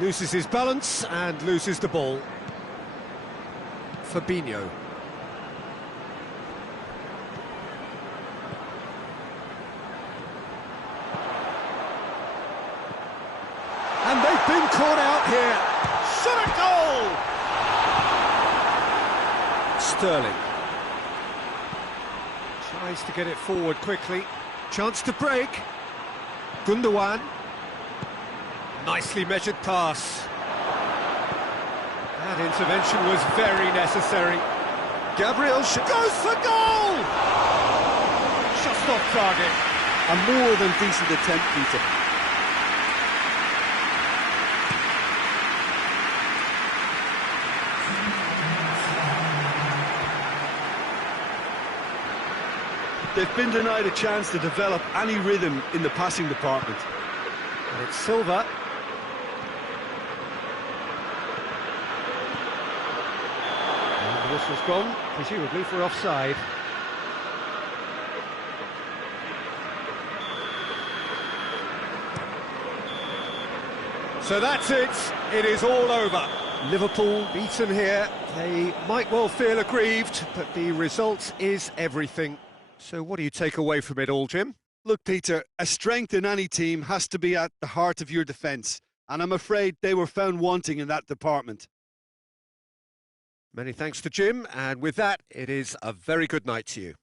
Loses his balance and loses the ball. Fabinho. And they've been caught out here. Shot a goal! Sterling. Tries to get it forward quickly. Chance to break. Gundogan. Nicely measured pass. That intervention was very necessary. Gabriel goes for goal! Just off target. A more than decent attempt, Peter. They've been denied a chance to develop any rhythm in the passing department. And it's Silva. And the whistle's gone, presumably for offside. So that's it. It is all over. Liverpool beaten here. They might well feel aggrieved, but the result is everything. So what do you take away from it all, Jim? Look, Peter, a strength in any team has to be at the heart of your defence, and I'm afraid they were found wanting in that department. Many thanks to Jim, and with that, it is a very good night to you.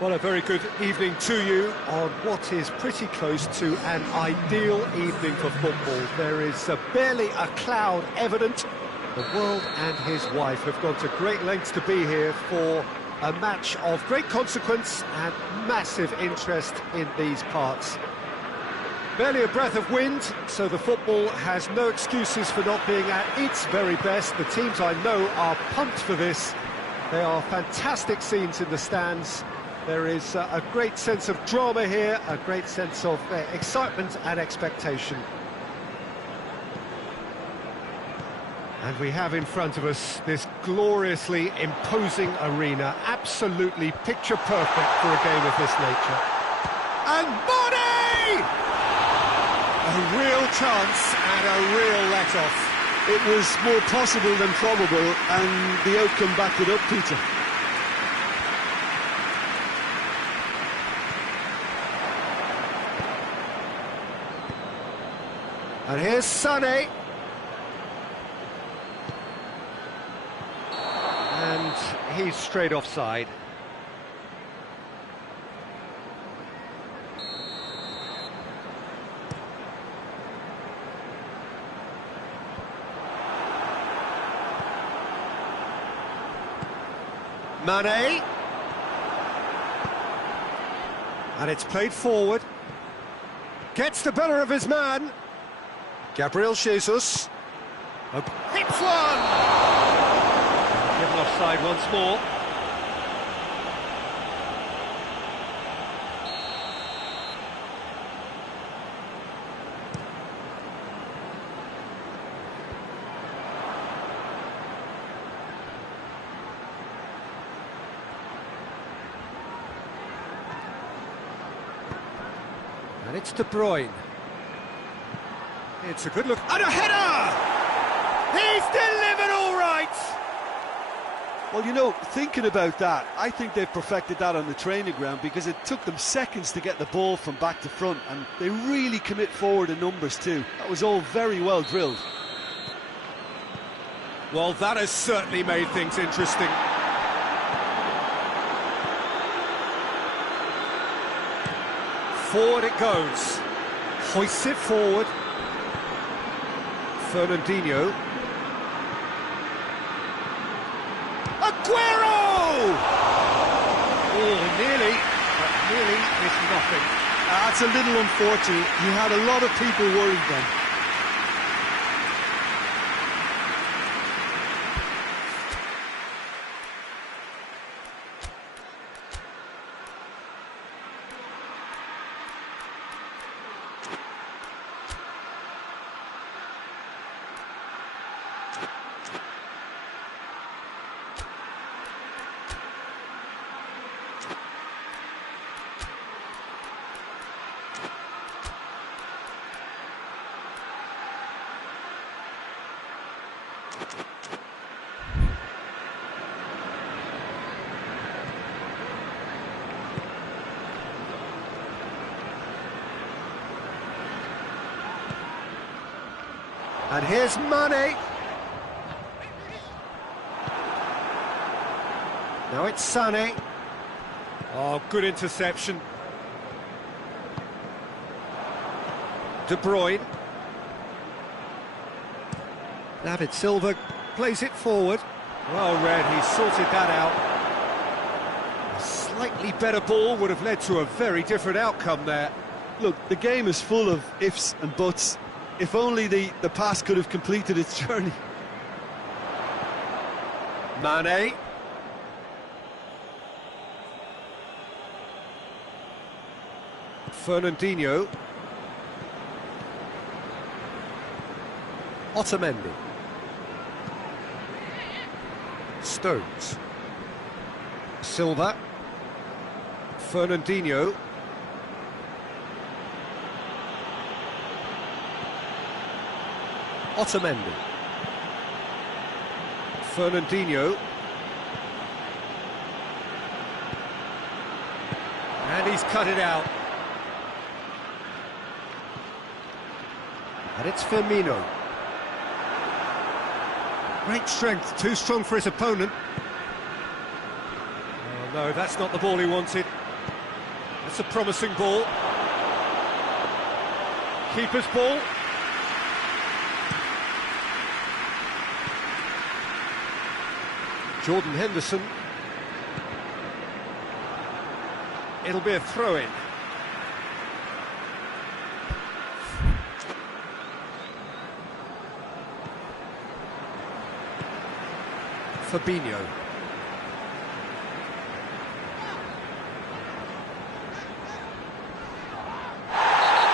Well, a very good evening to you on what is pretty close to an ideal evening for football. There is barely a cloud evident. The world and his wife have gone to great lengths to be here for a match of great consequence and massive interest in these parts. Barely a breath of wind, so the football has no excuses for not being at its very best. The teams I know are pumped for this. They are fantastic scenes in the stands. There is a great sense of drama here, a great sense of excitement and expectation. And we have in front of us this gloriously imposing arena, absolutely picture perfect for a game of this nature. And Mane! A real chance and a real let-off. It was more possible than probable, and the outcome backed it up, Peter. And here's Sané. And he's straight offside. Mane. And it's played forward. Gets the better of his man. Gabriel Jesus. Hits one! Given offside once more. And it's De Bruyne. It's a good look, and a header! He's delivered all right! Well, you know, thinking about that, I think they've perfected that on the training ground, because it took them seconds to get the ball from back to front, and they really commit forward in numbers too. That was all very well drilled. Well, that has certainly made things interesting. Forward it goes. Hoists it forward. Fernandinho. Aguero! Oh, nearly, but nearly is nothing. That's a little unfortunate. He had a lot of people worried then. And here's Mane. Now it's Sané. Oh, good interception. De Bruyne. David Silva plays it forward. Well read, he sorted that out. A slightly better ball would have led to a very different outcome there. Look, the game is full of ifs and buts. If only the pass could have completed its journey. Mane. Fernandinho. Otamendi. Stones. Silva. Fernandinho. Otamendi. Fernandinho. And he's cut it out. And it's Firmino. Great strength, too strong for his opponent. Oh no, that's not the ball he wanted. That's a promising ball. Keeper's ball. Jordan Henderson. It'll be a throw-in. Fabinho.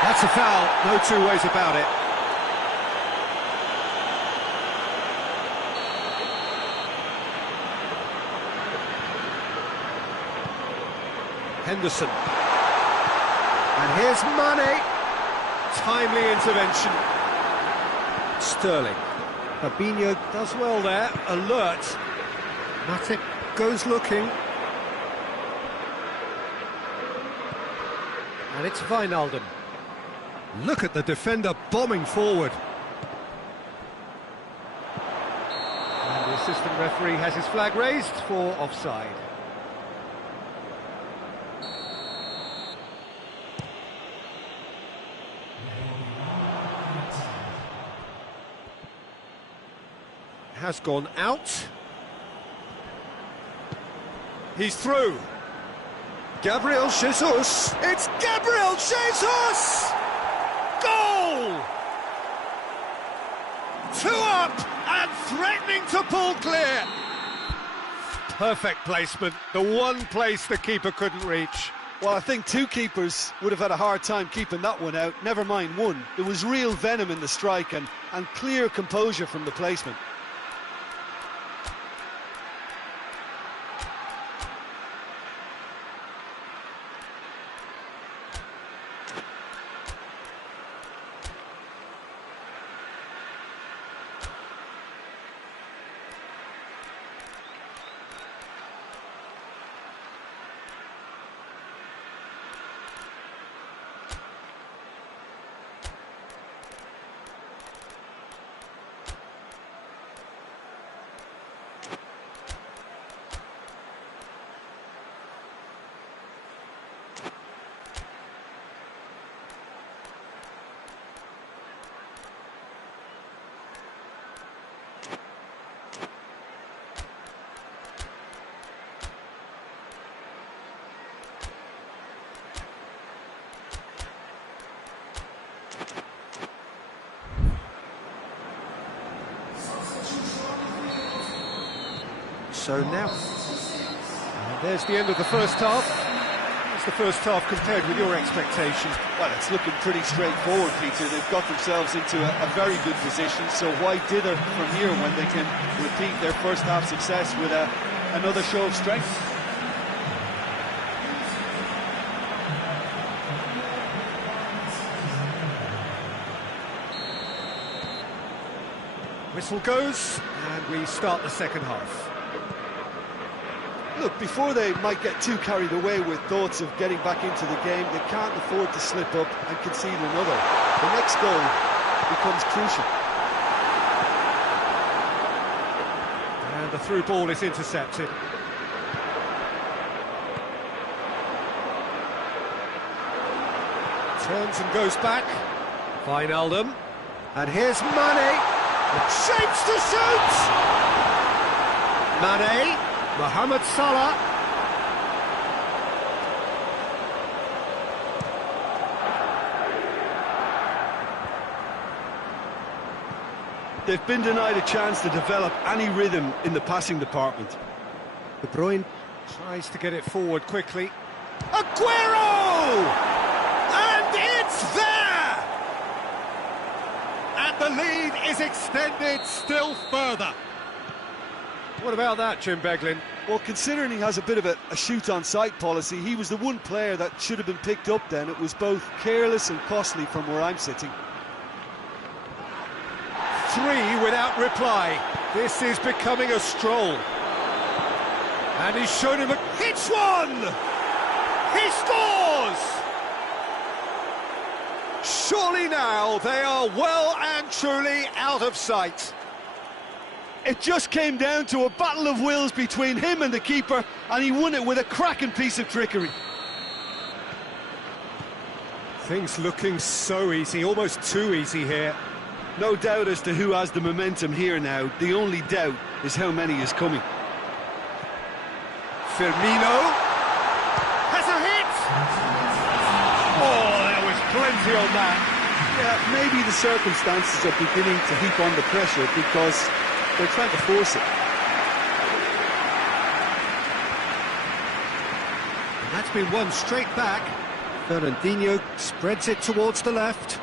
That's a foul, no two ways about it. Henderson. And here's Mane. Timely intervention. Sterling. Fabinho does well there, alert. Matic goes looking. And it's Wijnaldum. Look at the defender bombing forward. And the assistant referee has his flag raised for offside. Has gone out. He's through. Gabriel Jesus. It's Gabriel Jesus! Goal! 2 up and threatening to pull clear. Perfect placement. The one place the keeper couldn't reach. Well, I think 2 keepers would have had a hard time keeping that one out, never mind 1. There was real venom in the strike and clear composure from the placement. So now, there's the end of the first half. How's the first half compared with your expectations? Well, it's looking pretty straightforward, Peter. They've got themselves into a very good position, so why dither from here when they can repeat their first half success with another show of strength? Whistle goes, and we start the second half. Look, before they might get too carried away with thoughts of getting back into the game, they can't afford to slip up and concede another. The next goal becomes crucial. And the through ball is intercepted. Turns and goes back. Wijnaldum. And here's Mane. Shapes to shoot! Mane. Mohamed Salah. They've been denied a chance to develop any rhythm in the passing department. De Bruyne tries to get it forward quickly. Aguero! And it's there! And the lead is extended still further. What about that, Jim Beglin? Well, considering he has a bit of a shoot-on-sight policy, he was the one player that should have been picked up then. It was both careless and costly from where I'm sitting. 3 without reply. This is becoming a stroll. And he's shown him a... Hits one! He scores! Surely now they are well and truly out of sight. It just came down to a battle of wills between him and the keeper, and he won it with a cracking piece of trickery. Things looking so easy, almost too easy here. No doubt as to who has the momentum here now. The only doubt is how many is coming. Firmino has a hit! Oh, there was plenty on that. Yeah, maybe the circumstances are beginning to heap on the pressure because they're trying to force it. And that's been won straight back. Fernandinho spreads it towards the left.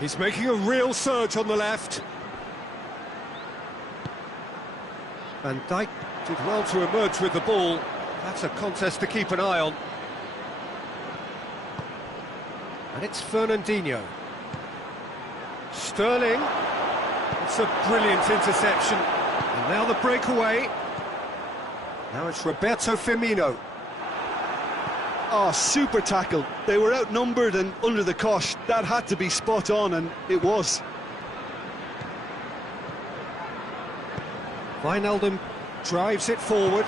He's making a real surge on the left. Van Dijk did well to emerge with the ball. That's a contest to keep an eye on. And it's Fernandinho. Sterling. It's a brilliant interception. And now the breakaway. Now it's Roberto Firmino. Oh, super tackle. They were outnumbered and under the cosh. That had to be spot on, and it was. Wijnaldum drives it forward.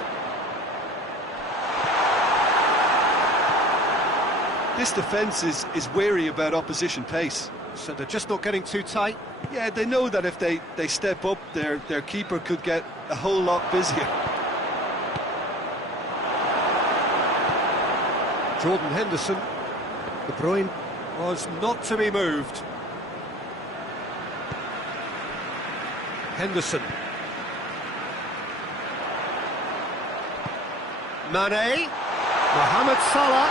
This defence is wary about opposition pace. So they're just not getting too tight. Yeah, they know that if they step up, their keeper could get a whole lot busier. Jordan Henderson. De Bruyne was not to be moved. Henderson. Mane. Mohamed Salah.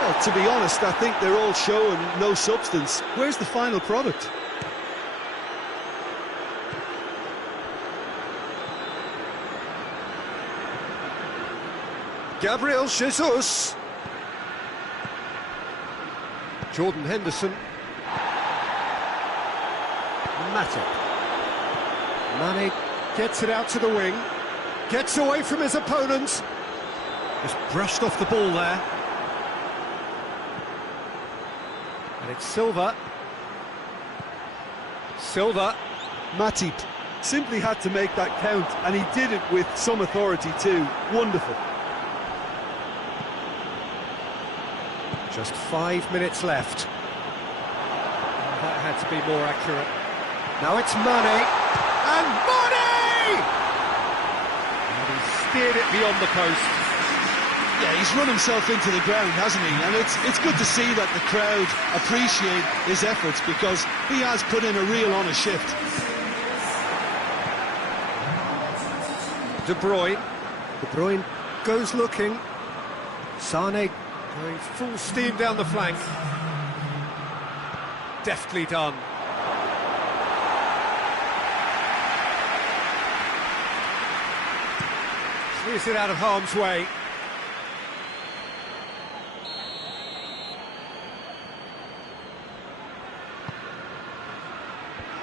Well, to be honest, I think they're all show and no substance. Where's the final product? Gabriel Jesus. Jordan Henderson. Matip. Mane gets it out to the wing. Gets away from his opponents. Just brushed off the ball there. And it's Silva. Silva. Matip simply had to make that count, and he did it with some authority too. Wonderful. Just 5 minutes left. That had to be more accurate. Now it's Mane. And Mane! And he steered it beyond the post. Yeah, he's run himself into the ground, hasn't he? And it's good to see that the crowd appreciate his efforts because he has put in a real honest shift. De Bruyne. De Bruyne goes looking. Sane going full steam down the flank. Deftly done. Clears it out of harm's way.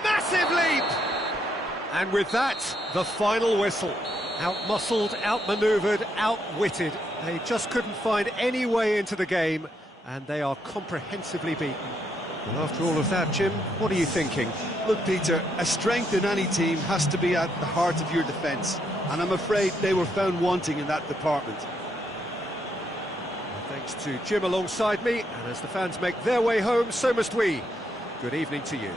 Massive leap! And with that, the final whistle. Out-muscled, out-manoeuvred, outwitted. They just couldn't find any way into the game, and they are comprehensively beaten. Well, after all of that, Jim, what are you thinking? Look, Peter, a strength in any team has to be at the heart of your defence, and I'm afraid they were found wanting in that department. Well, thanks to Jim alongside me, and as the fans make their way home, so must we. Good evening to you.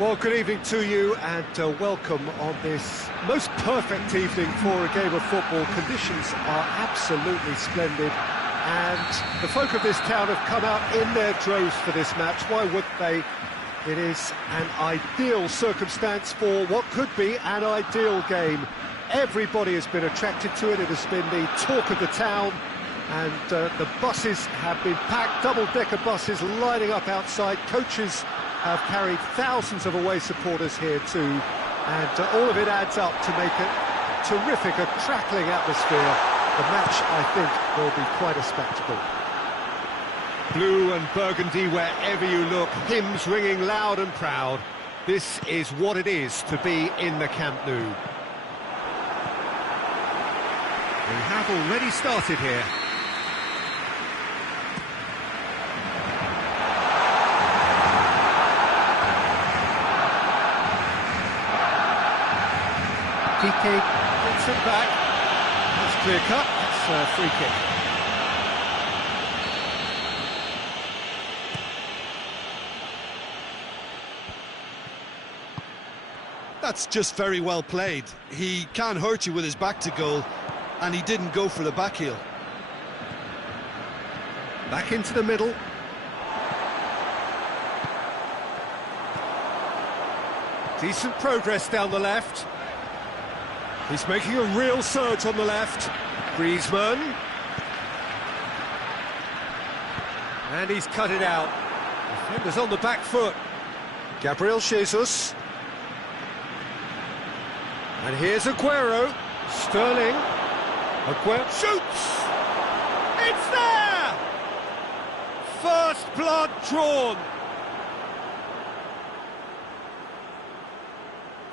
Well, good evening to you and welcome on this most perfect evening for a game of football. Conditions are absolutely splendid and the folk of this town have come out in their droves for this match. Why would they? It is an ideal circumstance for what could be an ideal game. Everybody has been attracted to it. It has been the talk of the town, and the buses have been packed, double-decker buses lining up outside. Coaches have carried thousands of away supporters here too, and all of it adds up to make it terrific, a crackling atmosphere. The match, I think, will be quite a spectacle. Blue and burgundy wherever you look, hymns ringing loud and proud. This is what it is to be in the Camp Nou. We have already started here. DK gets it back. That's clear cut. That's a free kick. That's just very well played. He can't hurt you with his back to goal, and he didn't go for the back heel. Back into the middle. Decent progress down the left. He's making a real surge on the left. Griezmann. And he's cut it out. Defender's on the back foot. Gabriel Jesus. And here's Aguero. Sterling. Aguero shoots! It's there! First blood drawn.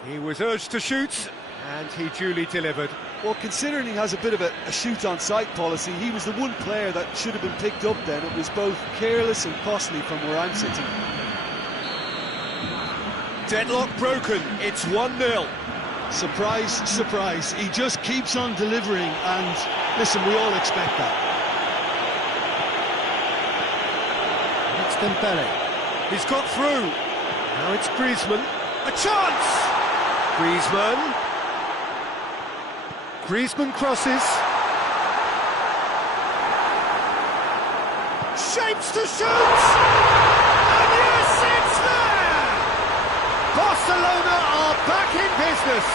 He was urged to shoot, and he duly delivered. Well, considering he has a bit of a shoot-on-sight policy, he was the one player that should have been picked up then. It was both careless and costly from where I'm sitting. Deadlock broken, it's 1-0. Surprise, surprise, he just keeps on delivering, and listen, we all expect that. It's Dembele. He's got through. Now it's Griezmann. A chance! Griezmann. Griezmann crosses. Shapes to shoot! And yes, it's there! Barcelona are back in business.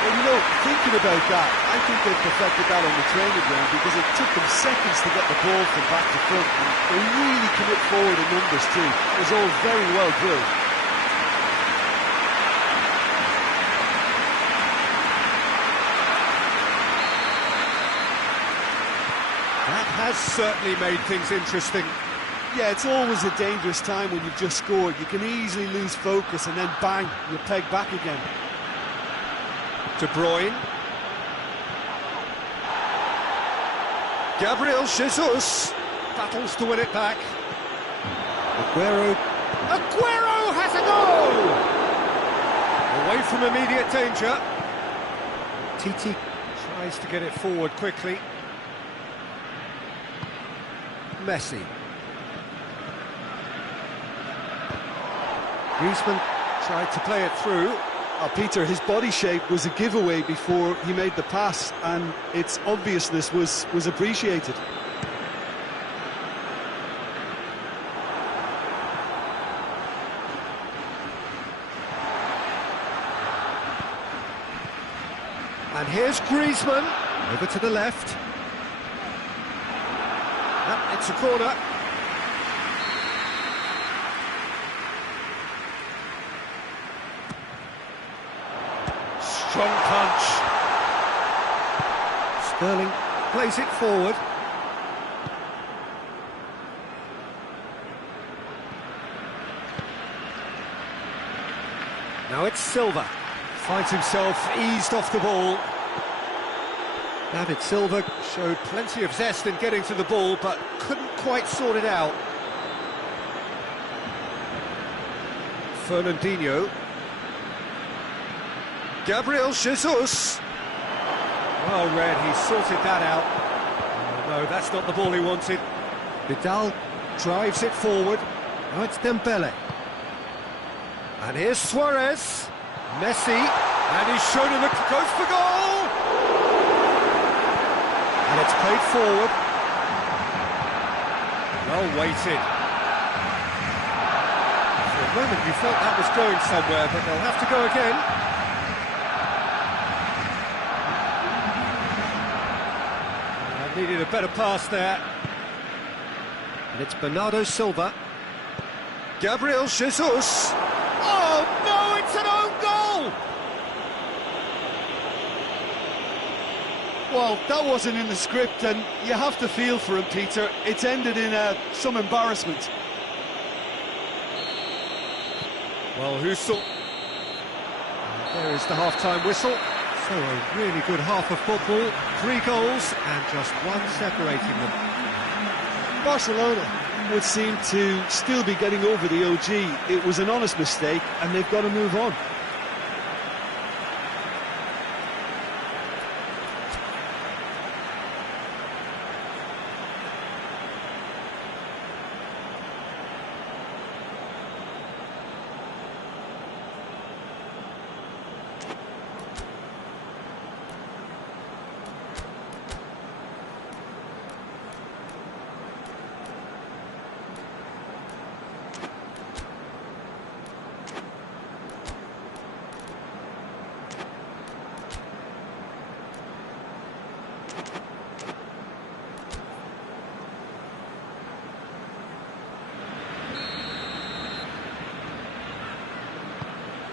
Well, you know, thinking about that, I think they perfected that on the training ground because it took them seconds to get the ball from back to front, and they really commit forward in numbers too. It was all very well drilled. That has certainly made things interesting. Yeah, it's always a dangerous time when you've just scored. You can easily lose focus and then bang, you peg back again. De Bruyne. Gabriel Jesus battles to win it back. Aguero. Aguero has a goal! Away from immediate danger. Titi tries to get it forward quickly. Messi. Griezmann tried to play it through. Peter, his body shape was a giveaway before he made the pass, and its obviousness was appreciated. And here's Griezmann, over to the left. It's a corner. Strong punch. Sterling plays it forward. Now it's Silva. Finds himself eased off the ball. David Silva showed plenty of zest in getting to the ball, but couldn't quite sort it out. Fernandinho. Gabriel Jesus. Well read, he sorted that out. Oh, no, that's not the ball he wanted. Vidal Drives it forward. Now it's Dembele. And here's Suarez. Messi. And he's shown him the goes for goal! And it's played forward. Well weighted. For a moment you thought that was going somewhere, but they'll have to go again. Needed a better pass there. And it's Bernardo Silva. Gabriel Jesus. Oh no, it's an own goal! Well, that wasn't in the script, and you have to feel for him, Peter. It's ended in some embarrassment. Well, who saw... There is the half-time whistle. So a really good half of football, 3 goals and just one separating them. Barcelona would seem to still be getting over the OG. It was an honest mistake and they've got to move on.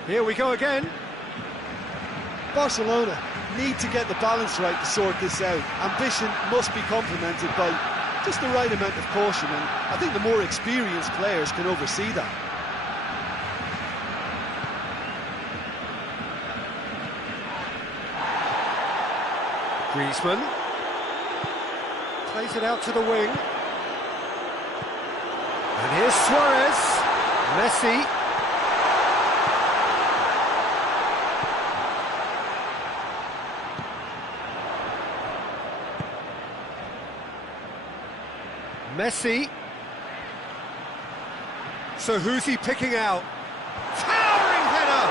Here we go again. Barcelona need to get the balance right to sort this out. Ambition must be complemented by just the right amount of caution, and I think the more experienced players can oversee that. Griezmann plays it out to the wing. And here's Suarez. Messi. Messi. So who's he picking out? Towering header!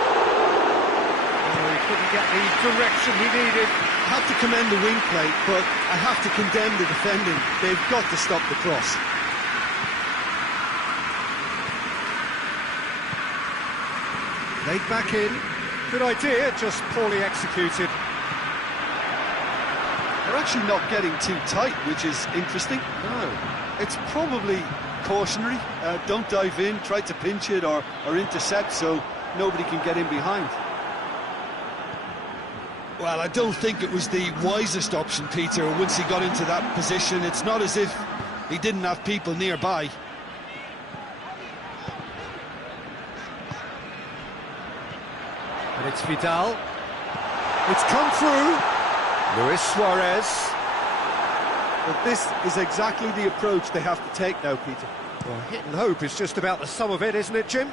Oh, he couldn't get the direction he needed. I have to commend the wing play, but I have to condemn the defending. They've got to stop the cross. Laid back in. Good idea, just poorly executed. They're actually not getting too tight, which is interesting. No. It's probably cautionary. Don't dive in, try to pinch it or intercept so nobody can get in behind. Well, I don't think it was the wisest option, Peter, once he got into that position. It's not as if he didn't have people nearby. And it's Vidal. It's come through. Luis Suarez. But this is exactly the approach they have to take now, Peter. Well, hit and hope is just about the sum of it, isn't it, Jim?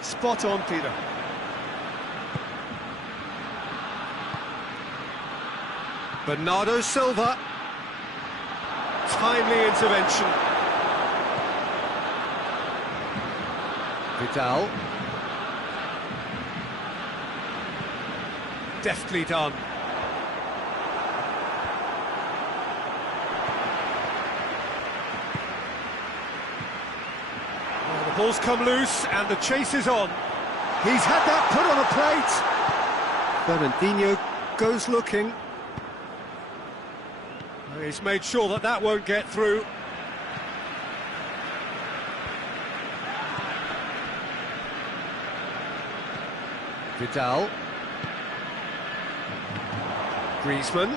Spot on, Peter. Bernardo Silva. Timely intervention. Vidal. Deftly done. Well, the ball's come loose and the chase is on. He's had that put on a plate. Fernandinho goes looking. He's made sure that that won't get through. Vidal. Griezmann.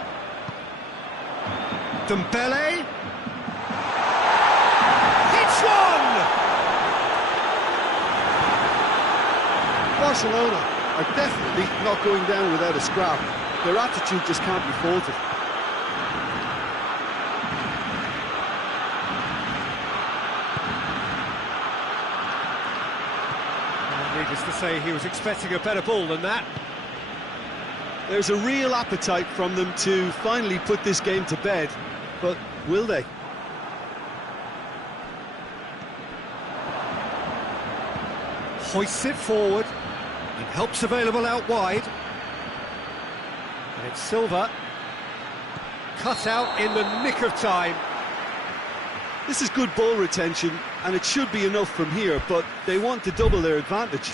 Dembele. It's one! Barcelona are definitely not going down without a scrap. Their attitude just can't be faulted. Needless to say, he was expecting a better ball than that. There's a real appetite from them to finally put this game to bed, but will they? hoists it forward, and helps available out wide. And it's Silva, cut out in the nick of time. This is good ball retention, and it should be enough from here, but they want to double their advantage.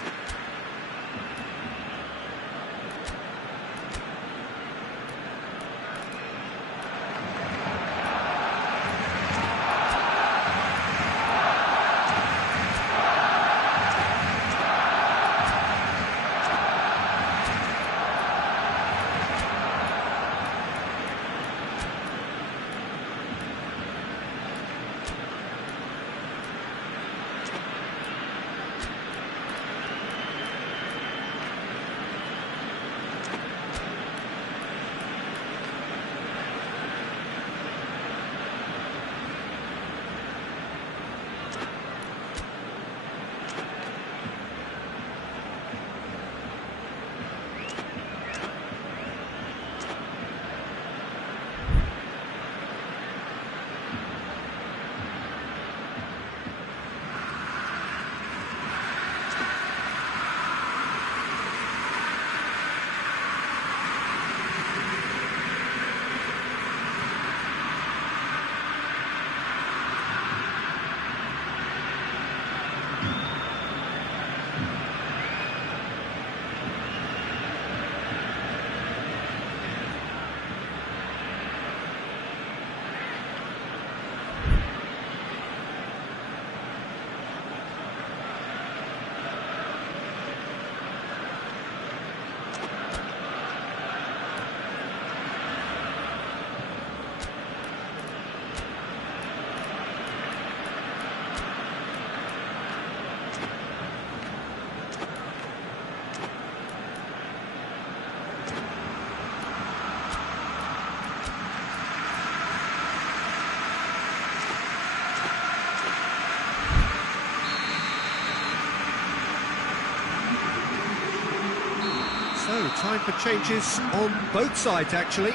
So, time for changes on both sides, actually.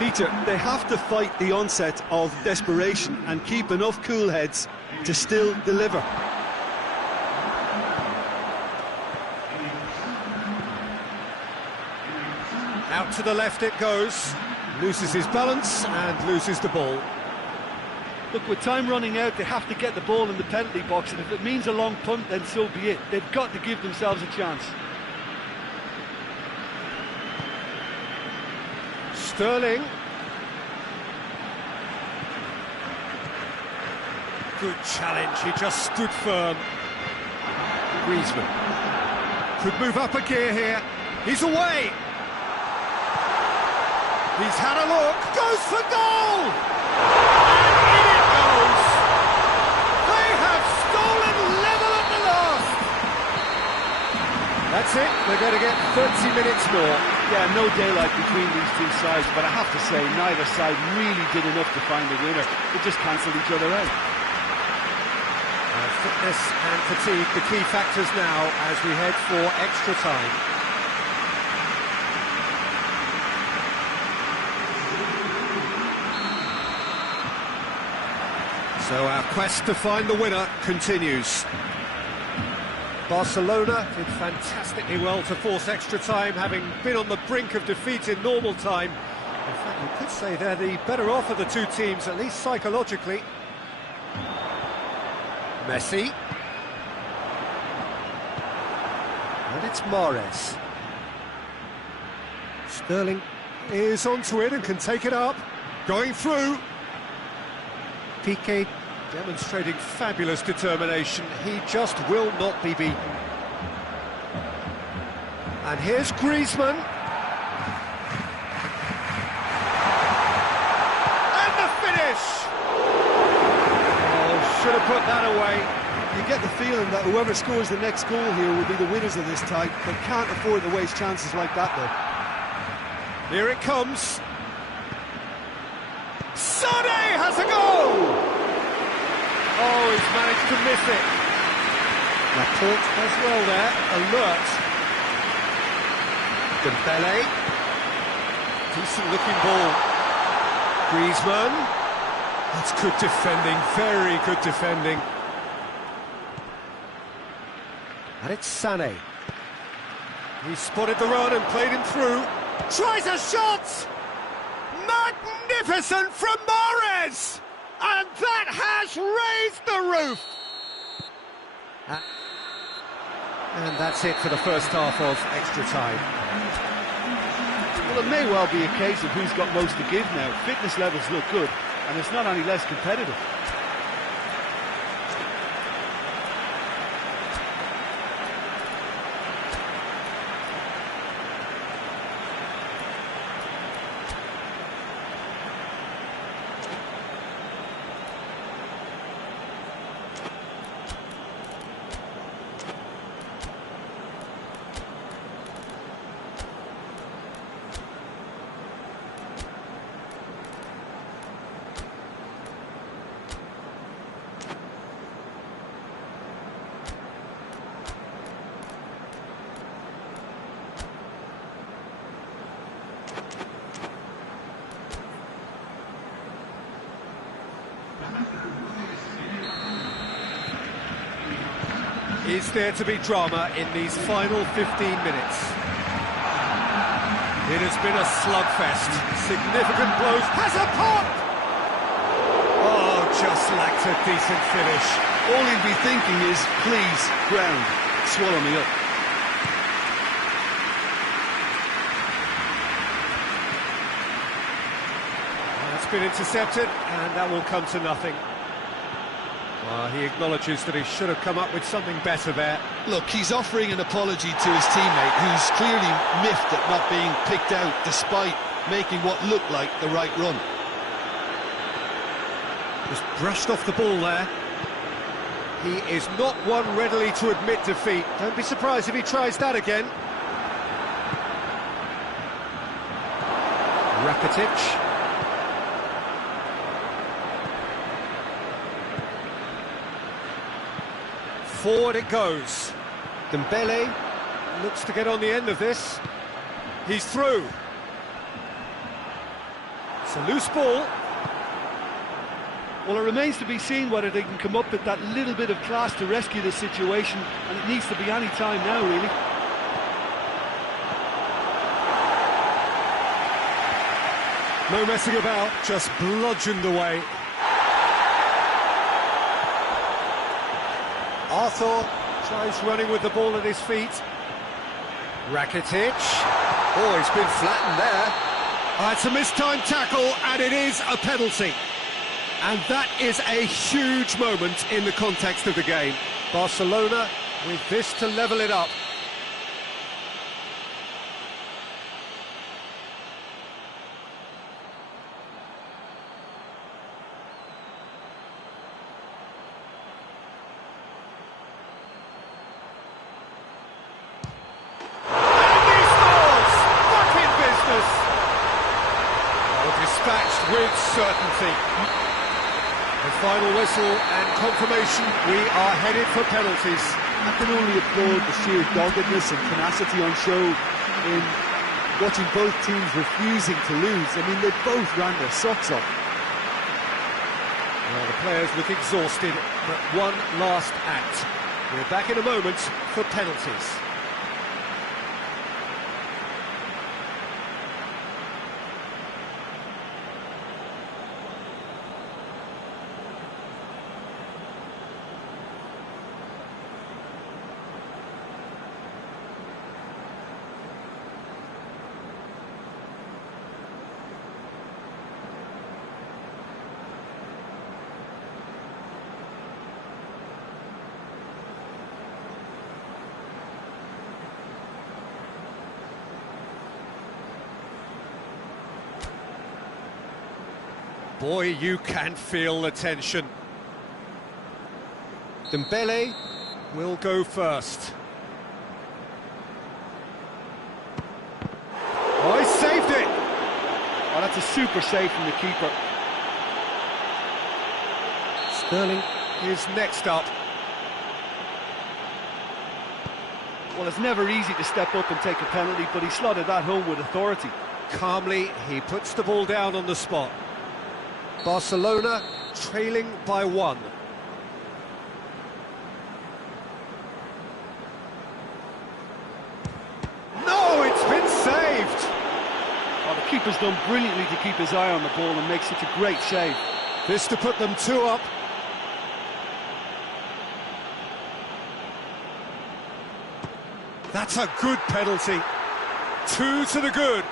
Peter, they have to fight the onset of desperation and keep enough cool heads to still deliver. Out to the left it goes, loses his balance and loses the ball. Look, with time running out, they have to get the ball in the penalty box, and if it means a long punt, then so be it. They've got to give themselves a chance. Sterling. Good challenge, he just stood firm. Griezmann could move up a gear here. He's away. He's had a look, goes for goal! And in it goes! They have stolen level at the last! That's it, they're going to get 30 minutes more. Yeah, no daylight between these two sides, but I have to say, neither side really did enough to find a winner. They just cancelled each other out. Fitness and fatigue, the key factors now as we head for extra time. So our quest to find the winner continues. Barcelona did fantastically well to force extra time, having been on the brink of defeat in normal time. In fact, you could say they're the better off of the two teams, at least psychologically. Messi. And it's Mahrez. Sterling is onto it and can take it up. Going through. Piqué demonstrating fabulous determination. He just will not be beaten. And here's Griezmann. And the finish! Oh, should have put that away. You get the feeling that whoever scores the next goal here will be the winners of this tie. They can't afford to waste chances like that, though. Here it comes. Sané has a goal! Oh, he's managed to miss it. Laporte as well there, alert. Dembele. Decent looking ball. Griezmann. That's good defending, very good defending. And it's Sané. He spotted the run and played him through. Tries a shot! Magnificent from Mahrez! And that has raised the roof! And that's it for the first half of extra time. Well, it may well be a case of who's got most to give now. Fitness levels look good, and it's not any less competitive. Is there to be drama in these final 15 minutes? It has been a slugfest. Significant blows. Has a pop! Oh, just lacked a decent finish. All he'd be thinking is, please, ground, swallow me up. That's been intercepted, and that will come to nothing. He acknowledges that he should have come up with something better there. Look, he's offering an apology to his teammate, who's clearly miffed at not being picked out despite making what looked like the right run. Just brushed off the ball there. He is not one readily to admit defeat. Don't be surprised if he tries that again. Rakitic. Forward it goes. Dembele looks to get on the end of this. He's through. It's a loose ball. Well, it remains to be seen whether they can come up with that little bit of class to rescue the situation, and it needs to be any time now, really. No messing about, just bludgeoned away. Arthur tries running with the ball at his feet. Rakitic. Oh, he's been flattened there. It's a mistimed tackle, and it is a penalty. And that is a huge moment in the context of the game. Barcelona with this to level it up. Dispatched with certainty. The final whistle and confirmation, we are headed for penalties. I can only applaud the sheer doggedness and tenacity on show in watching both teams refusing to lose. I mean, they both ran their socks off. Well, the players look exhausted, but one last act. We're back in a moment for penalties. Boy, you can feel the tension. Dembele will go first. Oh, he saved it! Oh, that's a super save from the keeper. Sterling is next up. Well, it's never easy to step up and take a penalty, but he slotted that home with authority. Calmly, he puts the ball down on the spot. Barcelona trailing by one. keeper's done brilliantly to keep his eye on the ball and make such a great save. This to put them 2 up. That's a good penalty. 2 to the good.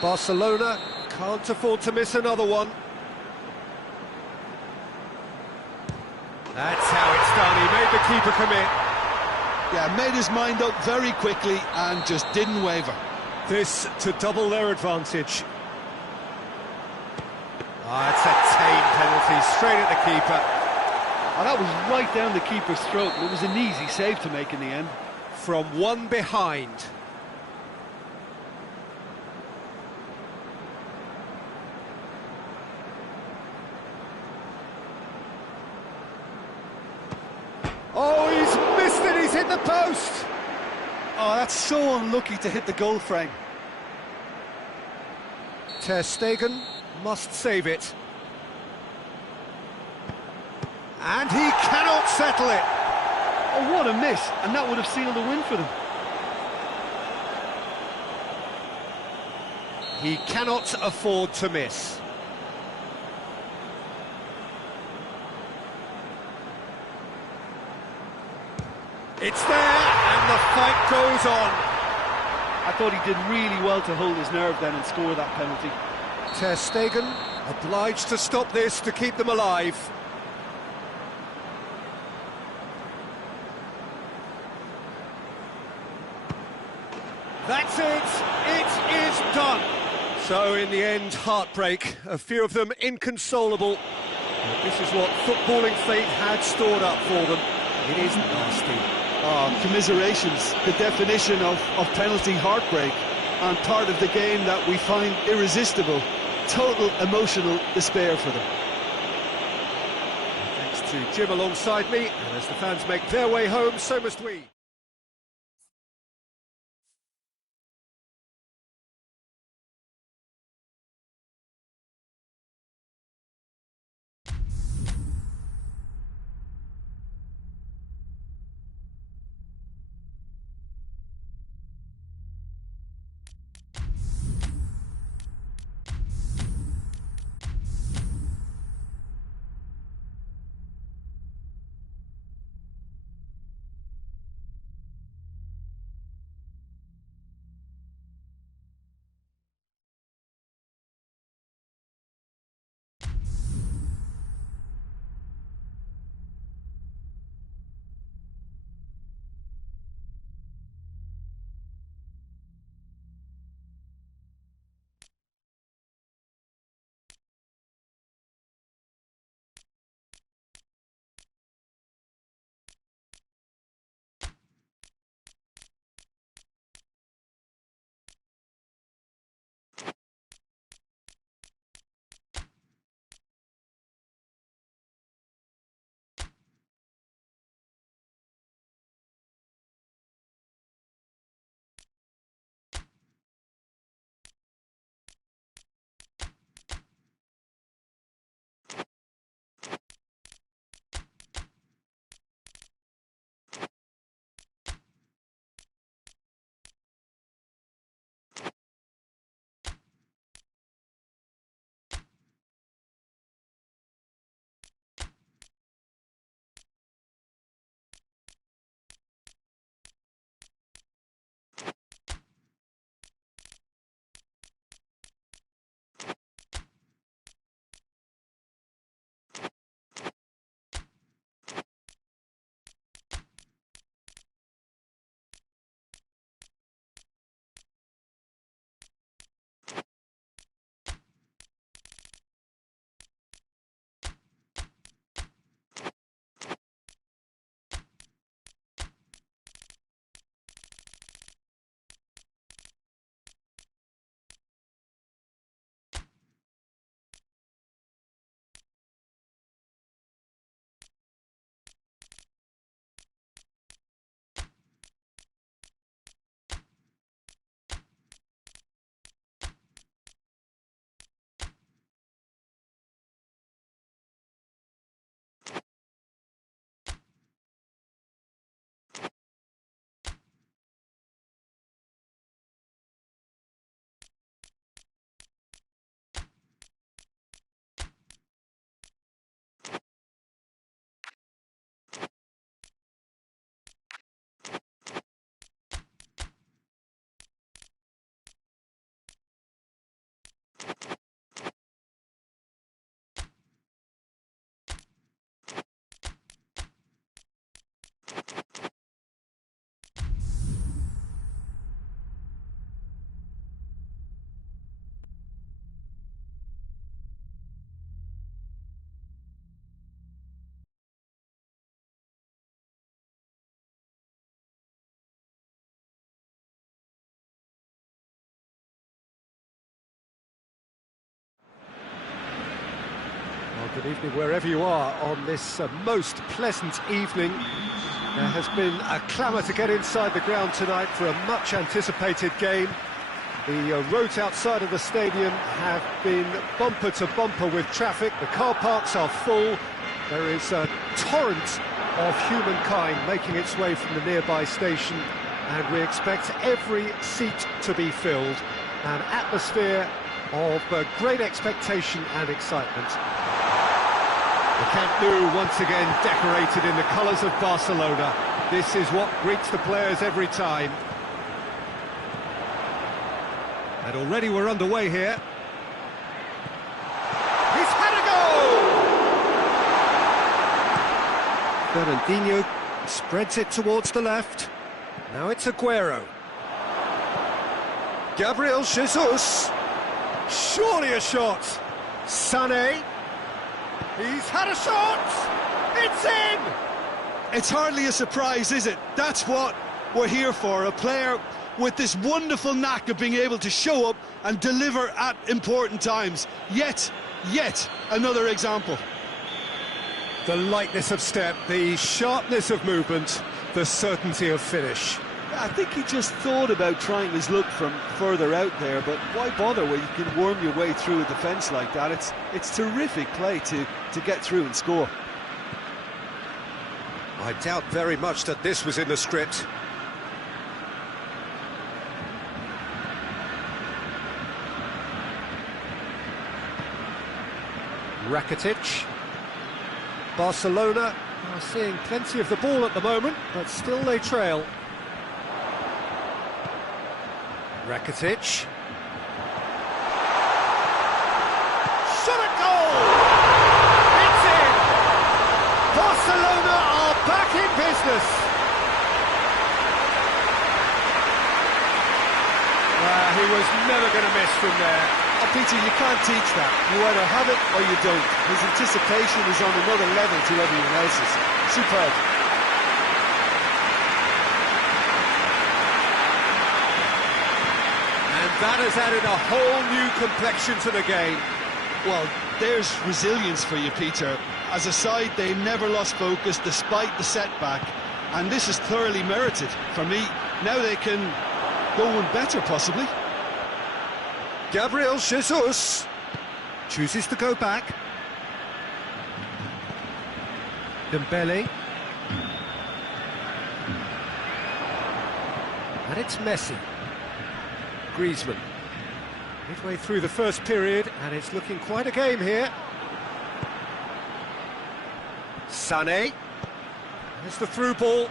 Barcelona can't afford to miss another one. That's how it's done. He made the keeper commit. Yeah, made his mind up very quickly and just didn't waver. This to double their advantage. It's a tame penalty, straight at the keeper. Oh, that was right down the keeper's throat, and it was an easy save to make in the end. From one behind. Oh, he's missed it, he's hit the post! Oh, that's so unlucky to hit the goal frame. Ter Stegen must save it. And he cannot settle it. Oh, what a miss, and that would have sealed the win for them. He cannot afford to miss. It's there, and the fight goes on. I thought he did really well to hold his nerve then and score that penalty. Ter Stegen obliged to stop this to keep them alive. That's it! It is done! So in the end, heartbreak. A few of them inconsolable. But this is what footballing fate had stored up for them. It is nasty. Oh, commiserations, the definition of penalty heartbreak, and part of the game that we find irresistible. Total emotional despair for them. Thanks to Jim alongside me, and as the fans make their way home, so must we. Good evening wherever you are on this most pleasant evening. There has been a clamour to get inside the ground tonight for a much anticipated game. The roads outside of the stadium have been bumper to bumper with traffic. The car parks are full. There is a torrent of humankind making its way from the nearby station, and we expect every seat to be filled. An atmosphere of great expectation and excitement. The Camp Nou once again decorated in the colours of Barcelona. This is what greets the players every time. And already we're underway here. He's had a goal! Fernandinho spreads it towards the left. Now it's Aguero. Gabriel Jesus. Surely a shot. Sané. He's had a shot! It's in! It's hardly a surprise, is it? That's what we're here for, a player with this wonderful knack of being able to show up and deliver at important times. Yet another example. The lightness of step, the sharpness of movement, the certainty of finish. I think he just thought about trying his luck from further out there, but why bother when you can worm your way through a defence like that? It's terrific play to get through and score. I doubt very much that this was in the script. Rakitic. Barcelona are seeing plenty of the ball at the moment, but still they trail. Rakitic. Shot at goal! It's in! Barcelona are back in business! He was never going to miss from there. Oh, Peter, you can't teach that. You either have it or you don't. His anticipation is on another level to everyone else's. Superb. That has added a whole new complexion to the game. Well, there's resilience for you, Peter. As a side, they never lost focus despite the setback, and this is thoroughly merited. For me, now they can go one better, possibly. Gabriel Jesus chooses to go back. Dembele. And it's Messi. Griezmann. Midway through the first period, and it's looking quite a game here. Sané. There's the through ball.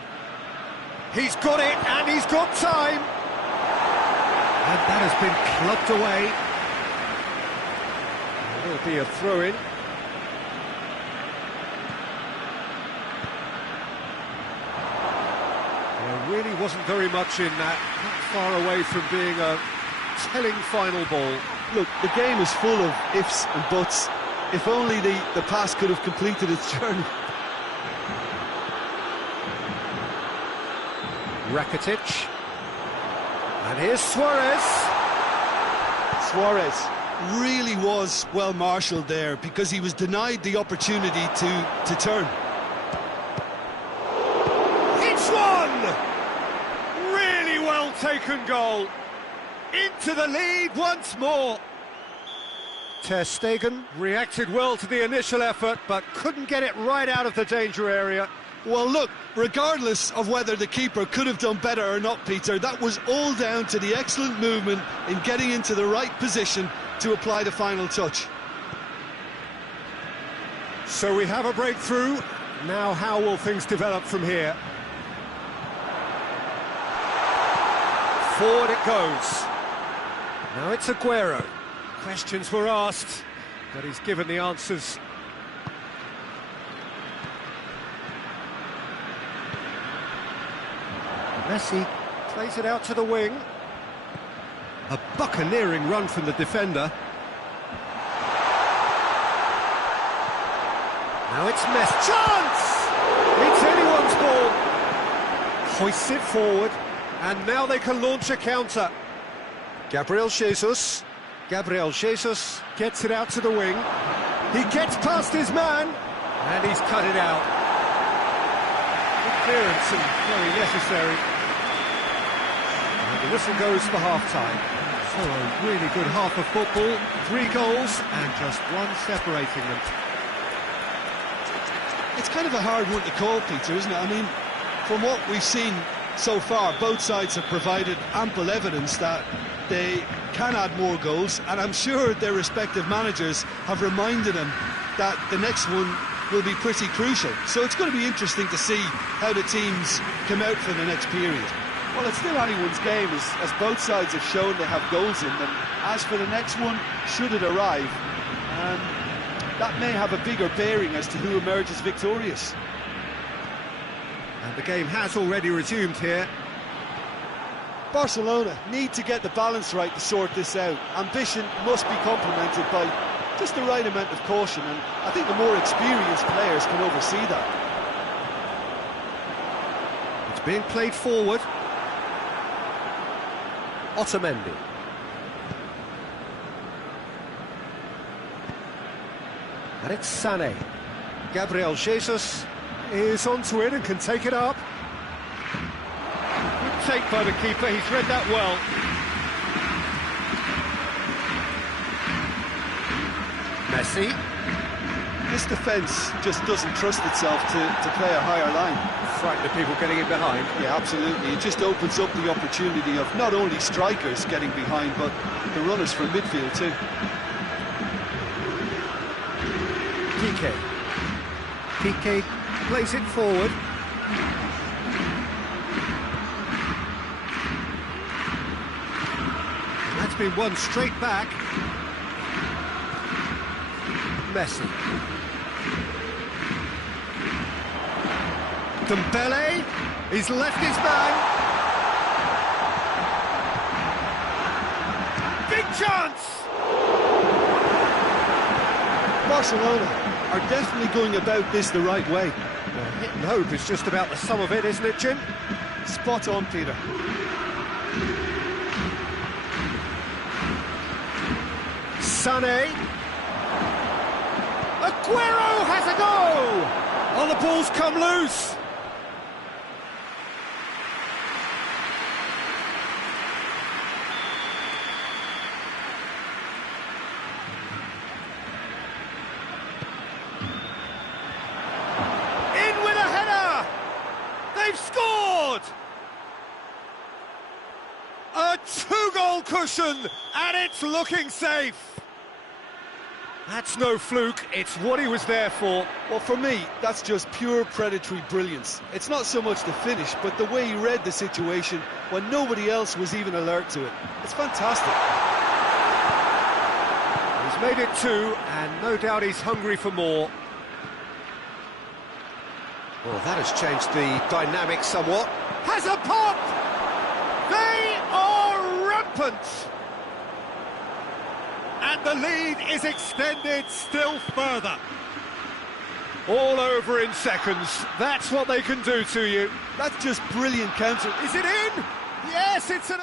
He's got it, and he's got time. And that has been clubbed away. There'll be a throw-in. There really wasn't very much in that, not far away from being a telling final ball. Look, the game is full of ifs and buts. If only the pass could have completed its journey. Rakitic. And here's Suarez. Suarez really was well marshalled there because he was denied the opportunity to turn. It's one! Really well taken goal. Into the lead once more. Ter Stegen reacted well to the initial effort, but couldn't get it right out of the danger area. Well, look, regardless of whether the keeper could have done better or not, Peter, that was all down to the excellent movement in getting into the right position to apply the final touch. So we have a breakthrough. Now how will things develop from here? Forward it goes. Now it's Aguero. Questions were asked, but he's given the answers. Messi plays it out to the wing. A buccaneering run from the defender. Now it's Messi. Chance! It's anyone's ball. Hoists it forward, and now they can launch a counter. Gabriel Jesus. Gabriel Jesus gets it out to the wing. He gets past his man, and he's cut it out. Good clearance and very necessary. And the whistle goes for half-time. So a really good half of football, 3 goals and just one separating them. It's kind of a hard one to call, Peter, isn't it? I mean, from what we've seen so far, both sides have provided ample evidence that they can add more goals, and I'm sure their respective managers have reminded them that the next one will be pretty crucial. So it's going to be interesting to see how the teams come out for the next period. Well, it's still anyone's game, as both sides have shown they have goals in them. As for the next one, should it arrive, that may have a bigger bearing as to who emerges victorious. And the game has already resumed here. Barcelona need to get the balance right to sort this out. Ambition must be complemented by just the right amount of caution, and I think the more experienced players can oversee that. It's being played forward. Otamendi. And it's Sané. Gabriel Jesus is onto it and can take it up. Good take by the keeper, he's read that well. Messi. This defence just doesn't trust itself to play a higher line. Frightened of people getting in behind. Yeah, absolutely. It just opens up the opportunity of not only strikers getting behind, but the runners from midfield too. Piqué plays it forward. That's been won straight back. Messi. Dembele, he's left his man. Big chance! Barcelona are definitely going about this the right way. Well, hit and hope is just about the sum of it, isn't it, Jim? Spot on, Peter. Sané. Aguero has a go! Oh, the ball's come loose. In with a header! They've scored! A 2-goal cushion, and it's looking safe. That's no fluke, it's what he was there for. Well, for me, that's just pure predatory brilliance. It's not so much the finish, but the way he read the situation when nobody else was even alert to it. It's fantastic. He's made it 2, and no doubt he's hungry for more. Well, that has changed the dynamic somewhat. Has a pop! They are rampant! And the lead is extended still further. All over in seconds. That's what they can do to you. That's just brilliant counter. Is it in? Yes, it's an...